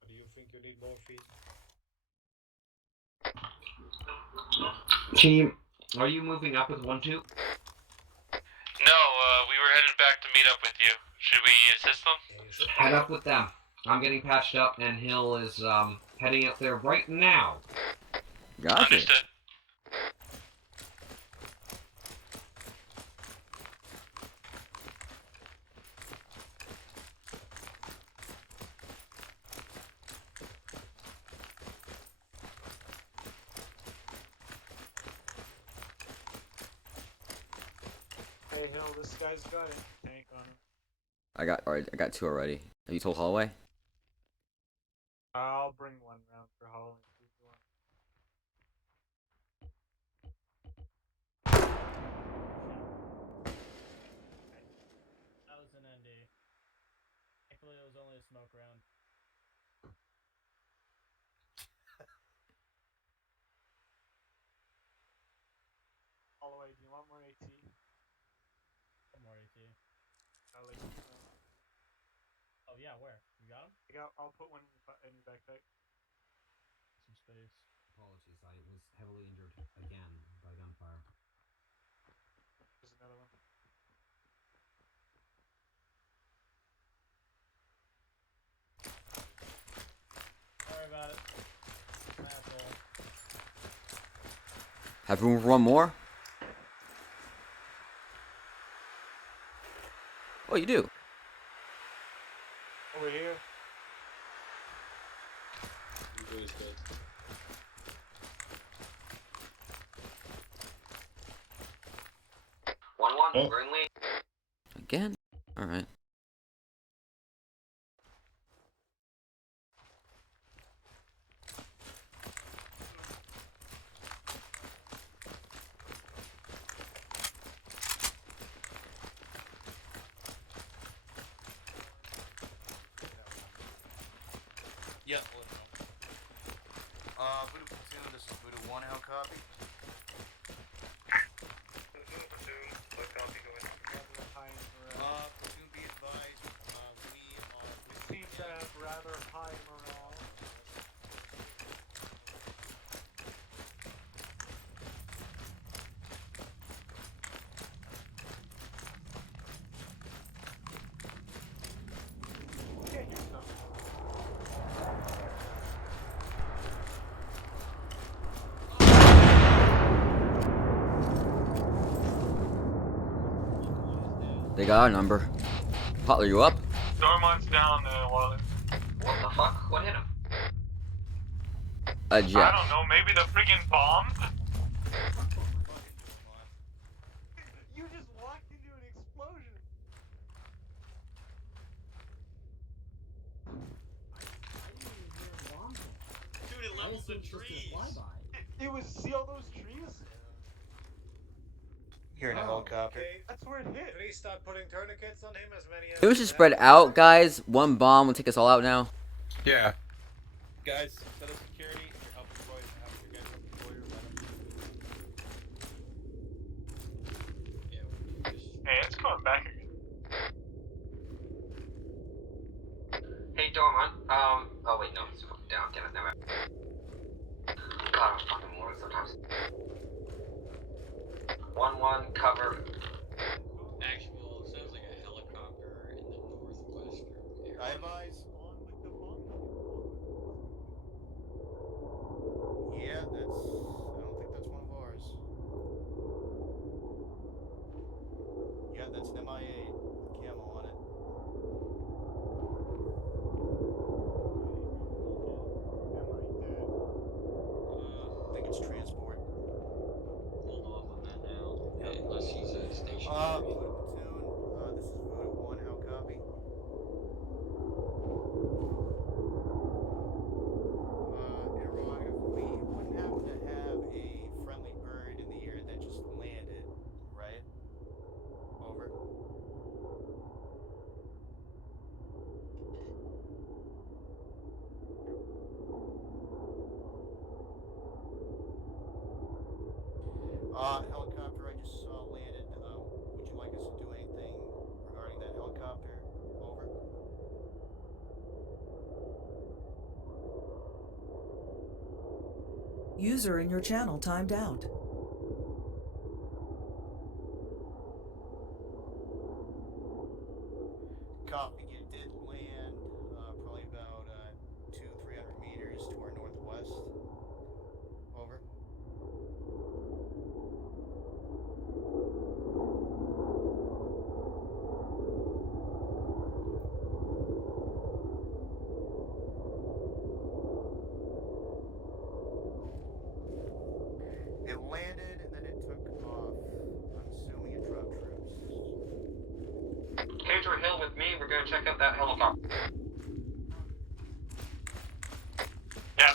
Or do you think you need morphine? Team, are you moving up with 1-2? No, we were headed back to meet up with you. Should we assist them? Head up with them. I'm getting patched up, and Hill is heading up there right now. Gotcha. Understood. Hey Hill, this guy's got a tank on him. I got 2 already. Have you told Holloway? I'll bring one round for Holland. That was an ND. Thankfully, it was only a smoke round. Holloway, do you want more AT? More AT. I'll let you know. Oh yeah, where? You got him? I'll put one in your backpack. Some space. Apologies, I was heavily injured again by gunfire. There's another one. Don't worry about it. Asshole. Have room for one more? Oh, you do. Over here. We're in lead. Again? Alright. Yeah, let me know. Voodoo Platoon, this is Voodoo 1, how copy? Platoon be advised, we seem to have rather high morale. They got our number. Potler, you up? Dormont's down, Waller. What the fuck? What hit him? A jet. I don't know, maybe the freaking bomb? You just walked into an explosion. Dude, at level the trees. It was, see all those trees? You're in a helicopter. Okay. That's where it hit. Please stop putting tourniquets on him as many as Maybe we should spread out, guys. One bomb will take us all out now. Yeah. Guys, set up security. You're helping the boys. You guys help the lawyer. Hey, it's coming back again. Hey, Dormont. Oh wait, no, it's fucking down. Damn it, never. God, I'm fucking lord sometimes. 1-1, cover. Actual, sounds like a helicopter in the northwest area. I have eyes on the bomb. Yeah, I don't think that's one of ours. Yeah, that's an MIA camo on it. I think it's transport. Hold off on that now. Unless he's a stationary. Platoon, this is Voodoo 1, how copy? Interrogative, we wouldn't happen to have a friendly bird in the air that just landed, right? Over. Helicopter I just saw landed. Would you like us to do anything regarding that helicopter? Over. User in your channel timed out. Copy. It did land probably about 200-300 meters to our northwest. Over. It landed and then it took off. I'm assuming it dropped troops. Cater Hill with me. We're gonna check out that helicopter. Yeah.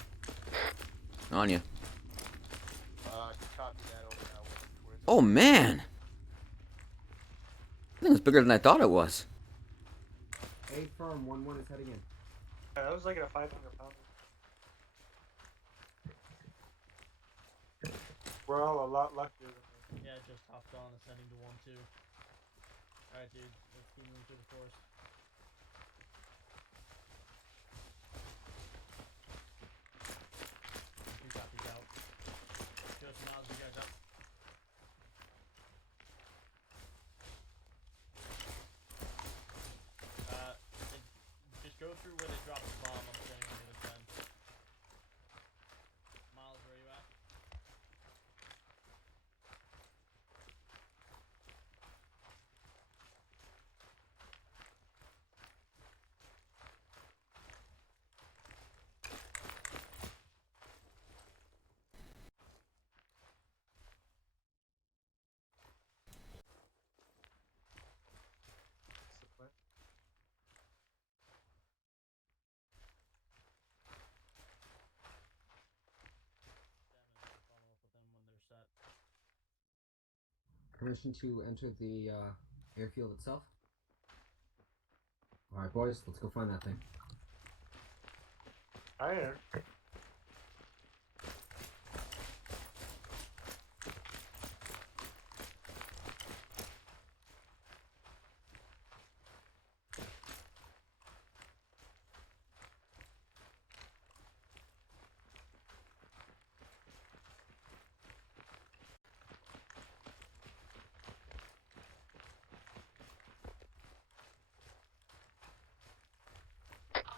On you. Copy that over now. Oh man! I think it's bigger than I thought it was. A firm, 1-1 is heading in. Yeah, that was like a 500 pounder. We're all a lot luckier than me. Yeah, just hopped on. It's heading to 1-2. Alright, dude. Let's keep moving through the forest. You copies out. Joseph, Miles, you guys up? Just go through where they dropped the bomb. I'm standing on the other side. Miles, where are you at? Permission to enter the airfield itself? Alright, boys, let's go find that thing. Fire.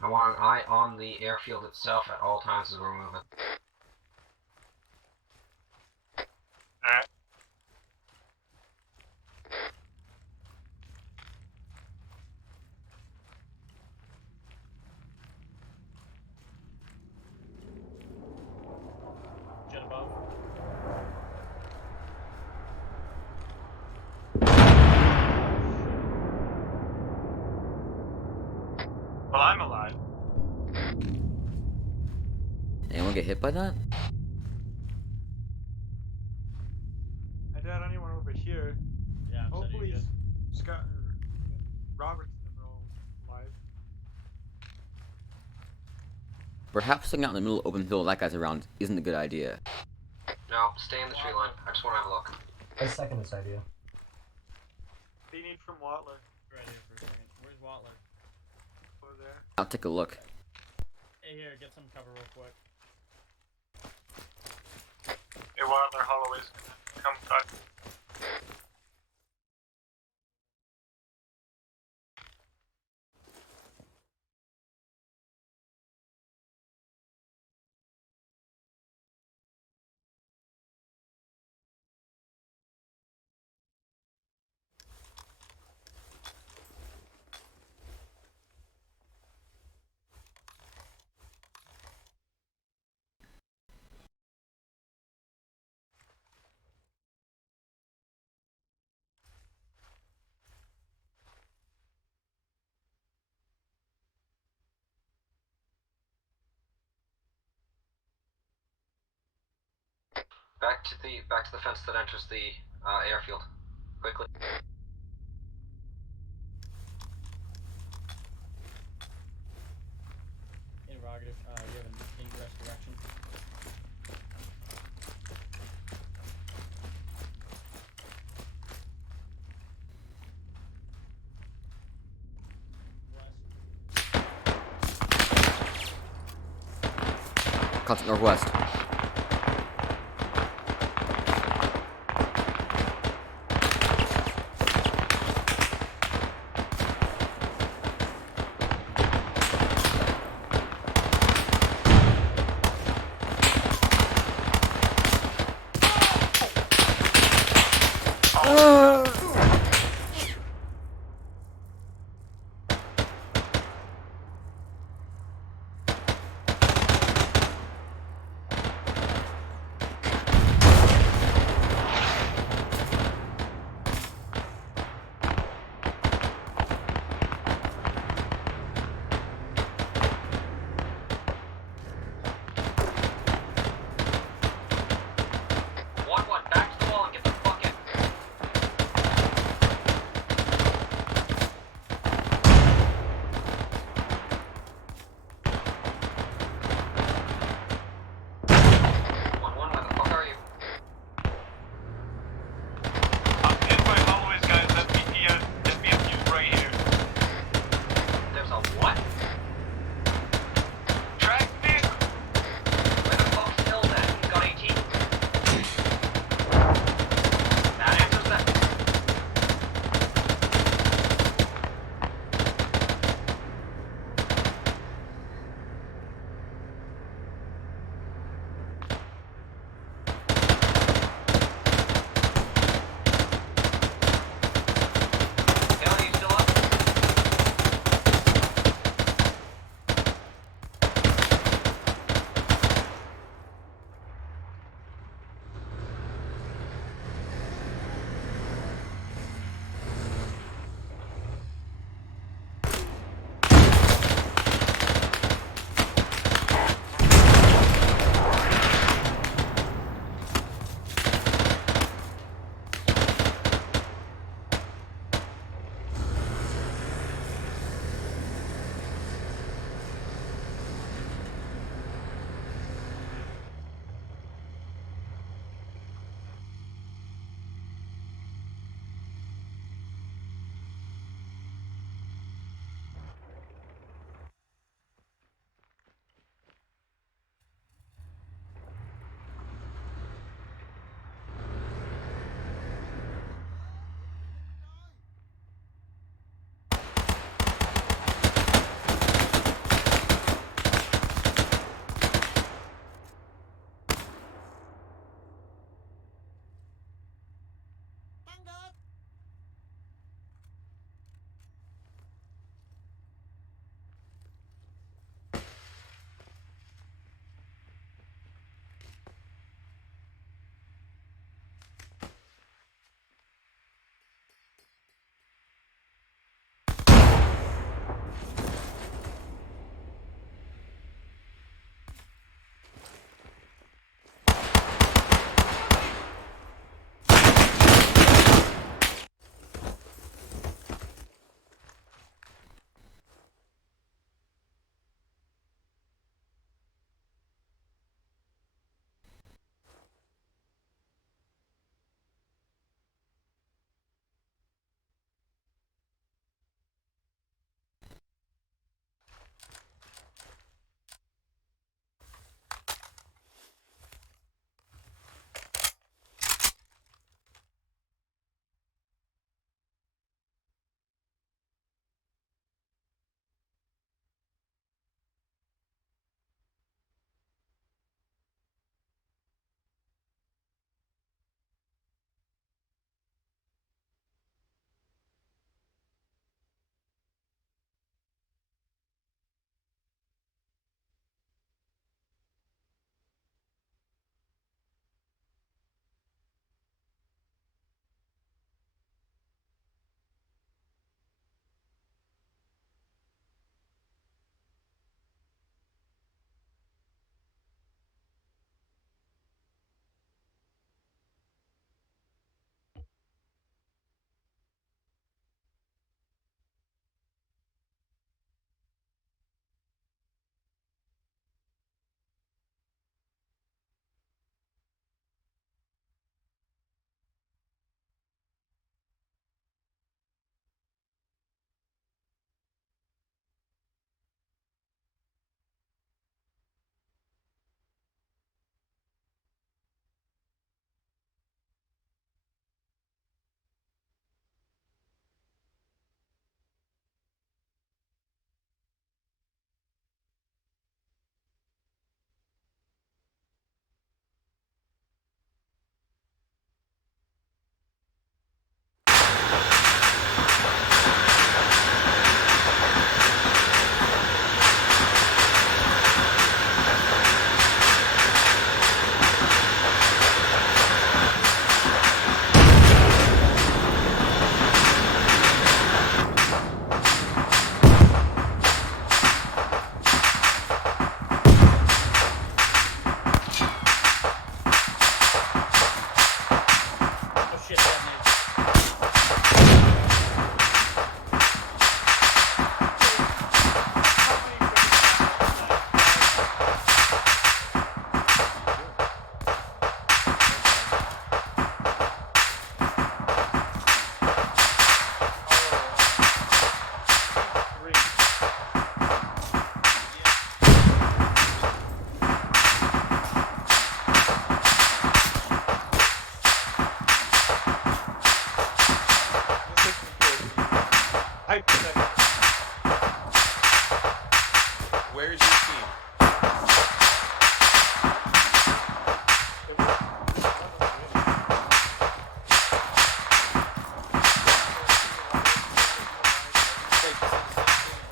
I want an eye on the airfield itself at all times as we're moving. Alright. Jet above. Well, I'm alive. Anyone anyone get hit by that? I doubt anyone over here. Yeah, I'm Hopefully, good. Scott or Roberts and them are all alive. Perhaps sitting out in the middle of open field like guys around isn't a good idea. No, stay in the tree line. I just want to have a look. I second this idea. What do you need from Watler? Right here for a second. Where's Watler? Over there. I'll take a look. Hey, here, get some cover real quick. Hey, Watler, Holloway's gonna come cut. Back to the fence that enters the airfield. Quickly. Interrogative, you have an ingress direction. Contact northwest.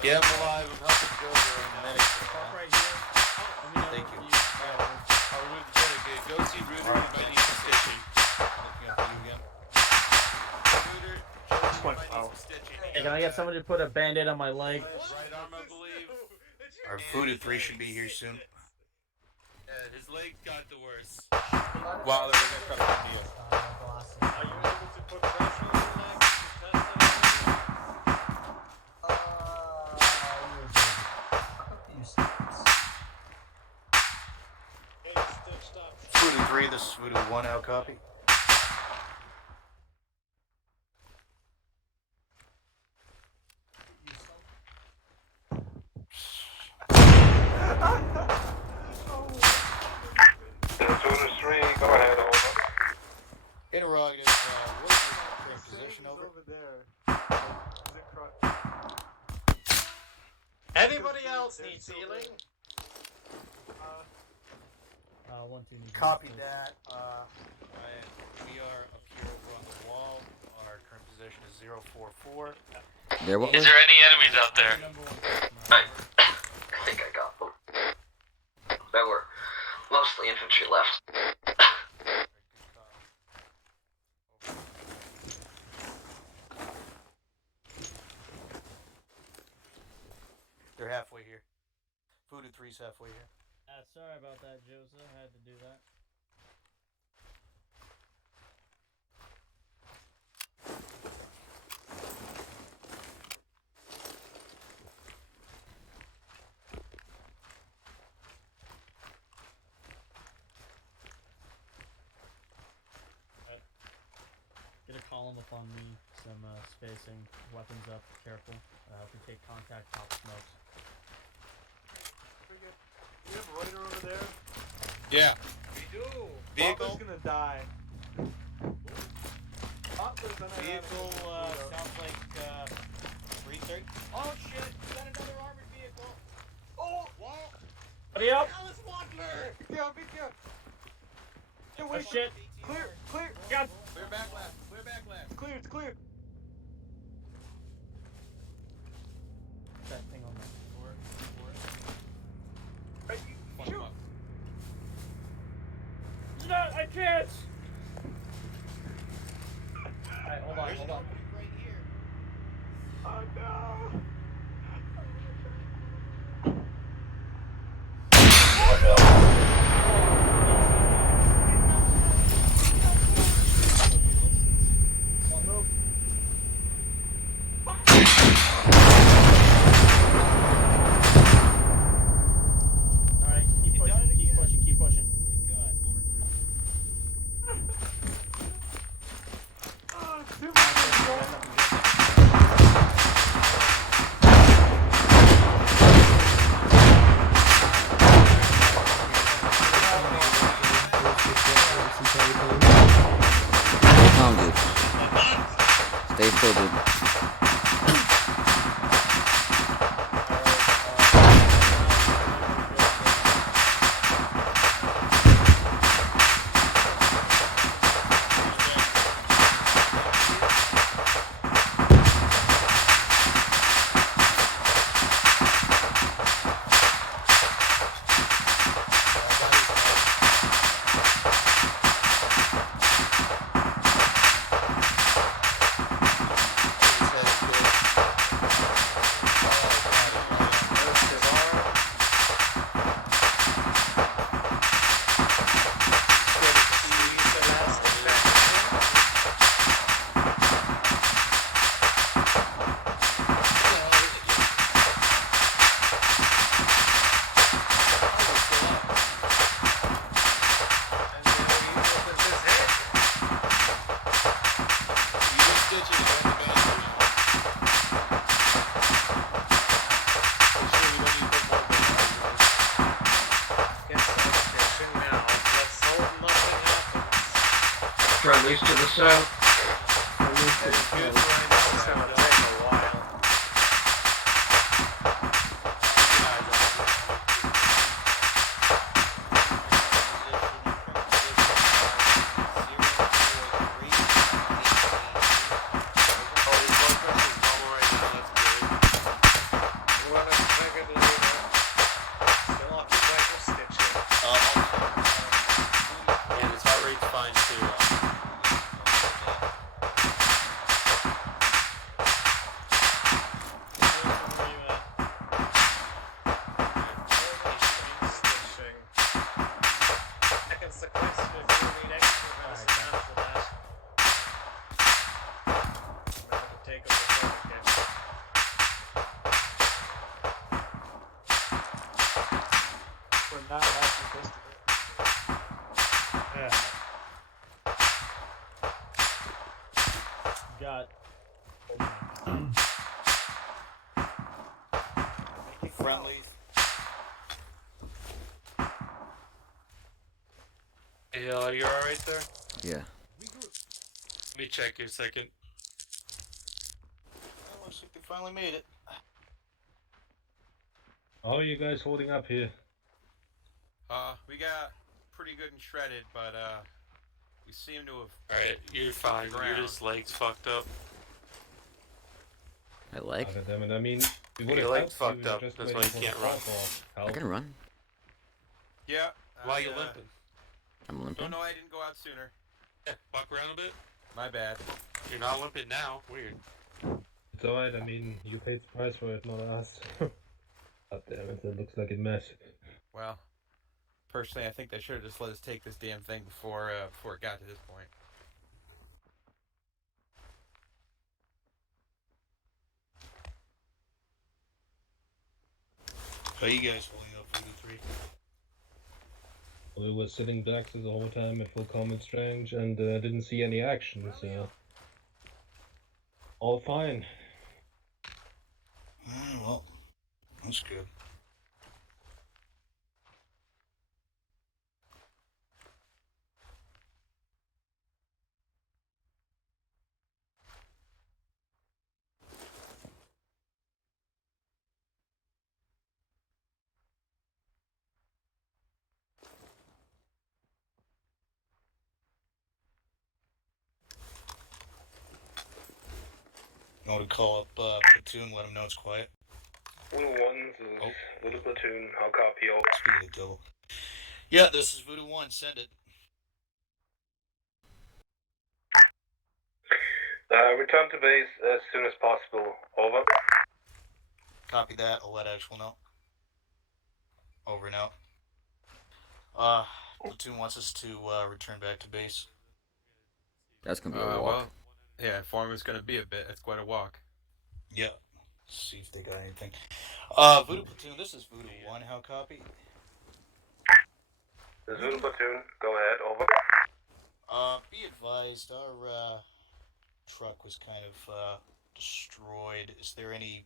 Yeah, I'm alive. I'm helping Joe during the medic. Park right here. Let me know Thank if you. you I'll move the jet. Go see Rooter. You might need some stitching. Looking up you again. Rooter, you might need some stitching. Hey, can I get somebody to put a band-aid on my leg? Right arm, I believe. Our Voodoo 3 should be here soon. Yeah, his leg got the worst. Wilder, we're gonna try to find you. Are you able to put pressure on the leg to test Voodoo 3, this is Voodoo 1, out copy. Voodoo 3, go ahead, over. Interrogative, what is your current position, over? Over there. Is it Anybody else need healing? One, two, Copy that. We are up here over on the wall. Our current position is 044. There, what Is there any enemies out there? I think I got them. There were mostly infantry left. They're halfway here. Voodoo 3's halfway here. Sorry about that, Joseph. I had to do that. Get a column up on me, some spacing, weapons up, careful. If we take contact, top smokes. You have Reuter over there? Yeah. We do. Vehicle. Butler's gonna die. Vehicle sounds like 330. Oh shit! We got another armored vehicle. Oh! Wall. Buddy up! Alice Waddler. Be careful, be careful. Yeah, Oh wait. shit! Clear, clear. God! Clear back left. Clear back left. It's clear, it's clear. That thing on the door. Right, Fuck him up. No, I can't! Alright, hold on, hold on. Right here. Oh no. Alright, keep pushing, keep pushing, keep pushing. Oh, it's too much. Pounded. Stay filled. Friendlies to the south. a question if you need extra medicine after that. I'm gonna have to take up the phone again. We're not halfway close to it. Yeah. Got Friendlies. Hey, you alright there? Yeah. Let me check your second. Oh, looks like they finally made it. How are you guys holding up here? We got pretty good and shredded, but we seem to have. Alright, you're fine. Your just legs fucked up. My leg? God damn it, I mean, we would Your have leg's helped you, fucked we were up. just That's why waiting you for can't the run. drop-off. I Help. can run. Yeah. Why you limping? I'm limping. Don't know I didn't go out sooner. Yeah, walk around a bit. My bad. You're not limping now. Weird. It's alright, I mean, you paid the price for it, not us. God damn it, that looks like a mess. Well, personally, I think they should have just let us take this damn thing before it got to this point. How you guys holding up, Voodoo 3? We were sitting ducks the whole time at full combat range and didn't see any action, so... all fine. Well, that's good. You want to call up platoon, let them know it's quiet? Voodoo 1, this is Voodoo Platoon, how copy all? Speaking of double. Yeah, this is Voodoo 1, send it. Return to base as soon as possible, over. Copy that, I'll let actual know. Over and out. Platoon wants us to return back to base. That's gonna be a walk. Well, yeah, inform it's gonna be a bit. It's quite a walk. Yeah. See if they got anything. Voodoo Platoon, this is Voodoo 1, how copy? This is Voodoo Platoon, go ahead, over. Be advised, our truck was kind of destroyed. Is there any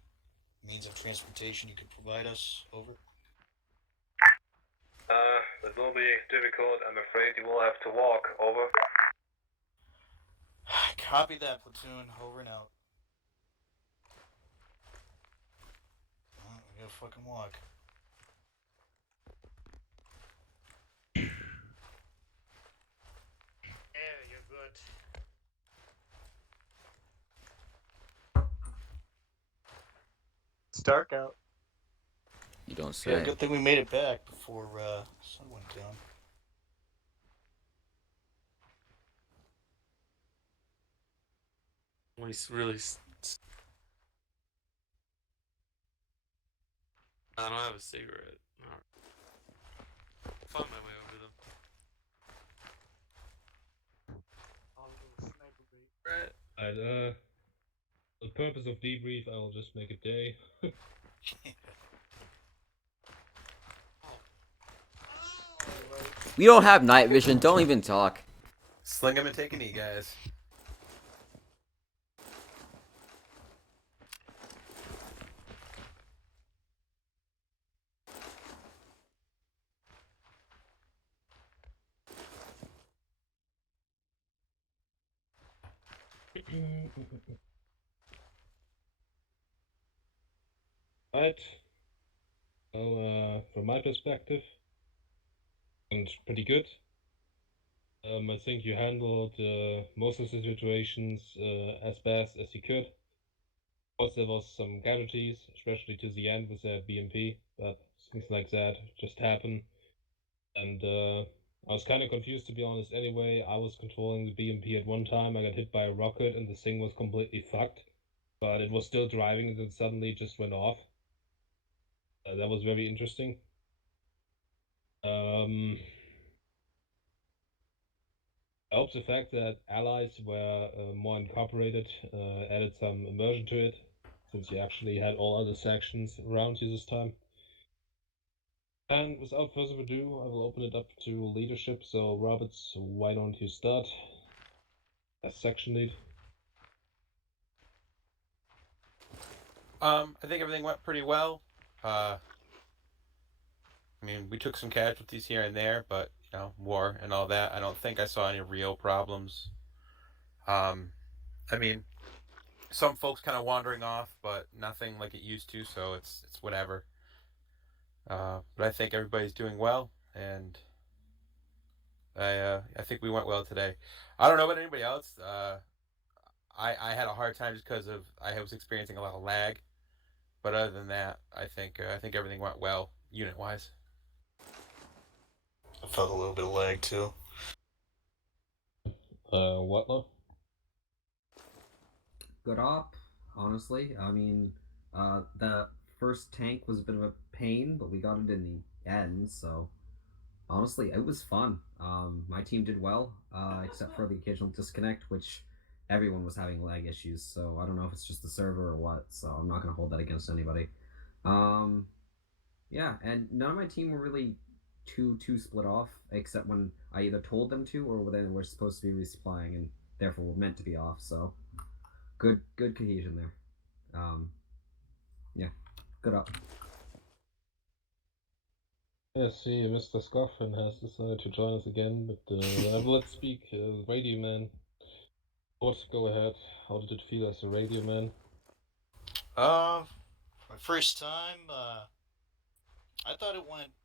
means of transportation you could provide us? Over. It will be difficult, I'm afraid you will have to walk, over. Copy that, platoon. Over and out. Well, we gotta fucking walk. Yeah, you're good. It's dark out. You don't say. Yeah, good thing we made it back before sun went down. We really. I don't have a cigarette. Alright. Find my way over them. Right, for the purpose of debrief, I will just make a day. We don't have night vision, don't even talk. Sling him and take a knee, guys. Right. Well, from my perspective, it's pretty good. I think you handled most of the situations as best as you could. Of course, there was some casualties, especially to the end with the BMP, but things like that just happen. And I was kind of confused, to be honest. Anyway, I was controlling the BMP at one time. I got hit by a rocket, and the thing was completely fucked. But it was still driving, and then suddenly just went off. That was very interesting. I hope the fact that allies were more incorporated added some immersion to it, since you actually had all other sections around you this time. And without further ado, I will open it up to leadership. So, Roberts, why don't you start as section lead? I think everything went pretty well. I mean, we took some casualties here and there, but you know, war and all that. I don't think I saw any real problems. I mean, some folks kind of wandering off, but nothing like it used to. So it's whatever. But I think everybody's doing well, and I think we went well today. I don't know about anybody else. I had a hard time just because of I was experiencing a lot of lag. But other than that, I think everything went well unit wise. I felt a little bit of lag too. Whatler? Good op, honestly. I mean, the first tank was a bit of a pain, but we got it in the end, so honestly, it was fun. My team did well, except for the occasional disconnect, which everyone was having lag issues, so I don't know if it's just the server or what, so I'm not going to hold that against anybody. Yeah, and none of my team were really too split off, except when I either told them to or when they were supposed to be resupplying and therefore were meant to be off, so good cohesion there. Yeah, good up. Yes, see, Mr. Scoffin has decided to join us again, but I will let speak. Radio Man. Go ahead. How did it feel as a radio man? My first time, I thought it went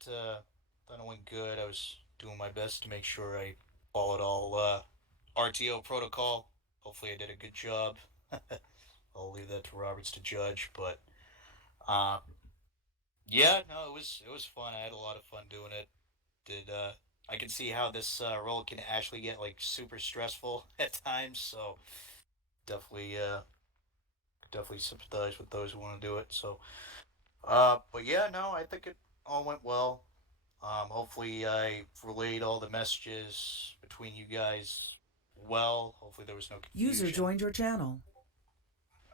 good. I was doing my best to make sure I followed all RTO protocol. Hopefully, I did a good job. I'll leave that to Roberts to judge, but yeah, no, it was fun. I had a lot of fun doing it. I can see how this role can actually get like super stressful at times, so definitely definitely sympathize with those who want to do it. So, but yeah, no, I think it all went well. Hopefully, I relayed all the messages between you guys well. Hopefully, there was no confusion. User joined your channel.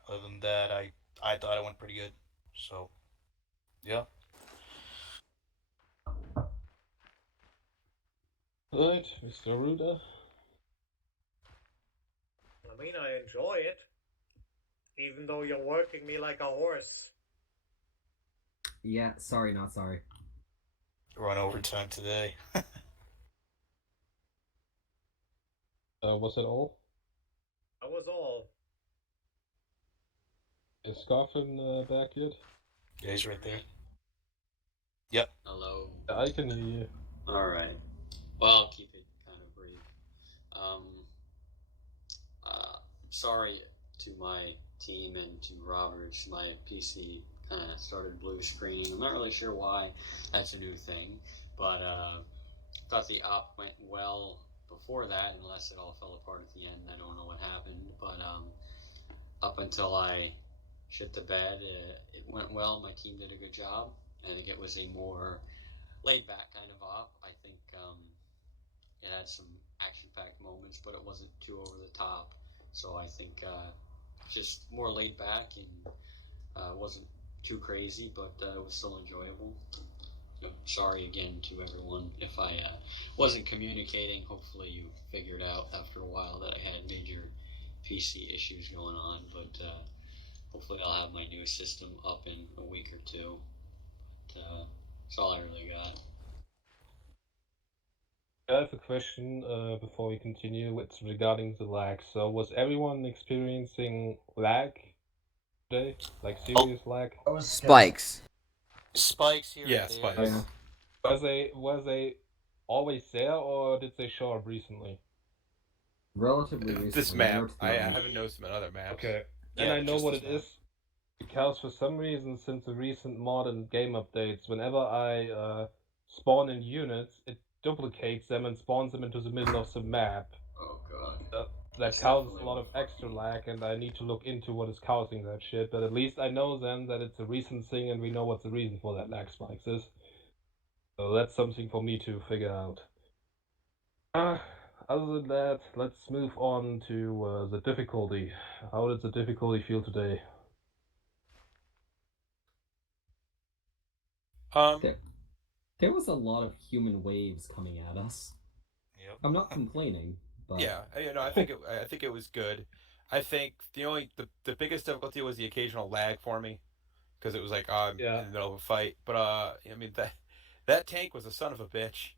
Other than that, I thought it went pretty good. So, yeah. Right, Mr. Ruda. I mean, I enjoy it. Even though you're working me like a horse. Yeah, sorry, not sorry. We're on overtime today. Was that all? That was all. Is Scoffin back yet? Yeah, he's right there. Yep. Hello. I can hear you. Alright. Well, I'll keep it kind of brief. Sorry to my team and to Roberts. My PC kind of started blue screening. I'm not really sure why. That's a new thing. But thought the op went well before that, unless it all fell apart at the end. I don't know what happened. But up until I shit the bed, it went well. My team did a good job. I think it was a more laid back kind of op. I think it had some action packed moments, but it wasn't too over the top. So I think just more laid back and wasn't too crazy, but it was still enjoyable. Sorry again to everyone if I wasn't communicating. Hopefully you figured out after a while that I had major PC issues going on, but hopefully I'll have my new system up in a week or two. But, that's all I really got. I have a question before we continue. It's regarding the lag. So, was everyone experiencing lag today? Like serious lag? Spikes. Spikes here. Yeah, and spikes. there. Was they always there, or did they show up recently? Relatively recently. This map, I haven't noticed them in other maps. Okay, Yeah, and I know just what this it map. is because for some reason, since the recent mod and game updates, whenever I spawn in units, it duplicates them and spawns them into the middle of the map. Oh god. That That's causes a definitely lot what of fucked extra me. lag, and I need to look into what is causing that shit. But at least I know then that it's a recent thing, and we know what the reason for that lag spikes is. So that's something for me to figure out. other than that, let's move on to the difficulty. How did the difficulty feel today? There was a lot of human waves coming at us. Yep. I'm not complaining, but Yeah, I think it was good. I think the biggest difficulty was the occasional lag for me, because it was like I'm in the middle of a fight. But I mean that tank was a son of a bitch.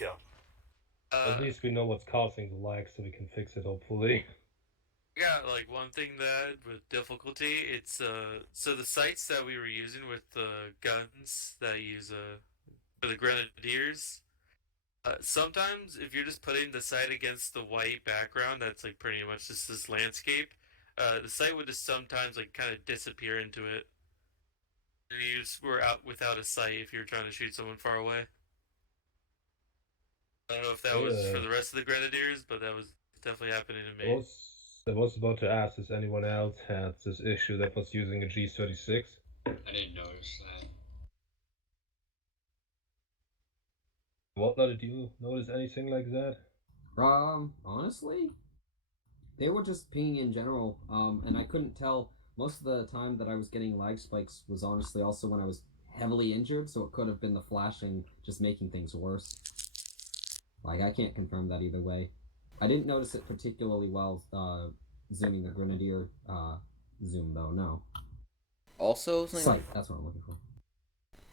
Yeah. At least we know what's causing the lag, so we can fix it. Hopefully. Yeah, like one thing that with difficulty, it's so the sights that we were using with the guns that use for the grenadiers. Sometimes if you're just putting the sight against the white background, that's like pretty much just this landscape. The sight would just sometimes like kind of disappear into it, and you just were out without a sight if you're trying to shoot someone far away. I don't know if that was for the rest of the grenadiers, but that was definitely happening to me. I was about to ask, does anyone else had this issue that was using a G36? I didn't notice that. Whatnot, did you notice anything like that? Honestly, they were just pinging in general, and I couldn't tell. Most of the time that I was getting lag spikes was honestly also when I was heavily injured, so it could have been the flashing just making things worse. Like, I can't confirm that either way. I didn't notice it particularly while zooming the Grenadier zoom, though, no. Also, Sight, that's what I'm looking for.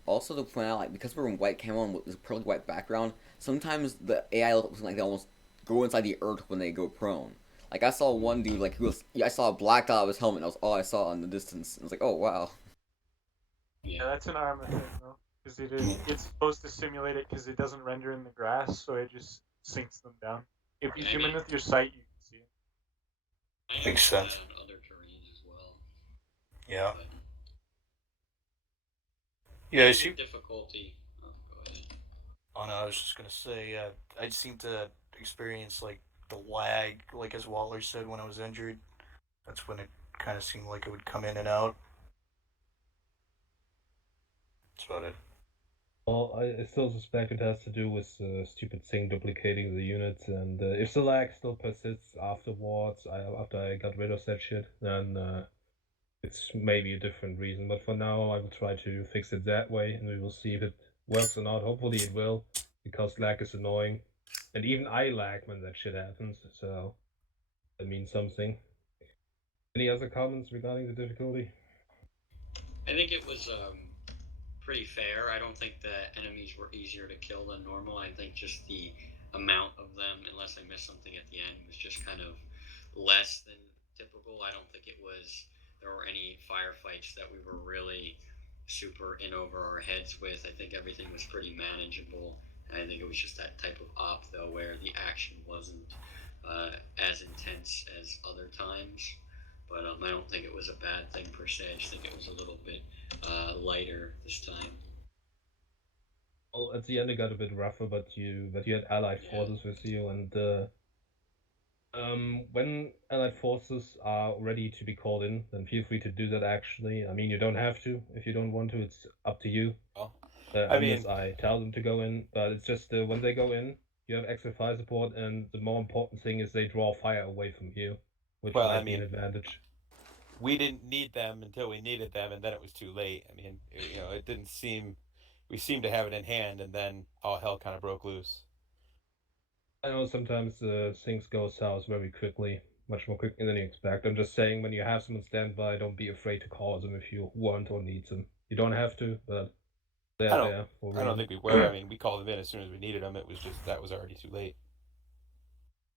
Also, to point out, like, because we're in white camo and with this pearly white background, sometimes the AI looks like they almost go inside the earth when they go prone. Like, I saw one dude, like, I saw a black dot of his helmet, and that was all I saw in the distance. And I was like, oh, wow. Yeah, that's an Arma thing, though. Because it's supposed to simulate it because it doesn't render in the grass, so it just sinks them down. If you zoom in with your sight, you can see it. Makes sense. Other terrains as well. Yeah. Yeah, I see. Difficulty. Oh, go ahead. Oh no, I was just gonna say, I seem to experience like the lag, like as Waller said when I was injured. That's when it kind of seemed like it would come in and out. That's about it. Well, I still suspect it has to do with the stupid thing duplicating the units, and if the lag still persists afterwards, after I got rid of that shit, then it's maybe a different reason. But for now, I will try to fix it that way, and we will see if it works or not. Hopefully it will, because lag is annoying. And even I lag when that shit happens, so that means something. Any other comments regarding the difficulty? I think it was pretty fair. I don't think the enemies were easier to kill than normal. I think just the amount of them, unless I missed something at the end, was just kind of less than typical. I don't think there were any firefights that we were really super in over our heads with. I think everything was pretty manageable. And I think it was just that type of op, though, where the action wasn't as intense as other times. But I don't think it was a bad thing per se. I just think it was a little bit lighter this time. Well, at the end it got a bit rougher, but you had allied forces with you, and when allied forces are ready to be called in, then feel free to do that. Actually, I mean, you don't have to if you don't want to. It's up to you. Well, unless I tell them to go in, but it's just when they go in, you have extra fire support, and the more important thing is they draw fire away from you, which might be an advantage. We didn't need them until we needed them, and then it was too late. I mean, it didn't seem. We seemed to have it in hand, and then all hell kind of broke loose. I know sometimes things go south very quickly, much more quickly than you expect. I'm just saying, when you have someone stand by, don't be afraid to call them if you want or need them. You don't have to, but they're there for a reason. I don't think we were. I mean, we called them in as soon as we needed them. It was just that was already too late.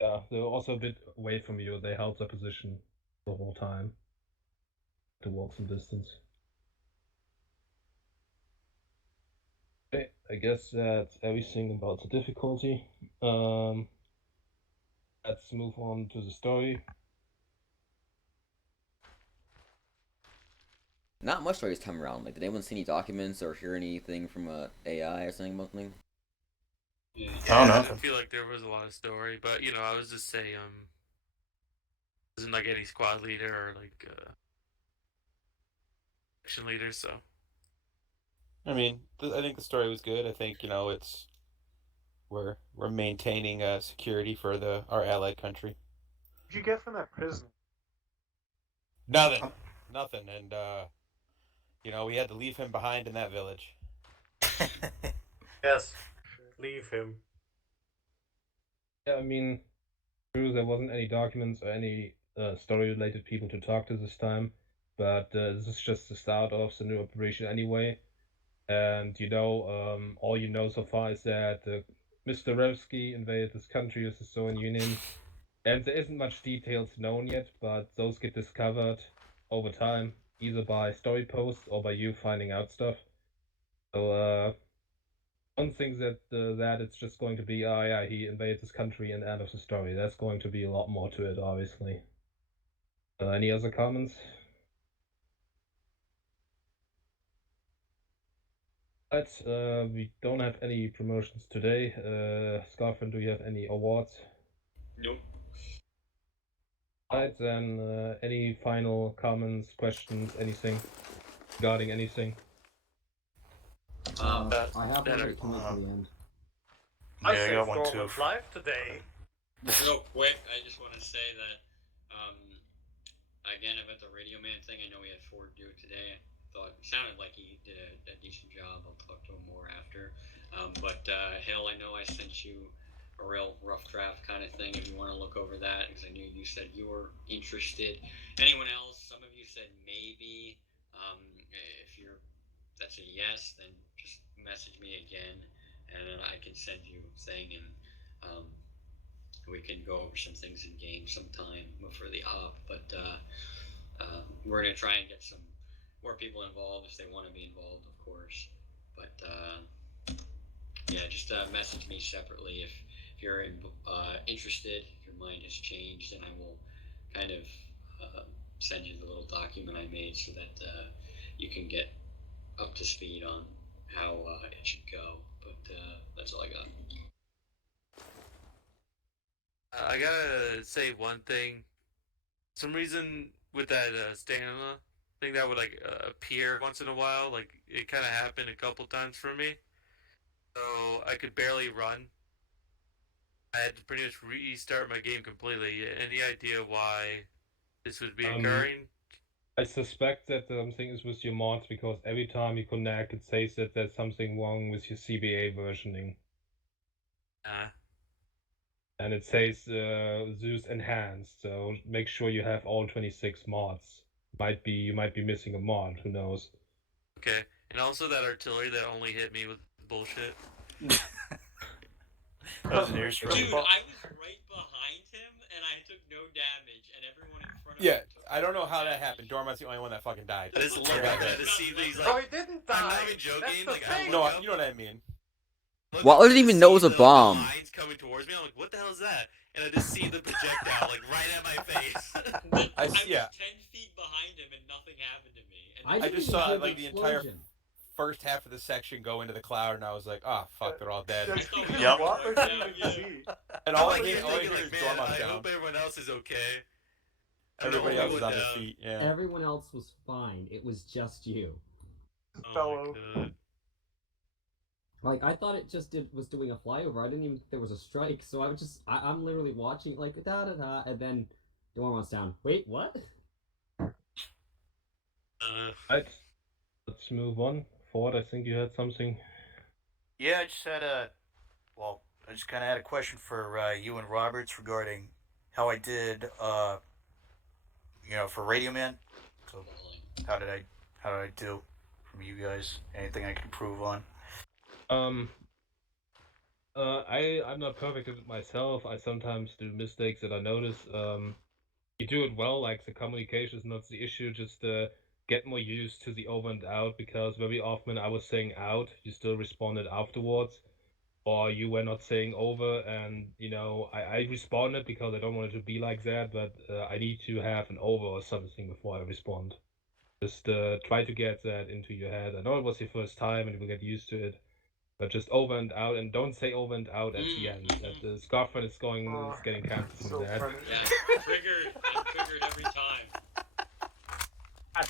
Yeah, they were also a bit away from you. They held their position the whole time to walk some distance. Okay, I guess that's everything about the difficulty. Let's move on to the story. Not much story this time around. Like, did anyone see any documents or hear anything from AI or something? Yeah, I didn't feel like there was a lot of story, but I was just say wasn't like any squad leader or like section leader, so. I mean, I think the story was good. I think it's we're maintaining security for our allied country. What'd you get from that prisoner? Nothing, and we had to leave him behind in that village. Yes, leave him. Yeah, I mean, true, there wasn't any documents or any story-related people to talk to this time, but this is just the start of the new operation anyway. And all you know so far is that Mr. Revsky invaded this country with the Soviet Union, and there isn't much details known yet, but those get discovered over time, either by story posts or by you finding out stuff. So, one thing that it's just going to be, yeah, he invaded this country and end of the story. There's going to be a lot more to it, obviously. Any other comments? Right, we don't have any promotions today. Scarfin, do you have any awards? Nope. Right, then any final comments, questions, anything regarding anything? I have one that come at the end. I got one too. Live today. Real quick, I just want to say that, again, about the Radio Man thing, I know we had Ford do it today. Thought it sounded like he did a decent job. I'll talk to him more after. But Hill, I know I sent you a real rough draft kind of thing. If you want to look over that, because I knew you said you were interested. Anyone else? Some of you said maybe. If that's a yes, then just message me again, and then I can send you a thing, and we can go over some things in game sometime for the op. But we're gonna try and get some more people involved if they want to be involved, of course. But yeah, just message me separately if you're interested. If your mind has changed, and I will kind of send you the little document I made so that you can get up to speed on how it should go. But that's all I got. I gotta say one thing. Some reason with that stamina thing that would appear once in a while, like it kind of happened a couple times for me. So I could barely run. I had to pretty much restart my game completely. Any idea why this would be occurring? I suspect that something is with your mods because every time you connect, it says that there's something wrong with your CBA versioning. And it says Zeus enhanced, so make sure you have all 26 mods. You might be missing a mod. Who knows? Okay, and also that artillery that only hit me with bullshit. That was an ears Dude, I was right behind him, and I took no damage, and everyone in front of me. Yeah, I don't know how that happened. Dormont's the only one that fucking died. I just love that to see these. No, he didn't die. I'm not even joking. No, you know what I mean. Well, I didn't even know it was a bomb. Lines coming towards me. I'm like, what the hell is that? And I just see the projectile right at my face. I was 10 feet behind him, and nothing happened to me. And I just saw the entire first half of the section go into the cloud, and I was like, oh, fuck, they're all dead. Yep. And all I hear is Dormont I down. hope everyone else is okay. Everybody else was on their feet, yeah. Everyone else was fine. It was just you. Oh my God. Like, I thought it just was doing a flyover. I didn't even think there was a strike, so I'm literally watching it like, da-da-da, and then Dormont's down. Wait, what? Right. Let's move on. Ford, I think you had something. Yeah, I just had I just kind of had a question for you and Roberts regarding how I did, for Radio Man. So, how did I do from you guys? Anything I can improve on? I'm not perfect at it myself. I sometimes do mistakes that I notice. You do it well, like the communication is not the issue, just get more used to the over and out, because very often I was saying out, you still responded afterwards, or you were not saying over, and I responded because I don't want it to be like that, but I need to have an over or something before I respond. Just try to get that into your head. I know it was your first time and you will get used to it. But just over and out, and don't say over and out at the end. That the Scarfriend is getting cancelled from that. Yeah, I'm triggered every time.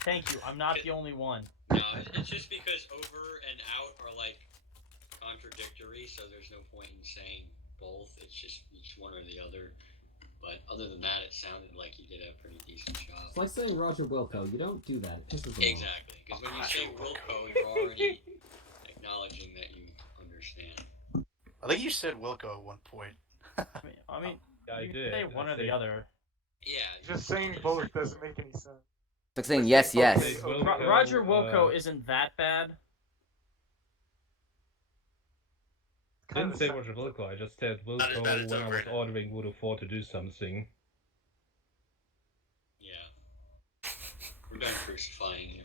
Thank you. I'm not the only one. No, it's just because over and out are like contradictory, so there's no point in saying both. It's just one or the other. But other than that, it sounded like you did a pretty decent job. It's like saying Roger Wilco. You don't do that. It pisses them Exactly, because when you say Wilco, you're already acknowledging that you understand. I think you said Wilco at one point. I mean, Yeah, I you did. say I one or said- the other. Yeah. Just saying both doesn't make any sense. It's like saying yes, yes. Okay, Roger Wilco isn't that bad. I didn't say Roger Wilco, I just said Not as Wilco bad as when I was Overrated. ordering Voodoo 4 to do something. Yeah. We're done crucifying you.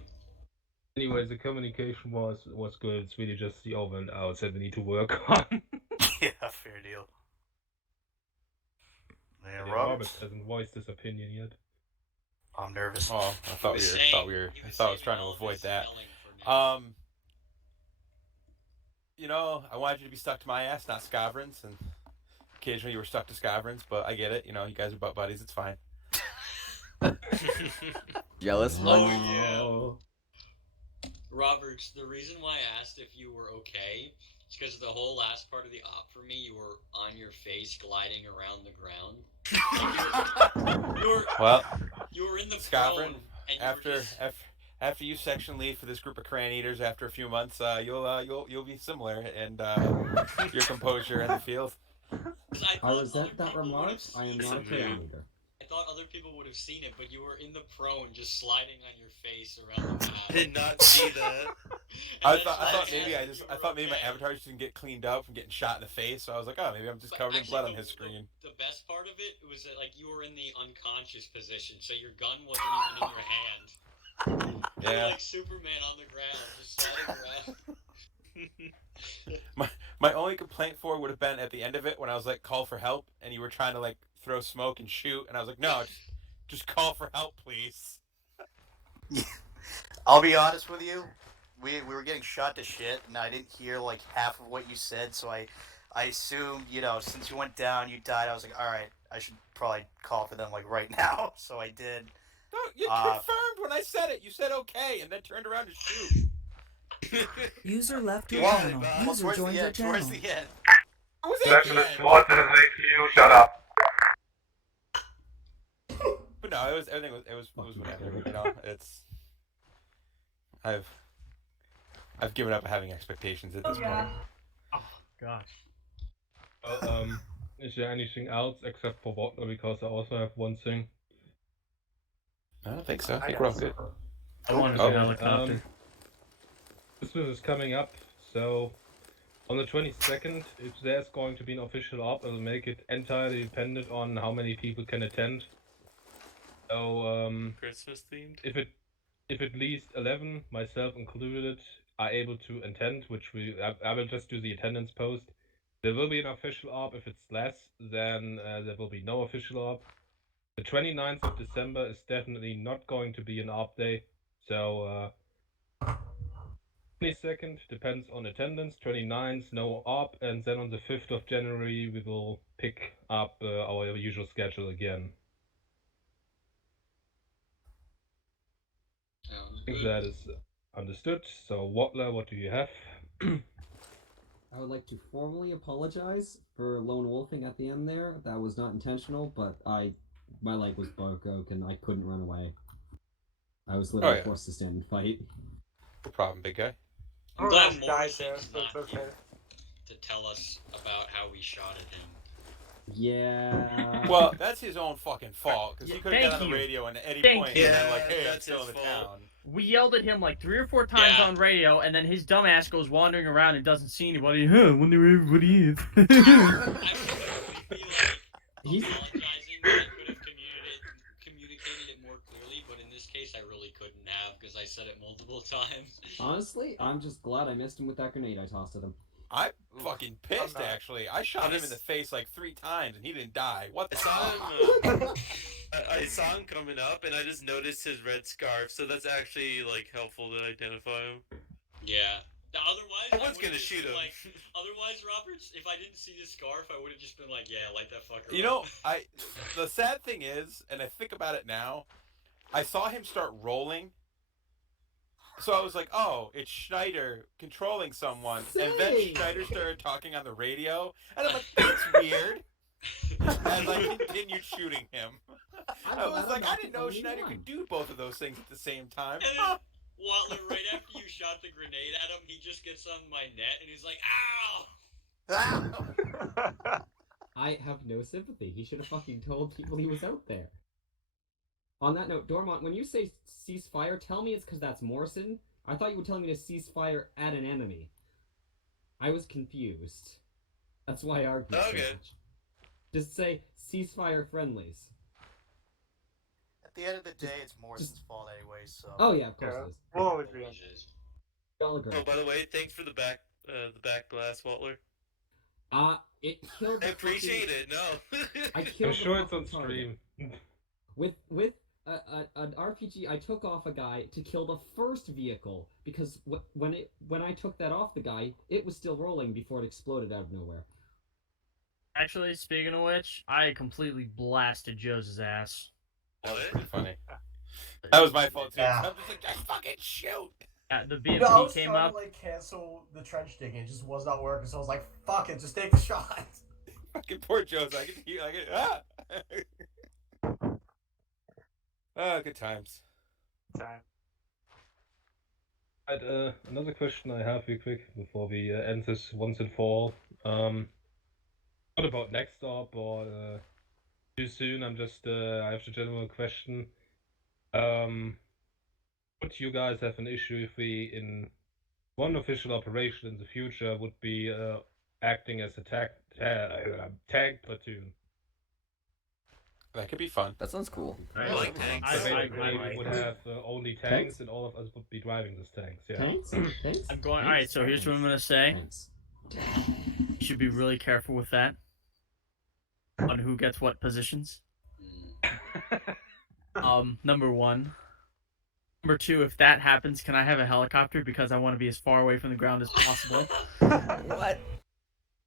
Anyways, the communication was good. It's really just the over and outs that we need to work on. Yeah, fair deal. Yeah, Yeah, Robert. Robert hasn't voiced his opinion yet. I'm nervous. Oh, I thought I was trying to avoid that. You know, I wanted you to be stuck to my ass, not Scovrins, and occasionally you were stuck to Scovrins, but I get it. You know, you guys are butt buddies. It's fine. Jealous? Oh, yeah. Roberts, the reason why I asked if you were okay is because the whole last part of the op for me, you were on your face gliding around the ground. You were in the Scavrin, prone, and after you section lead for this group of crayon eaters after a few months, you'll be similar and your composure in the field. I resent that remark. I am not a crayon eater. I thought other people would have seen it, but you were in the prone, just sliding on your face around the map. I did not see that. I thought maybe my avatar just didn't get cleaned up from getting shot in the face, so I was like, oh, maybe I'm just covered in blood on his screen. The best part of it was that like you were in the unconscious position, so your gun wasn't even in your hand. You were like Superman on the ground, just sliding around. My only complaint for it would have been at the end of it when I was like, call for help, and you were trying to like throw smoke and shoot, and I was like, no, just call for help, please. I'll be honest with you. We were getting shot to shit, and I didn't hear like half of what you said, so I assumed, you know, since you went down, you died. I was like, all right, I should probably call for them like right now. So I did. No, you confirmed when I said it. You said okay, and then turned around to shoot. User left your Well, channel. User towards joined the your end. channel. Towards the end. Specialist SWAT didn't make you shut up. But no, everything was whatever. You know, it's I've given up having expectations at this point. Oh gosh. Is there anything else except for water? Because I also have one thing. I don't think so. I think we're all good. I want to see a helicopter. Christmas is coming up, so on the 22nd, if there's going to be an official op, I'll make it entirely dependent on how many people can attend. So Christmas themed. If at least 11, myself included, are able to attend, which I will just do the attendance post. There will be an official op. If it's less, then there will be no official op. The 29th of December is definitely not going to be an op day, so 22nd depends on attendance, 29th no op, and then on the 5th of January we will pick up our usual schedule again. I think that is understood. So Watler, what do you have? I would like to formally apologize for lone wolfing at the end there. That was not intentional, but my leg was broken. I couldn't run away. I was literally forced to stand and fight. No problem, big guy. I'm glad Morrison's not here to tell us about how we shot at him. Yeah. Well, that's his own fucking fault, because he could have got on the radio at any point and been like, hey, I'm that's still in his the fault. town. We yelled at him like 3 or 4 times on radio, and then his dumbass goes wandering around and doesn't see anybody. Huh, wonder where everybody is. He's apologizing that I could have communicated it more clearly, but in this case I really couldn't have because I said it multiple times. Honestly, I'm just glad I missed him with that grenade I tossed at him. I'm fucking pissed, actually. I shot him in the face like 3 times, and he didn't die. What the fuck? I saw him coming up, and I just noticed his red scarf, so that's actually, like, helpful to identify him. Yeah. Otherwise, I was gonna shoot him. Like, otherwise, Roberts, if I didn't see this scarf, I would have just been like, yeah, light that fucker You up. know, the sad thing is, and I think about it now, I saw him start rolling, So I was like, oh, it's Schneider controlling someone. And then Schneider started talking on the radio. And I'm like, that's weird. As I continued shooting him. I was like, I didn't know Schneider could do both of those things at the same time. And then Watler, right after you shot the grenade at him, he just gets on my net and he's like, ow! I have no sympathy. He should have fucking told people he was out there. On that note, Dormont, when you say ceasefire, tell me it's because that's Morrison. I thought you were telling me to cease fire at an enemy. I was confused. That's why I argued so much. Just say ceasefire friendlies. At the end of the day, it's Morrison's fault anyway, so... Oh yeah, of course it is. We'll all agree on Y'all agree. Oh, by the way, thanks for the back blast, Waltler. It killed. I appreciate it. No, I killed. I'm sure it's on stream. With an RPG, I took off a guy to kill the first vehicle because when I took that off the guy, it was still rolling before it exploded out of nowhere. Actually, speaking of which, I completely blasted Joe's ass. That was pretty funny. That was my fault too. I'm just like, just fucking shoot. The No, I was came trying up. to like cancel the trench digging. It just was not working, so I was like, "Fuck it, just take the shot." Fucking poor Joe's. I can hear. Oh, good times. Right, another question I have real quick before we end this once and for all. Not about next stop or too soon. I'm just I have a general question. Would you guys have an issue if we, in one official operation in the future, would be acting as a tank platoon? That could be fun. That sounds cool. I like tanks. So basically, we would have only tanks, and all of us would be driving these tanks. Yeah. Tanks? I'm going. All right, so here's what I'm gonna say. You should be really careful with that. On who gets what positions. Number one. Number two, if that happens, can I have a helicopter because I want to be as far away from the ground as possible? What?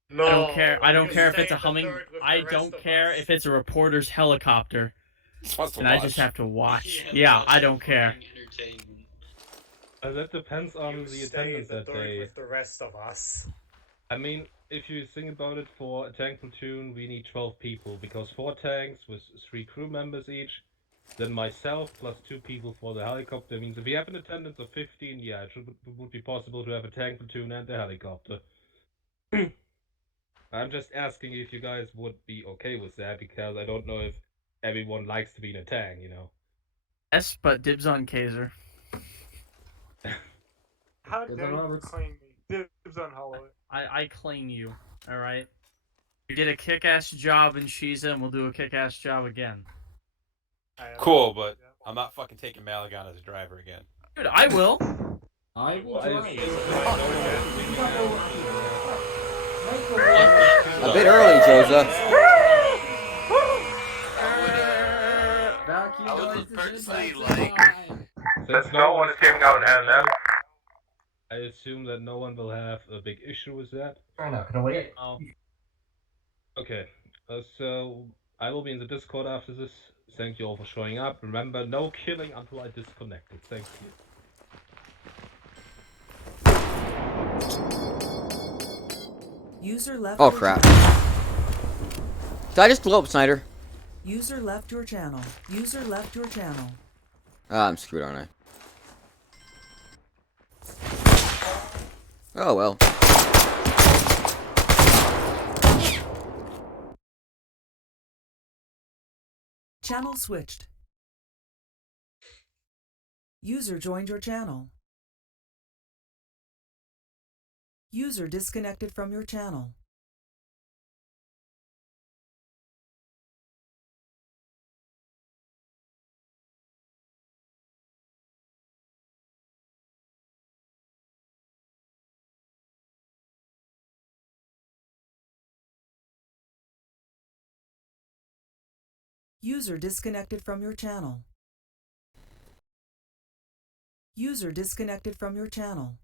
No. I don't care. I don't care if stay it's a in the humming. third with the I rest don't of care us. if it's a reporter's helicopter. And I just have to watch. Yeah, I don't care. That depends on You the stay in attendance the that third day. with the rest of us. I mean, if you think about it, for a tank platoon, we need 12 people, because 4 tanks with 3 crew members each, then myself plus 2 people for the helicopter means if we have an attendance of 15, yeah, it would be possible to have a tank platoon and a helicopter. I'm just asking if you guys would be okay with that, because I don't know if everyone likes to be in a tank, you know. Yes, but dibs on Kaiser. How Dibs dare on you Roberts. claim me? Dibs on Holloway. I claim you. All right. You did a kick-ass job in Shiza, and we'll do a kick-ass job again. Cool, but I'm not fucking taking Malagon as a driver again. Dude, I will. I will I drive. A bit early, Joza. Back you I guys would to personally the like. side. Since no one is giving out hand up, I assume that no one will have a big issue with that. Fair enough. Can I wait? Okay, so I will be in the Discord after this. Thank you all for showing up. Remember, no killing until I disconnected. Thank you. User left. Oh your crap. channel. Did I just blow up Snyder? User left your channel. User left your channel. Ah, I'm screwed, aren't I? Oh well. Channel switched. User joined your channel. User disconnected from your channel. User disconnected from your channel. User disconnected from your channel.